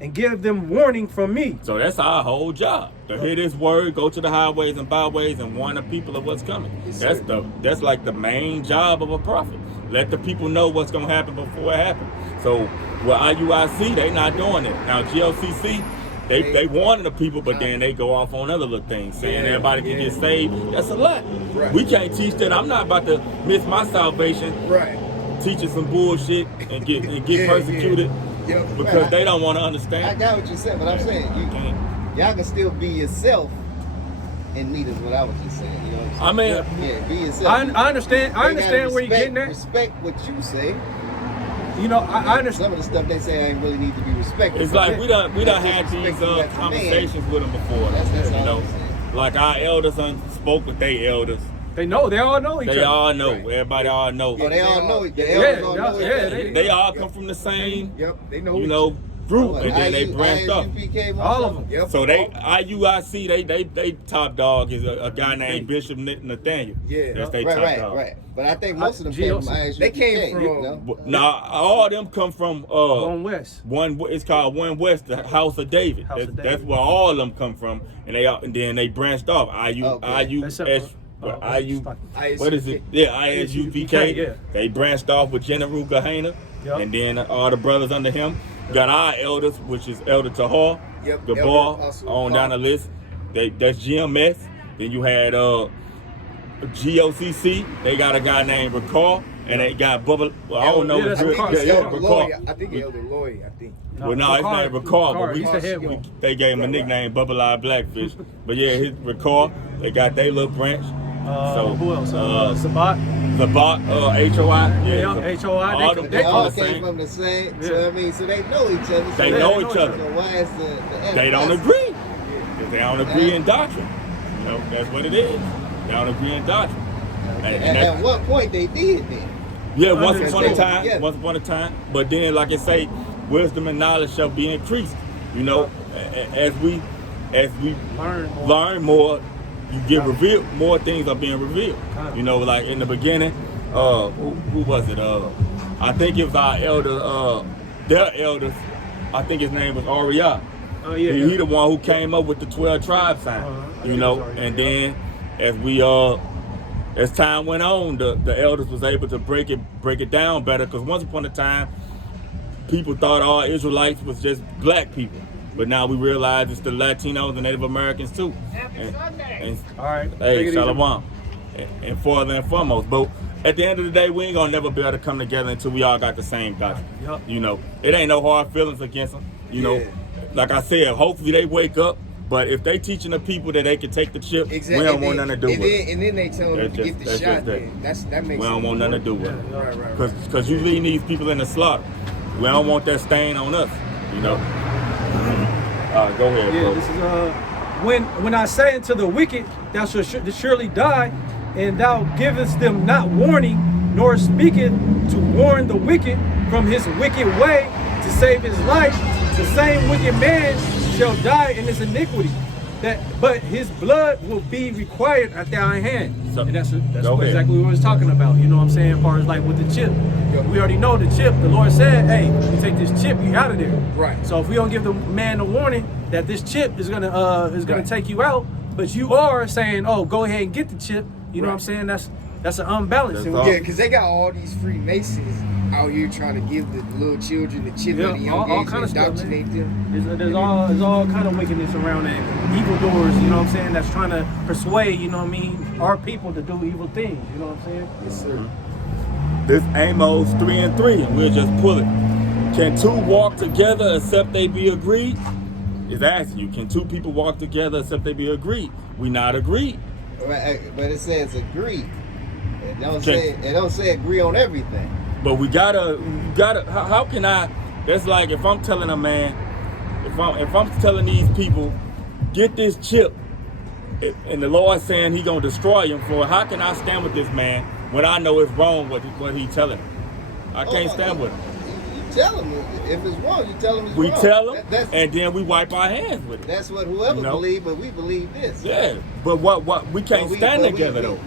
and give them warning from me. So that's our whole job. To hear this word, go to the highways and byways and warn the people of what's coming. That's like the main job of a prophet. Let the people know what's gonna happen before it happens. So with IUIC, they not doing it. Now GLCC, they warning the people, but then they go off on other little things, saying everybody can get saved. That's a lot. Right. We can't teach that. I'm not about to miss my salvation Right. teaching some bullshit and get persecuted. Yep. because they don't want to I understand. got what you said, but I'm saying y'all can still be yourself and meet is what I was just saying. You know what I'm saying? I mean, Yeah, be yourself. I understand. I They understand gotta where you're getting at. Respect what you say. You know, I understand. Some of the stuff they say ain't really need to be respected. it's like we done That's had just these respecting that man. conversations with them before. That's You all know, I'm saying. like our elders spoke with their elders. They know. They all know each other. They all know. Right. Everybody all know. Oh, they all know it. The Yeah, elders all know yeah, it. They all come from the same, Yep, they know. you know, group, What, and then they branched off. ISUP came All off of them. Yep. So they IUIC, they top dog is a guy named Bishop Nathaniel. Yeah. That's they top dog. Right. But I think most of them came GOC. from ISUP. They came from- you know? Now all of them come from Going west. It's called One West, the House of David. House of That's David. where all of them come from, and then they branched off. Except for- What is it? Yeah, ISUPK. yeah. They branched off with General Gehenna, Yep. and then all the brothers under him. Got our elders, which is Elder Tahar, Yep, Gabar, Elder Apostle on Tahar. down the list. That's GMS. Then you had GOCC. They got a guy named Ricard, and they got Bubba. Well, I don't know. Yeah, that's his- Ricard. yeah, Elder Lloyd. Ricard. I think Elder Lloyd. I think. Well, no, his name Ricard, but He's the head one. they gave him a nickname, Bubble Eye Blackfish. But yeah, his Ricard, they got their little branch. So Who else? Sabat. The bot, HOI. Yeah, so HOI. all They them- They all all the came same. from the same. Yeah. So I mean, so they know each other. They so know know each each other. So why is the They don't agree. They don't agree in doctrine. You know, that's what it is. They don't agree in doctrine. And that's- At what point they did then? yeah, once Understand. upon a time, Yeah. once upon a time. But then, like I say, wisdom and knowledge shall be increased. You know, as we learn more, you get revealed. More things are being revealed. You know, like in the beginning, who was it? I think it was our elder, their elders. I think his name was Ariah. Oh yeah. He the one who came up with the 12 tribe sign. You know, and then as time went on, the elders was able to break it down better. Because once upon a time, people thought all Israelites was just black people, but now we realize it's the Latinos and Native Americans too. And All right. hey, Take it easy. shalom. And further and foremost, but at the end of the day, we ain't gonna never be able to come together until we all got the same doctrine. Yup. You know, it ain't no hard feelings against them. You know, Yeah. like I said, hopefully they wake up. But if they teaching the people that they can take the chip, Exactly. we don't want nothing to do with it. And then they tell them That's to just- get the that's shot. just that. Then that makes. We don't want nothing to do with it. Right. Because you leave these people in the slaughter. We don't want that stain on us, you know. Go ahead, Yeah, bro. this is when I say unto the wicked, thou shalt surely die, and thou givest them not warning, nor speaketh to warn the wicked from his wicked way to save his life, the same wicked man shall die in his iniquity. But his blood will be required at thy hand. So, And that's go ahead. exactly what I was talking about. You know what I'm saying? As far as like with the chip. We already know the chip. The Lord said, hey, you take this chip, you out of there. Right. So if we don't give the man a warning that this chip is gonna take you out, but you are saying, oh, go ahead and get the chip, you know what I'm saying? That's an unbalance. That's And Yeah, because they got all these Freemasons out here trying to give the little children the chip at a young all age kind and of stuff, indoctrinate man. them. There's all kind of wickedness around that. Evildoers, you know what I'm saying? That's trying to persuade, you know what I mean, our people to do evil things, you know what I'm saying? Yes, sir. This Amos 3:3, and we'll just pull it. Can two walk together except they be agreed? It's asking you, can two people walk together except they be agreed? We not agreed. Right, but it says agree. It don't say agree on everything. But we gotta. How can I? That's like if I'm telling a man, if I'm telling these people, get this chip, and the Lord saying He gonna destroy him for it. How can I stand with this man when I know it's wrong what he telling me? I can't stand with him. You tell him if it's wrong. You tell him it's We wrong. tell him, That's, and then we wipe our hands with it. that's what whoever You know? believe, but we believe this. Yeah, but what we can't stand together though.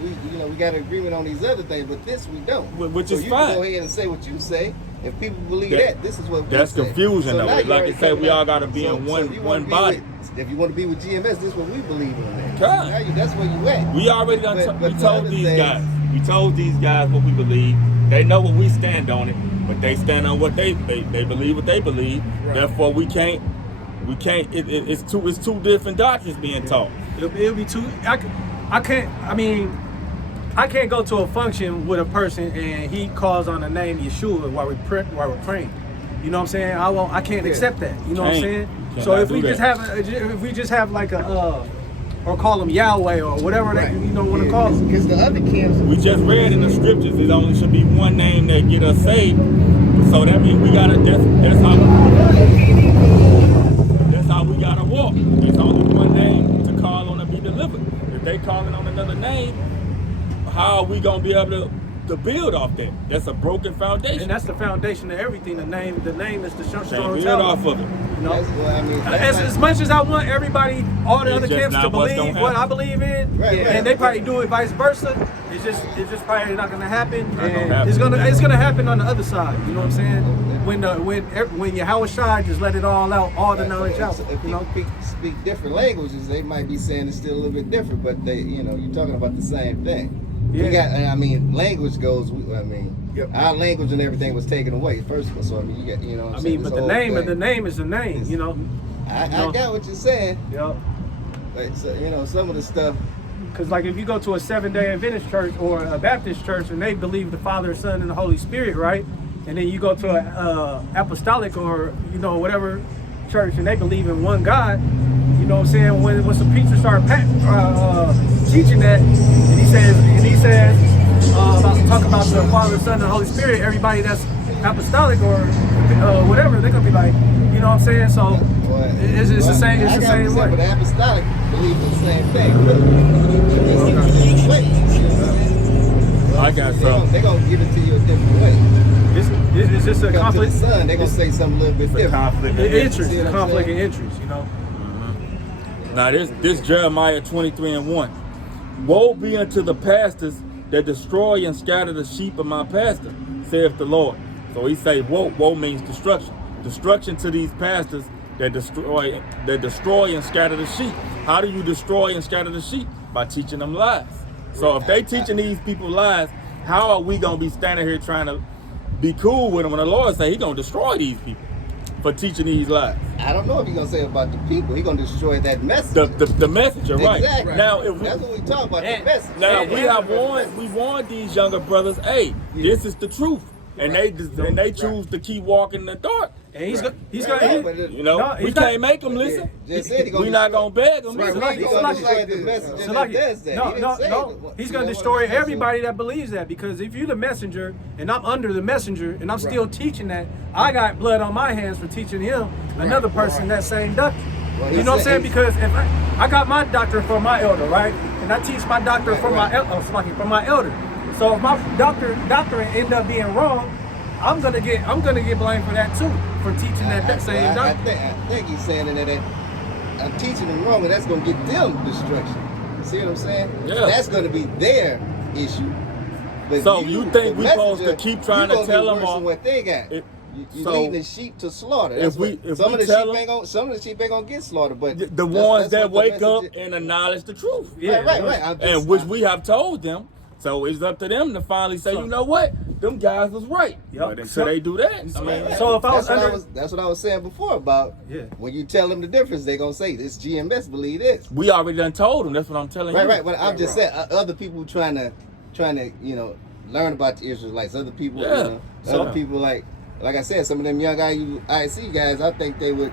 We got an agreement on these other things, but this we don't. Which so is you fine. Can go ahead and say what you say. If people believe That- that, this is what we That's say. confusion So though. now you Like already I said, coming we all out- gotta be in if you wanna one be body. if you want to be with GMS, this is what we believe in. God. Now that's where you at. We already done. But We the told other these things- guys. We told these guys what we believe. They know what we stand on it, but they stand on what they believe what they believe. Right. Therefore, we can't. It's two different doctrines being taught. It'll be too. I can't go to a function with a person and he calls on the name Yeshua while we're praying. You know what I'm saying? I can't accept that. You know what I'm saying? Can't So if do we that. just have like a or call them Yahweh or whatever they want to call them. Because the other camps, We just read in the scriptures it only should be one name that get us saved. So that means we gotta. That's how we gotta walk. There's only one name to call on and be delivered. If they calling on another name, how are we gonna be able to build off that? That's a broken foundation. And that's the foundation of everything. The name is the strong Can't build tower. off of it. You know? That's As much as I want everybody, all the It's other just camps not to what's believe gonna what I happen. believe in, Right. and they probably do it vice versa, it's just probably not gonna happen. Not gonna And happen. it's gonna happen on the other side. You know what I'm saying? When Yahweh Shai just let it all out, all the knowledge out. If You people know? speak different languages, they might be saying it's still a little bit different, but you're talking about the same thing. Yeah. We got, language goes. Yep. Our language and everything was taken away first of all. So you got, you know. What I'm saying? But This the whole name of thing. the name is the name. You know? I got what you're saying. Yeah. But so, some of the stuff. Because like if you go to a Seventh-day Adventist church or a Baptist church and they believe the Father, Son, and the Holy Spirit, right? And then you go to a apostolic or whatever church and they believe in one God. You know what I'm saying? When some preachers start teaching that, and he says talk about the Father, Son, and the Holy Spirit, everybody that's apostolic or whatever, they're gonna be like, you know what I'm saying? So it's the same. It's the same way. But the apostolic believe in the same thing. I got some. They're gonna give it to you a different way. It's just a Come to the conflict. Son, they're gonna say something a little bit different. Conflict. Interest, See what I'm conflict saying? and interest. You know. Now this Jeremiah 23:1. Woe be unto the pastors that destroy and scatter the sheep of my pastor, saith the Lord. So he say woe means destruction. Destruction to these pastors that destroy and scatter the sheep. How do you destroy and scatter the sheep? By teaching them lies. So if they teaching these people lies, how are we gonna be standing here trying to be cool with them when the Lord say he gonna destroy these people for teaching these lies? I don't know if he's gonna say about the people. He's gonna destroy that message. The messenger, right? Exactly. Now if we, That's what we talk about. The message. now we warned these younger brothers, hey, this is the truth. And they choose to keep walking in the dark. And he's gonna We can't make them listen. Just said he We not gonna beg them. Right, Listen. he's gonna destroy the message and he does that. He didn't say No. He's gonna that. destroy everybody that believes that, because if you're the messenger and I'm under the messenger and I'm still teaching that, I got blood on my hands for teaching him another person that same doctrine. Well, You know what I'm saying? he's- Because if I got my doctrine from my elder, right, and I teach my doctrine from my elder. So if my doctrine end up being wrong, I'm gonna get blamed for that too, for teaching that same doctrine. I think he's saying that I'm teaching them wrong, and that's gonna get them destruction. See what I'm saying? Yeah. That's gonna be their issue. But So you think the we supposed to messenger, keep trying you to gonna tell be them worse all? than what they got. You So leading the sheep to slaughter. if That's we- what, if some we of the tell sheep them- ain't gonna some of the sheep ain't gonna get slaughtered, but the that's- ones that's that what the wake up messenger- and acknowledge the truth, Yeah, right. and which we have told them. So it's up to them to finally say, you know what, them guys was right. Yep. But until they do that, I mean, So if I was that's what I was saying before about when you tell them the difference, they gonna say this GMS believe this. we already done told them. That's what I'm telling you. Right. But I'm just saying other people trying to learn about the Israelites. Other people, Yeah. other people like I said, some of them young IC guys, I think they would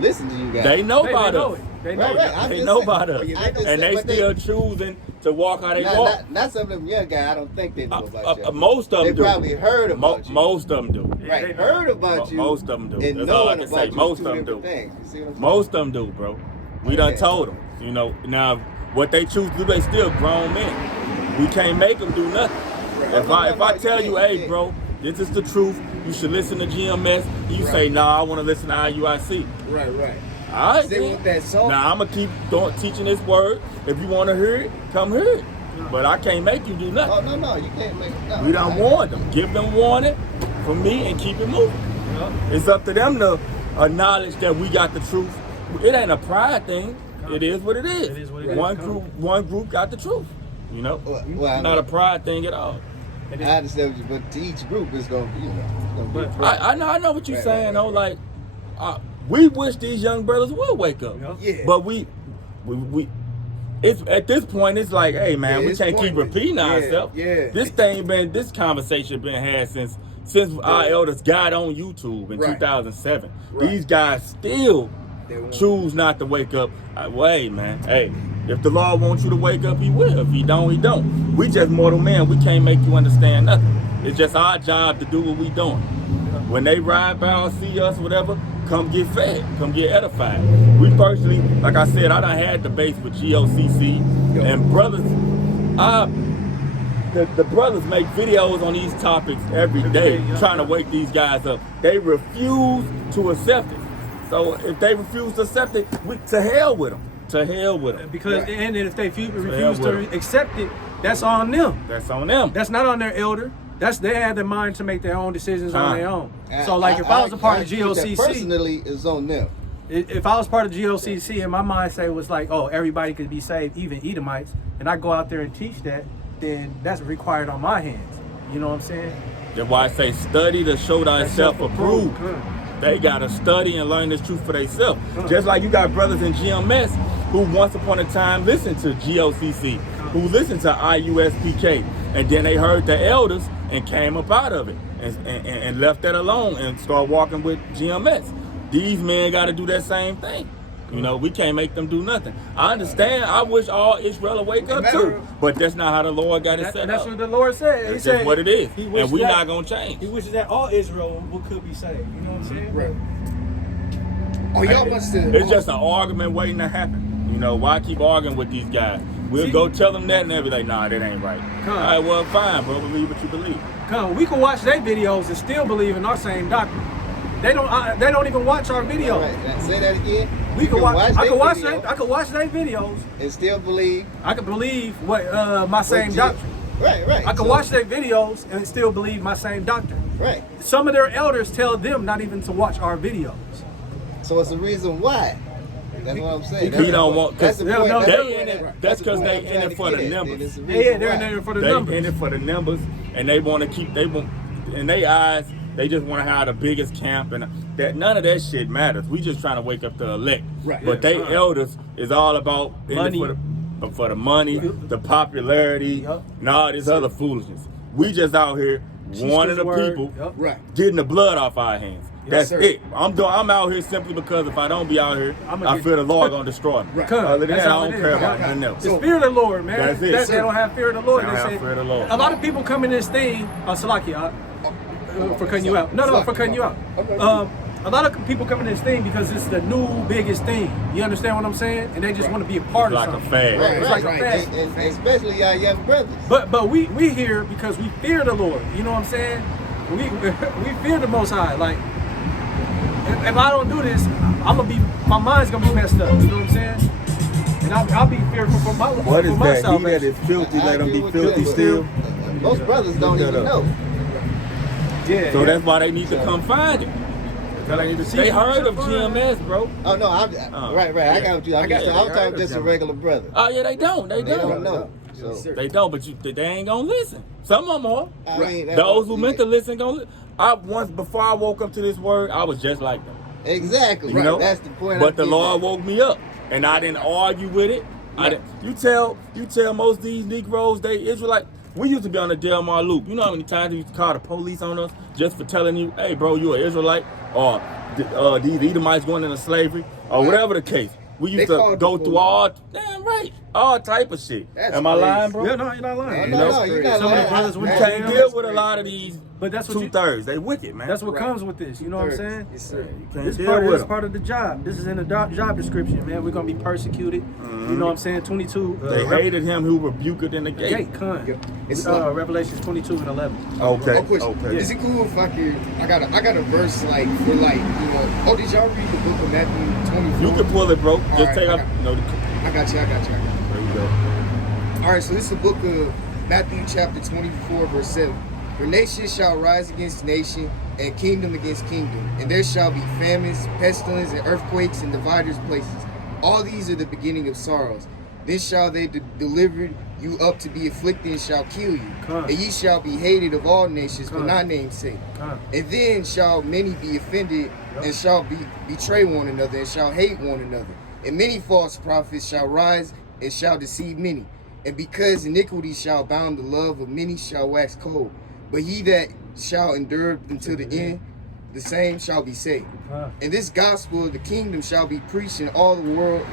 listen to you guys. They know They about know us. it. They know Right. it. I'm They just know saying. about us, I'm just and saying, they but still choosing to walk how they walk. Not some of them young guys. I don't think they know about you. Most of them do. They probably heard about you. Most of them do. Right, they heard about you. Most of them do. And That's all I knowing can say. about you Most is two of them do. different things. You see what I'm saying? Most of them do, bro. We done told them. Now, what they choose to do, they still grown men. We can't make them do nothing. If I tell you, hey, bro, this is the truth, you should listen to GMS, you say, nah, I want to listen to IUIC. Right. All right, They then. want that song. Now, I'm going to keep teaching this word. If you want to hear it, come hear it. But I can't make you do nothing. Oh, no, you can't make it. We done warned them. Give them warning from me and keep it moving. It's up to them to acknowledge that we got the truth. It ain't a pride thing. It is what it is. It is what it is. One group got the truth. You know? Well, Not a pride thing at all. I understand, but to each group, it's gonna be, it's gonna be a problem. I know what you're saying though. Like, we wish these young brothers would wake up. Yeah. But we it's at this point it's like, hey man, we it's can't keep pointless. repeating Yeah, ourselves. yeah. This conversation been had since since our elders got on YouTube in 2007, these guys still choose not to wake up. Wait, man. Hey, if the Lord wants you to wake up, he will. If he don't, he don't. We just mortal men. We can't make you understand nothing. It's just our job to do what we doing. When they ride by or see us, whatever, come get fed, come get edified. We personally, like I said, I done had debates with GOCC and brothers. The brothers make videos on these topics every day, trying to wake these guys up. They refuse to accept it. So if they refuse to accept it, to hell with them. To hell with them. Because and if they refuse to accept it, that's on them. That's on them. That's not on their elder. They have the mind to make their own decisions on their own. So like if I was a part of GOCC, personally, it's on them. If I was part of GOCC and my mindset was like, oh, everybody could be saved, even Edomites, and I go out there and teach that, then that's required on my hands. You know what I'm saying? That's why I say study to show thyself approved. They gotta study and learn this truth for themselves. Just like you got brothers in GMS who once upon a time listened to GOCC, who listened to IUSPK, and then they heard the elders and came up out of it and left that alone and started walking with GMS. These men gotta do that same thing. You know, we can't make them do nothing. I understand. I wish all Israel would wake up too, but that's not how the Lord got it set up. That's what the Lord said. He said what it is, and we're not gonna change. He wishes that all Israel could be saved. You know what I'm saying? Right. Oh, y'all must have. It's just an argument waiting to happen. You know, why keep arguing with these guys? We'll go tell them that and they'll be like, nah, that ain't right. All right, well, fine, bro. Believe what you believe. We can watch their videos and still believe in our same doctrine. They don't even watch our videos. Right. Say that again. I can watch their videos and still believe. I can believe what my same doctrine. Right. I can watch their videos and still believe my same doctrine. Right. Some of their elders tell them not even to watch our videos. So it's the reason why. That's what I'm saying. He don't want, that's the point. They in it. That's because they in it for the numbers. Yeah, they're in it for the numbers. They in it for the numbers, and they want to keep. They want in their eyes. They just want to have the biggest camp, and that none of that shit matters. We just trying to wake up the elect. Right. But they elders is all about money, for the money, the popularity, and all this other foolishness. We just out here wanting the people getting the blood off our hands. That's it. I'm out here simply because if I don't be out here, I feel the Lord gonna destroy me. Other than that, I don't care about nothing else. The fear of the Lord, man. That's it. They don't have fear of the Lord. They don't have fear of the Lord. A lot of people come in this thing, Salaki, for cutting you out. No, for cutting you out. A lot of people come in this thing because it's the new biggest thing. You understand what I'm saying? And they just want to be a part of something. It's like a fad. And especially our young brothers. But we here because we fear the Lord. You know what I'm saying? We fear the Most High. Like, if I don't do this, my mind's gonna be messed up. You know what I'm saying? And I'll be fearful for my salvation. What is that? He that is filthy, let him be filthy still. Most brothers don't even know. Yeah. So that's why they need to come find it. They heard of GMS, bro. Oh no, right. I got what you. I'm talking just a regular brother. Oh yeah, they don't. They don't know. So. They don't, but they ain't gonna listen. Some of them are. I mean, those who meant to listen gonna listen. Before I woke up to this word, I was just like them. Exactly. You know? That's the point. But the Lord woke me up, and I didn't argue with it. You tell most of these Negroes, they Israelite. We used to be on the Delmar Loop. You know how many times we used to call the police on us just for telling you, hey, bro, you an Israelite, or these Edomites going into slavery, or whatever the case. We used to go through all type of shit. Am I lying, bro? Yeah, no, you're not lying. No, you're not lying. We can't deal with a lot of these. But that's what 2/3. They wicked, man. That's what comes with this. You know what I'm saying? Yes, sir. You can't This deal with them. part of the job. This is in the job description, man. We're gonna be persecuted. You know what I'm saying? 22. They hated him who rebuked in the gate. It's Revelations 22 and 11. Okay. Is it cool if I got a verse like for like, you know? Oh, did y'all read the book of Matthew 24? You can pull it, bro. Just right, take up. No. I got you. There you go. All right, so this is the book of Matthew chapter 24, verse 7. For nation shall rise against nation, and kingdom against kingdom, and there shall be famines, pestilence, and earthquakes, and dividers places. All these are the beginning of sorrows. Then shall they deliver you up to be afflicted, and shall kill you. And ye shall be hated of all nations for my name's sake. And then shall many be offended, and shall betray one another, and shall hate one another. And many false prophets shall rise, and shall deceive many. And because iniquity shall abound, the love of many shall wax cold. But he that shall endure until the end, the same shall be saved. And this gospel of the kingdom shall be preached in all the world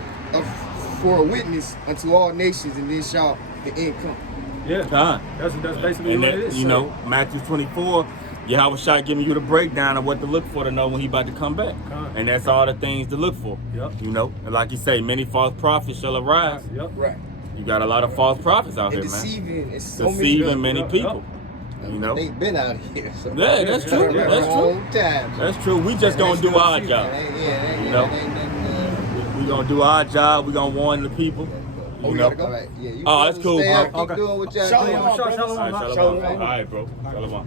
for a witness unto all nations, and then shall the end come. Yeah, that's basically and what that, it is. you know, Matthew 24, Yahweh Shai giving you the breakdown of what to look for to know when he about to come back. And that's all the things to look for. You know, and like you say, many false prophets shall arise. Right. You got a lot of false prophets out And here, deceiving, man. it's so Deceiving many people. You know? They've been out here. So Yeah, that's true. That's true. That's true. We just gonna do our job. You know? We gonna do our job. We gonna warn the people. You know? All right. Yeah, you Oh, that's cool, bro. Keep doing what y'all Shalom, doing. Shalom. All right, Shalom. All right, bro. Shalom. All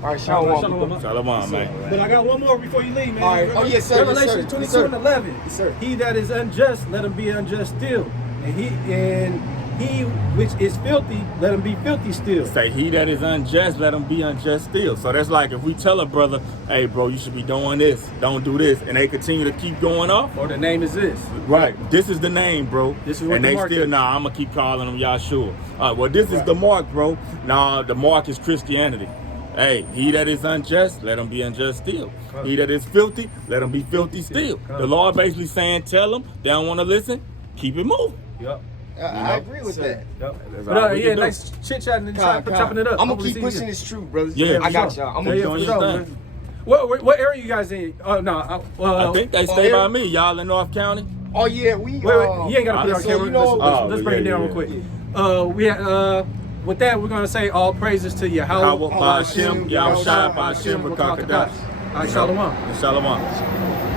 right, Shalom. Shalom, man. But I got one more before you leave, man. All right. Oh, yes, sir. Revelation 22:11. Yes, sir. He that is unjust, let him be unjust still. And he which is filthy, let him be filthy still. Say, he that is unjust, let him be unjust still. So that's like if we tell a brother, hey, bro, you should be doing this, don't do this, and they continue to keep going off. Or the name is this. Right. This is the name, bro. This is what and the they mark still, is. nah, I'm going to keep calling them Yahshua. All right, well, this is the mark, bro. Nah, the mark is Christianity. Hey, he that is unjust, let him be unjust still. He that is filthy, let him be filthy still. The Lord basically saying, tell them, they don't want to listen, keep it moving. Yep. I agree with that. But yeah, nice chit chatting and chopping it up. I'm gonna keep pushing this truth, brothers. Yeah, I got y'all. I'm Keep gonna doing your thing. What area you guys in? Oh no, I think they stay by me. Y'all in North County? Oh yeah, we. Wait, you ain't gotta put it on so camera. you know, Let's break it down real quick. We with that, we're gonna say all praises to Yahweh. Ba'ashem, Yahweh Shai, Ba'ashem, B'Kakadash. All right, Shalom. Shalom.